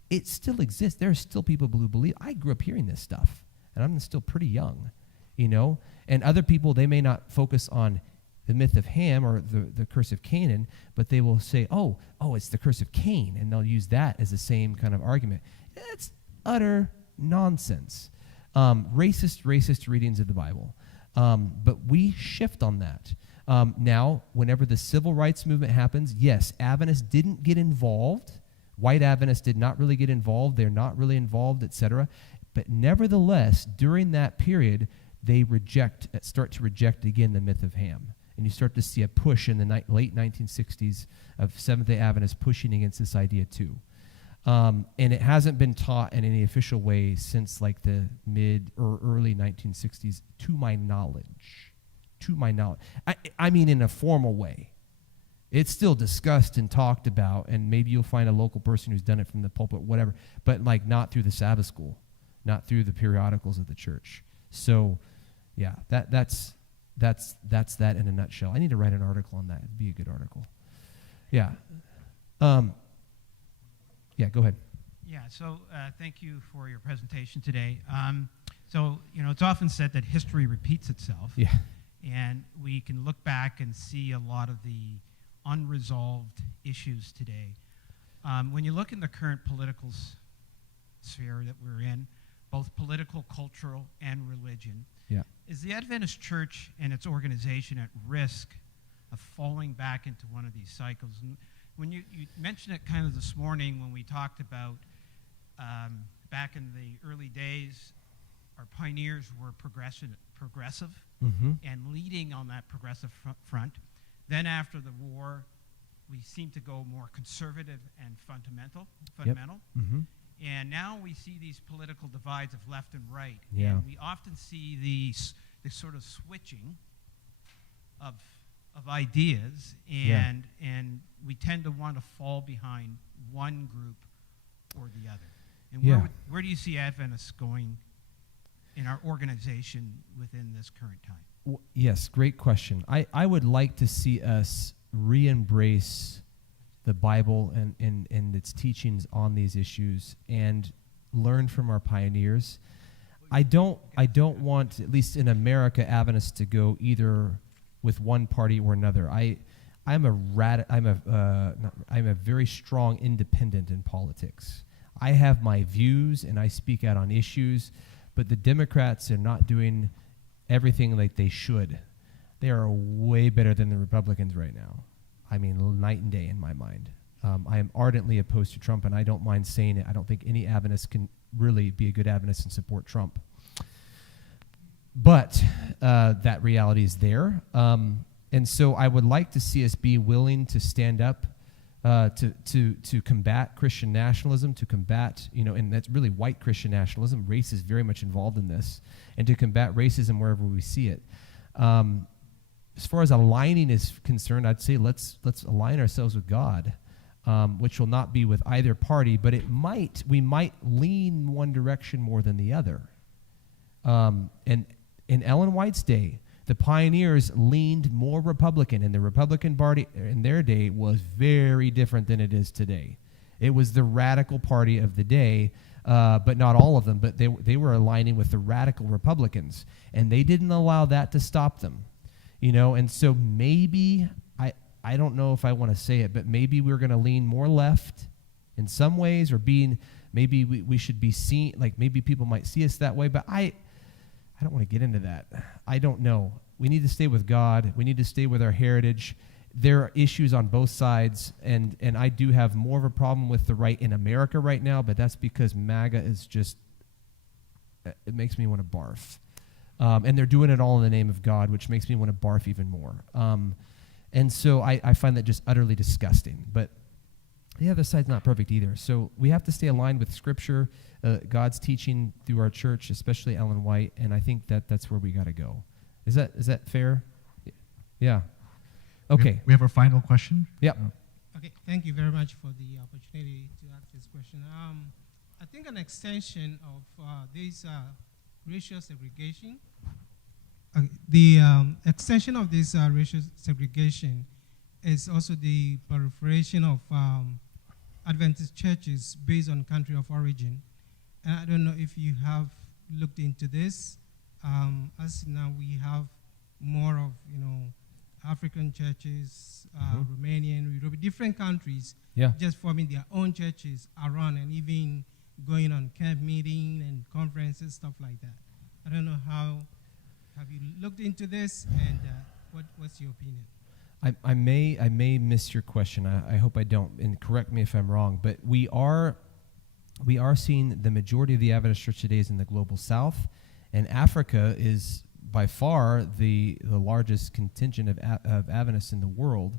it still exists. There are still people who believe. I grew up hearing this stuff, and I'm still pretty young, And other people, they may not focus on the myth of Ham or the curse of Canaan, but they will say, oh, it's the curse of Cain, and they'll use that as the same kind of argument. It's utter nonsense. Racist readings of the Bible. But we shift on that. Now, whenever the civil rights movement happens, yes, Adventists didn't get involved. White Adventists did not really get involved. They're not really involved, etc. But nevertheless, during that period, they start to reject again the myth of Ham. And you start to see a push in the late 1960s of Seventh-day Adventists pushing against this idea too. And it hasn't been taught in any official way since like the mid or early 1960s, to my knowledge. I mean in a formal way. It's still discussed and talked about, and maybe you'll find a local person who's done it from the pulpit, whatever, but like not through the Sabbath school, not through the periodicals of the church. So, yeah, that's that in a nutshell. I need to write an article on that. It'd be a good article. Yeah. Yeah, go ahead. Yeah, so thank you for your presentation today. It's often said that history repeats itself. Yeah. And we can look back and see a lot of the unresolved issues today. When you look in the current political sphere that we're in, both political, cultural, and religion, is the Adventist Church and its organization at risk of falling back into one of these cycles? And when you mentioned it kind of this morning when we talked about back in the early days, our pioneers were progressive and leading on that progressive front. Then after the war, we seemed to go more conservative and fundamental. Yep. And now we see these political divides of left and right. Yeah. And we often see this sort of switching of ideas, and we tend to want to fall behind one group or the other. And where do you see Adventists going in our organization within this current time? Yes, great question. I would like to see us re-embrace the Bible and its teachings on these issues and learn from our pioneers. I don't want, at least in America, Adventists to go either with one party or another. I'm a very strong independent in politics. I have my views and I speak out on issues, but the Democrats are not doing everything like they should. They are way better than the Republicans right now. I mean, night and day in my mind. I am ardently opposed to Trump, and I don't mind saying it. I don't think any Adventist can really be a good Adventist and support Trump. But that reality is there. And so I would like to see us be willing to stand up to combat Christian nationalism, to combat, and that's really white Christian nationalism. Race is very much involved in this, and to combat racism wherever we see it. As far as aligning is concerned, I'd say let's align ourselves with God, which will not be with either party, but we might lean one direction more than the other. And in Ellen White's day, the pioneers leaned more Republican, and the Republican Party in their day was very different than it is today. It was the radical party of the day, but not all of them, but they were aligning with the radical Republicans, and they didn't allow that to stop them. And so maybe, I don't know if I want to say it, but maybe we're going to lean more left in some ways, or maybe we should be seen, like maybe people might see us that way, but I don't want to get into that. I don't know. We need to stay with God. We need to stay with our heritage. There are issues on both sides, and I do have more of a problem with the right in America right now, but that's because MAGA is just, it makes me want to barf. And they're doing it all in the name of God, which makes me want to barf even more. And so I find that just utterly disgusting. But the other side's not perfect either. So we have to stay aligned with Scripture, God's teaching through our church, especially Ellen White, and I think that's where we got to go. Is that fair? Yeah. Okay. We have our final question. Yep. Okay, thank you very much for the opportunity to ask this question. I think an extension of this racial segregation, the extension of this racial segregation is also the proliferation of Adventist churches based on country of origin. And I don't know if you have looked into this. As now we have more of, African churches, Romanian, Europe, different countries, just forming their own churches around and even going on camp meeting and conferences, stuff like that. I don't know have you looked into this, and what's your opinion? I may miss your question. I hope I don't, and correct me if I'm wrong, but we are seeing the majority of the Adventist church today is in the global south, and Africa is by far the largest contingent of Adventists in the world,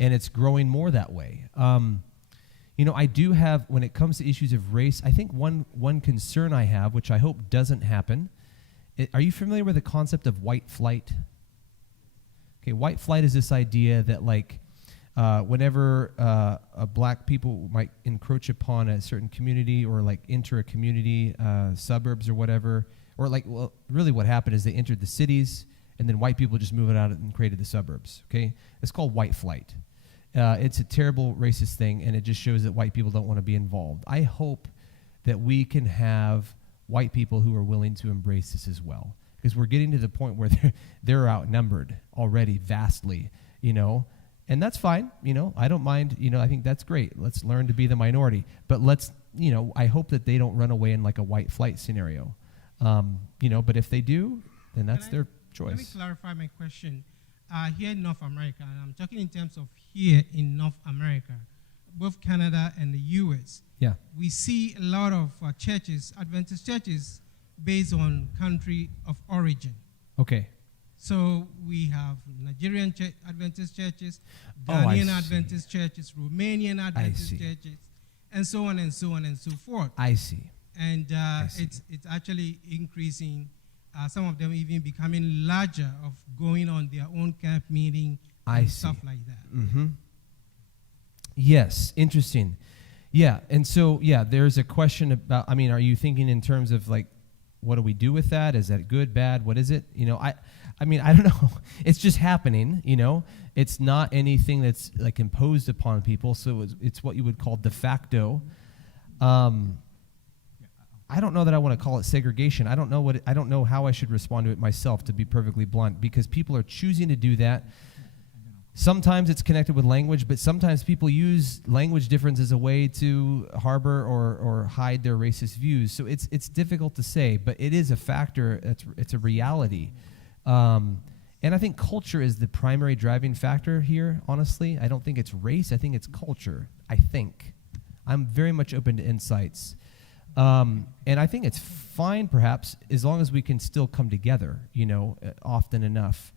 and it's growing more that way. I do have, when it comes to issues of race, I think one concern I have, which I hope doesn't happen, are you familiar with the concept of white flight? Okay, white flight is this idea that whenever a black people might encroach upon a certain community or enter a community, suburbs or whatever, or really what happened is they entered the cities and then white people just moved out and created the suburbs, okay? It's called white flight. It's a terrible racist thing, and it just shows that white people don't want to be involved. I hope that we can have white people who are willing to embrace this as well, because we're getting to the point where they're outnumbered already vastly, and that's fine. I don't mind. I think that's great. Let's learn to be the minority, but I hope that they don't run away in a white flight scenario, but if they do, then that's their choice. Let me clarify my question. Here in North America, and I'm talking in terms of here in North America, both Canada and the U.S., we see a lot of churches, Adventist churches, based on country of origin. Okay. So we have Nigerian Adventist churches, Ghanaian Adventist churches, Romanian Adventist churches, and so on and so on and so forth. I see. And it's actually increasing. Some of them even becoming larger, of going on their own camp meeting and stuff like that. Mm-hmm. Yes, interesting. Yeah, and so, there's a question about, are you thinking in terms of what do we do with that? Is that good, bad? What is it? I mean, I don't know. It's just happening, It's not anything that's like imposed upon people, so it's what you would call de facto. I don't know that I want to call it segregation. I don't know how I should respond to it myself, to be perfectly blunt, because people are choosing to do that. Sometimes it's connected with language, but sometimes people use language difference as a way to harbor or hide their racist views. So it's difficult to say, but it is a factor. It's a reality. And I think culture is the primary driving factor here, honestly. I don't think it's race. I think it's culture, I think. I'm very much open to insights. And I think it's fine, perhaps, as long as we can still come together, often enough.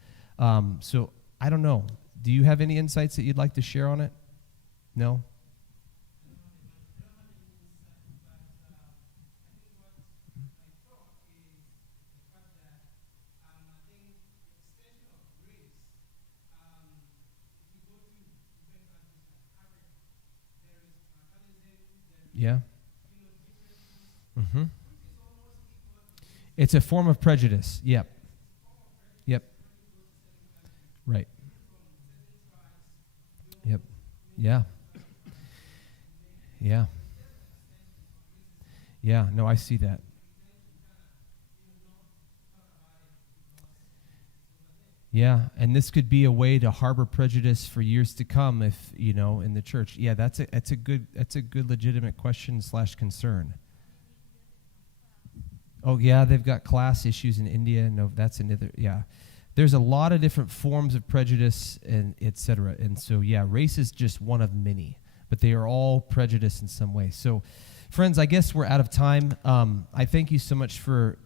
So I don't know. Do you have any insights that you'd like to share on it? No? Yeah. Mm-hmm. It's a form of prejudice. Yep. Yep. Right. Yep. Yeah. Yeah. Yeah. No, I see that. Yeah, and this could be a way to harbor prejudice for years to come if, in the church. Yeah, that's a good legitimate question / concern. Oh, yeah, they've got class issues in India. No, that's another, yeah. There's a lot of different forms of prejudice and et cetera. And so, yeah, race is just one of many, but they are all prejudice in some way. So, friends, I guess we're out of time. I thank you so much for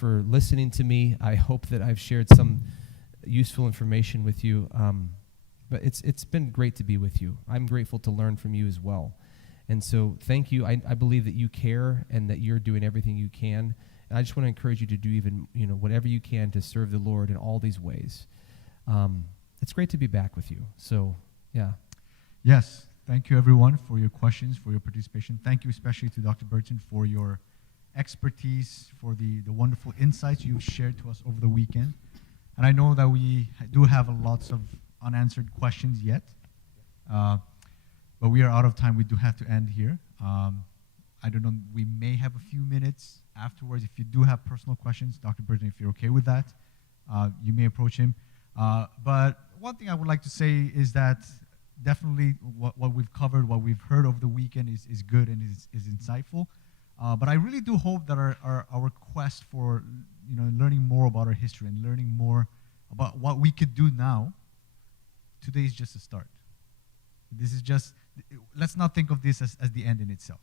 listening to me. I hope that I've shared some useful information with you. But it's been great to be with you. I'm grateful to learn from you as well. And so thank you. I believe that you care and that you're doing everything you can. And I just want to encourage you to do even, whatever you can to serve the Lord in all these ways. It's great to be back with you. So, yeah. Yes. Thank you, everyone, for your questions, for your participation. Thank you especially to Dr. Burton for your expertise, for the wonderful insights you've shared to us over the weekend. And I know that we do have lots of unanswered questions yet. But we are out of time. We do have to end here. I don't know. We may have a few minutes afterwards. If you do have personal questions, Dr. Burton, if you're okay with that, you may approach him. But one thing I would like to say is that definitely what we've covered, what we've heard over the weekend is good and is insightful. But I really do hope that our quest for learning more about our history and learning more about what we could do now, today is just a start. This is just, let's not think of this as the end in itself.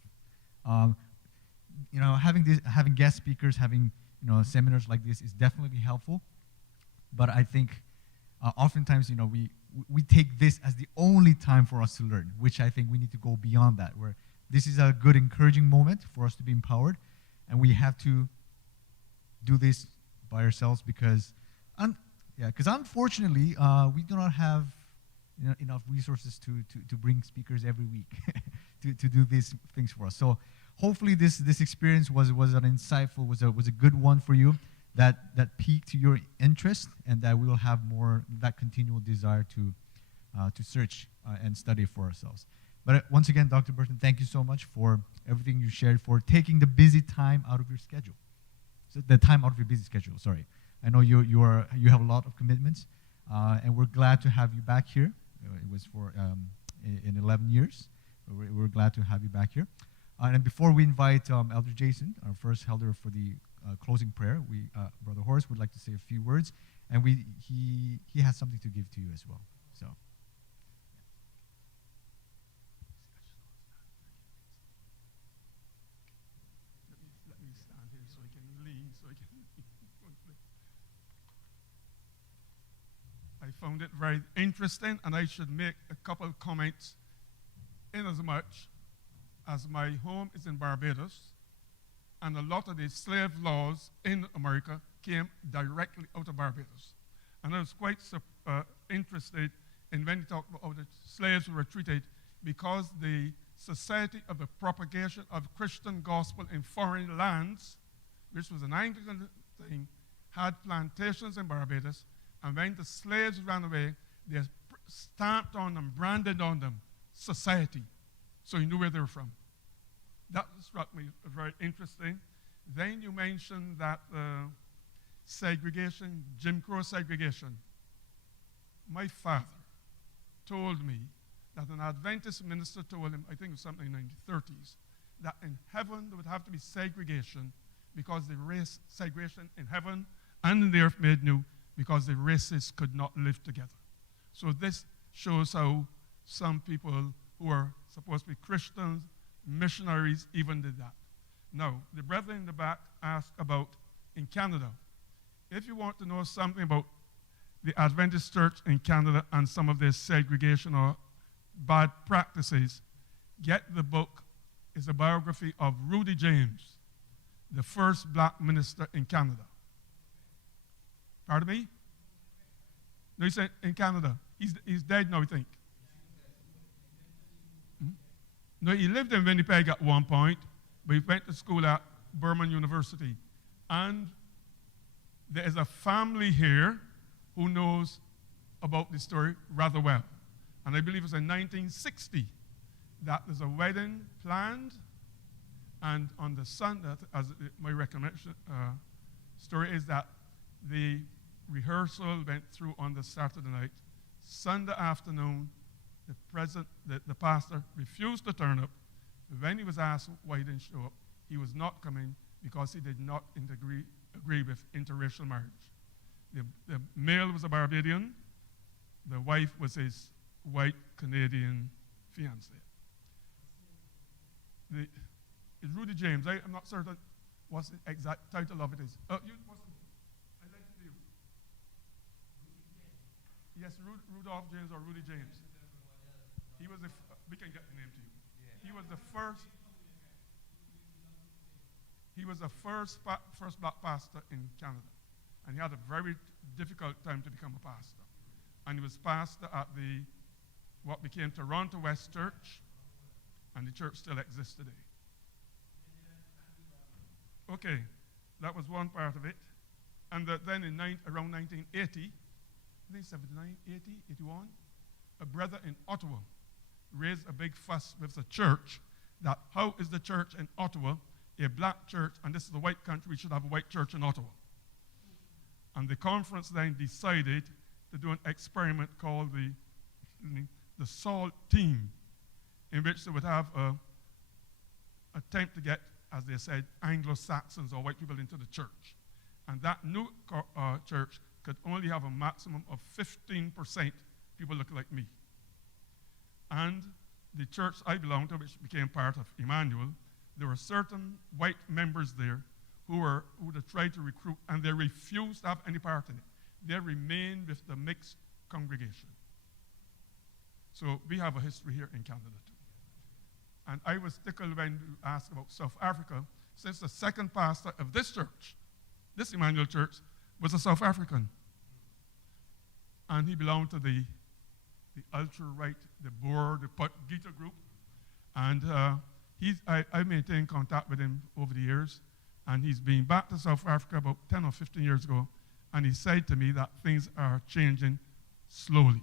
Having guest speakers, having seminars like this is definitely helpful. But I think oftentimes we take this as the only time for us to learn, which I think we need to go beyond that. Where this is a good encouraging moment for us to be empowered, and we have to do this by ourselves because unfortunately we do not have enough resources to bring speakers every week to do these things for us. So hopefully this experience was an insightful, was a good one for you that piqued your interest, and that we will have more that continual desire to search and study for ourselves. But once again, Dr. Burton, thank you so much for everything you shared, for taking the busy time out of your schedule. So the time out of your busy schedule, sorry. I know you have a lot of commitments, and we're glad to have you back here. It was for in 11 years. We're glad to have you back here. And before we invite Elder Jason, our first elder, for the closing prayer, Brother Horace would like to say a few words, and he has something to give to you as well. So. Let me stand here so I can lean. I found it very interesting, and I should make a couple of comments inasmuch as my home is in Barbados, and a lot of the slave laws in America came directly out of Barbados. And I was quite interested in when you talk about how the slaves were treated, because the Society of the Propagation of Christian Gospel in Foreign Lands which was an Anglican thing, had plantations in Barbados, and when the slaves ran away, they stamped on them, branded on them, society, so you knew where they were from. That struck me as very interesting. Then you mentioned that segregation, Jim Crow segregation. My father told me that an Adventist minister told him, I think it was something in the 1930s, that in heaven there would have to be segregation because the race segregation in heaven and in the earth made new because the races could not live together. So this shows how some people who are supposed to be Christians, missionaries, even did that. Now, the brethren in the back asked about in Canada. If you want to know something about the Adventist church in Canada and some of their segregation or bad practices, get the book. It's a biography of Rudy James, the first black minister in Canada. Pardon me? No, he said in Canada. He's dead now, I think. No, he lived in Winnipeg at one point, but he went to school at Burton University. And there is a family here who knows about the story rather well. And I believe it was in 1960 that there's a wedding planned, and on the Sunday, as my recollection story is that the rehearsal went through on the Saturday night. Sunday afternoon, the pastor refused to turn up. When he was asked why he didn't show up, he was not coming because he did not agree with interracial marriage. The male was a Barbadian. The wife was his white Canadian fiancée. It's Rudy James. I'm not certain what the exact title of it is. I'd like to do. Yes, Rudolph James or Rudy James. He was we can get the name to you. He was the first. He was the first black pastor in Canada, and he had a very difficult time to become a pastor. And he was pastor at what became Toronto West Church, and the church still exists today. Okay, that was one part of it. And then around 1980, I think 79, 80, 81, a brother in Ottawa raised a big fuss with the church that how is the church in Ottawa a black church, and this is a white country, we should have a white church in Ottawa. And the conference then decided to do an experiment called the SALT team, in which they would have an attempt to get, as they said, Anglo-Saxons or white people into the church. And that new church could only have a maximum of 15% people look like me. And the church I belonged to, which became part of Emmanuel, there were certain white members there who would have tried to recruit, and they refused to have any part in it. They remained with the mixed congregation. So we have a history here in Canada too. And I was tickled when you asked about South Africa, since the second pastor of this church, this Emmanuel church, was a South African. And he belonged to the ultra-right, the Boer, the Pot Gita group. And I maintained contact with him over the years. And he's been back to South Africa about 10 or 15 years ago. And he said to me that things are changing slowly.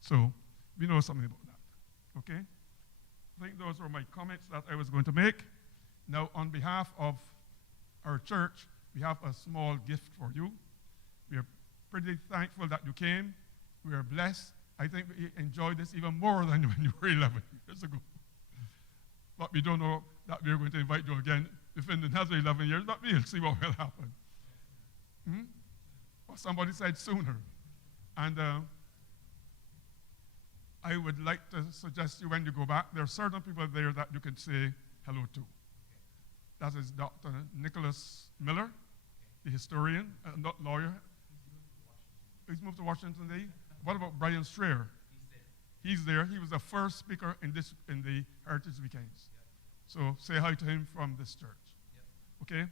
So we know something about that. Okay? I think those were my comments that I was going to make. Now, on behalf of our church, we have a small gift for you. We are pretty thankful that you came. We are blessed. I think we enjoyed this even more than when you were 11 years ago. But we don't know that we are going to invite you again within another 11 years, but we'll see what will happen. Or somebody said sooner. And I would like to suggest you when you go back, there are certain people there that you can say hello to. That is Dr. Nicholas Miller, the historian, not lawyer. He's moved to Washington, D.C. What about Brian Strayer? He's there. He was the first speaker in the Heritage Weekends. So say hi to him from this church. Okay?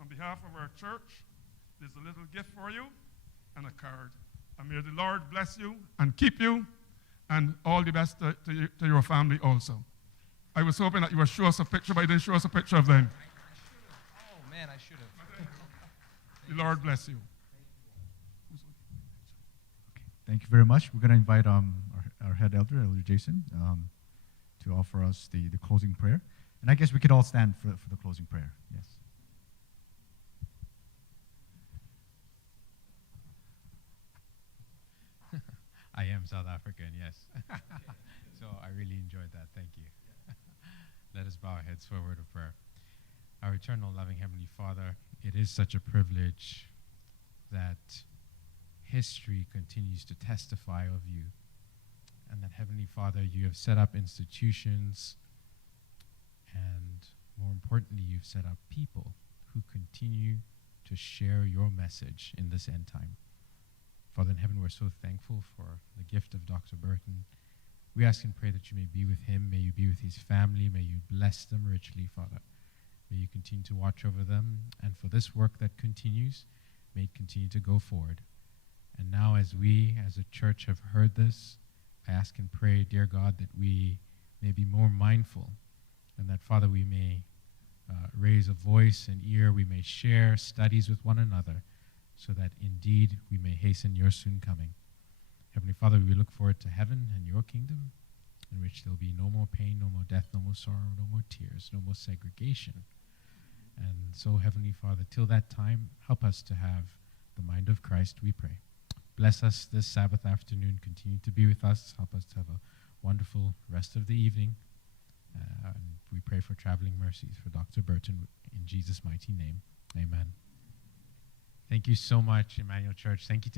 On behalf of our church, there's a little gift for you and a card. And may the Lord bless you and keep you, and all the best to your family also. I was hoping that you would show us a picture, but you didn't show us a picture of them. Oh, man, I should have. The Lord bless you. Okay, thank you very much. We're going to invite our head elder, Elder Jason, to offer us the closing prayer. And I guess we could all stand for the closing prayer. Yes. I am South African, yes. So I really enjoyed that. Thank you. Let us bow our heads for a word of prayer. Our eternal, loving Heavenly Father, it is such a privilege that history continues to testify of you. And that, Heavenly Father, you have set up institutions, and more importantly, you've set up people who continue to share your message in this end time. Father in heaven, we're so thankful for the gift of Dr. Burton. We ask and pray that you may be with him, may you be with his family, may you bless them richly, Father. May you continue to watch over them, and for this work that continues, may it continue to go forward. And now as we, as a church, have heard this, I ask and pray, dear God, that we may be more mindful, and that, Father, we may raise a voice and ear, we may share studies with one another, so that indeed we may hasten your soon coming. Heavenly Father, we look forward to heaven and your kingdom, in which there will be no more pain, no more death, no more sorrow, no more tears, no more segregation. And so, Heavenly Father, till that time, help us to have the mind of Christ, we pray. Bless us this Sabbath afternoon. Continue to be with us. Help us to have a wonderful rest of the evening. And we pray for traveling mercies for Dr. Burton in Jesus' mighty name. Amen. Thank you so much, Emmanuel Church. Thank you to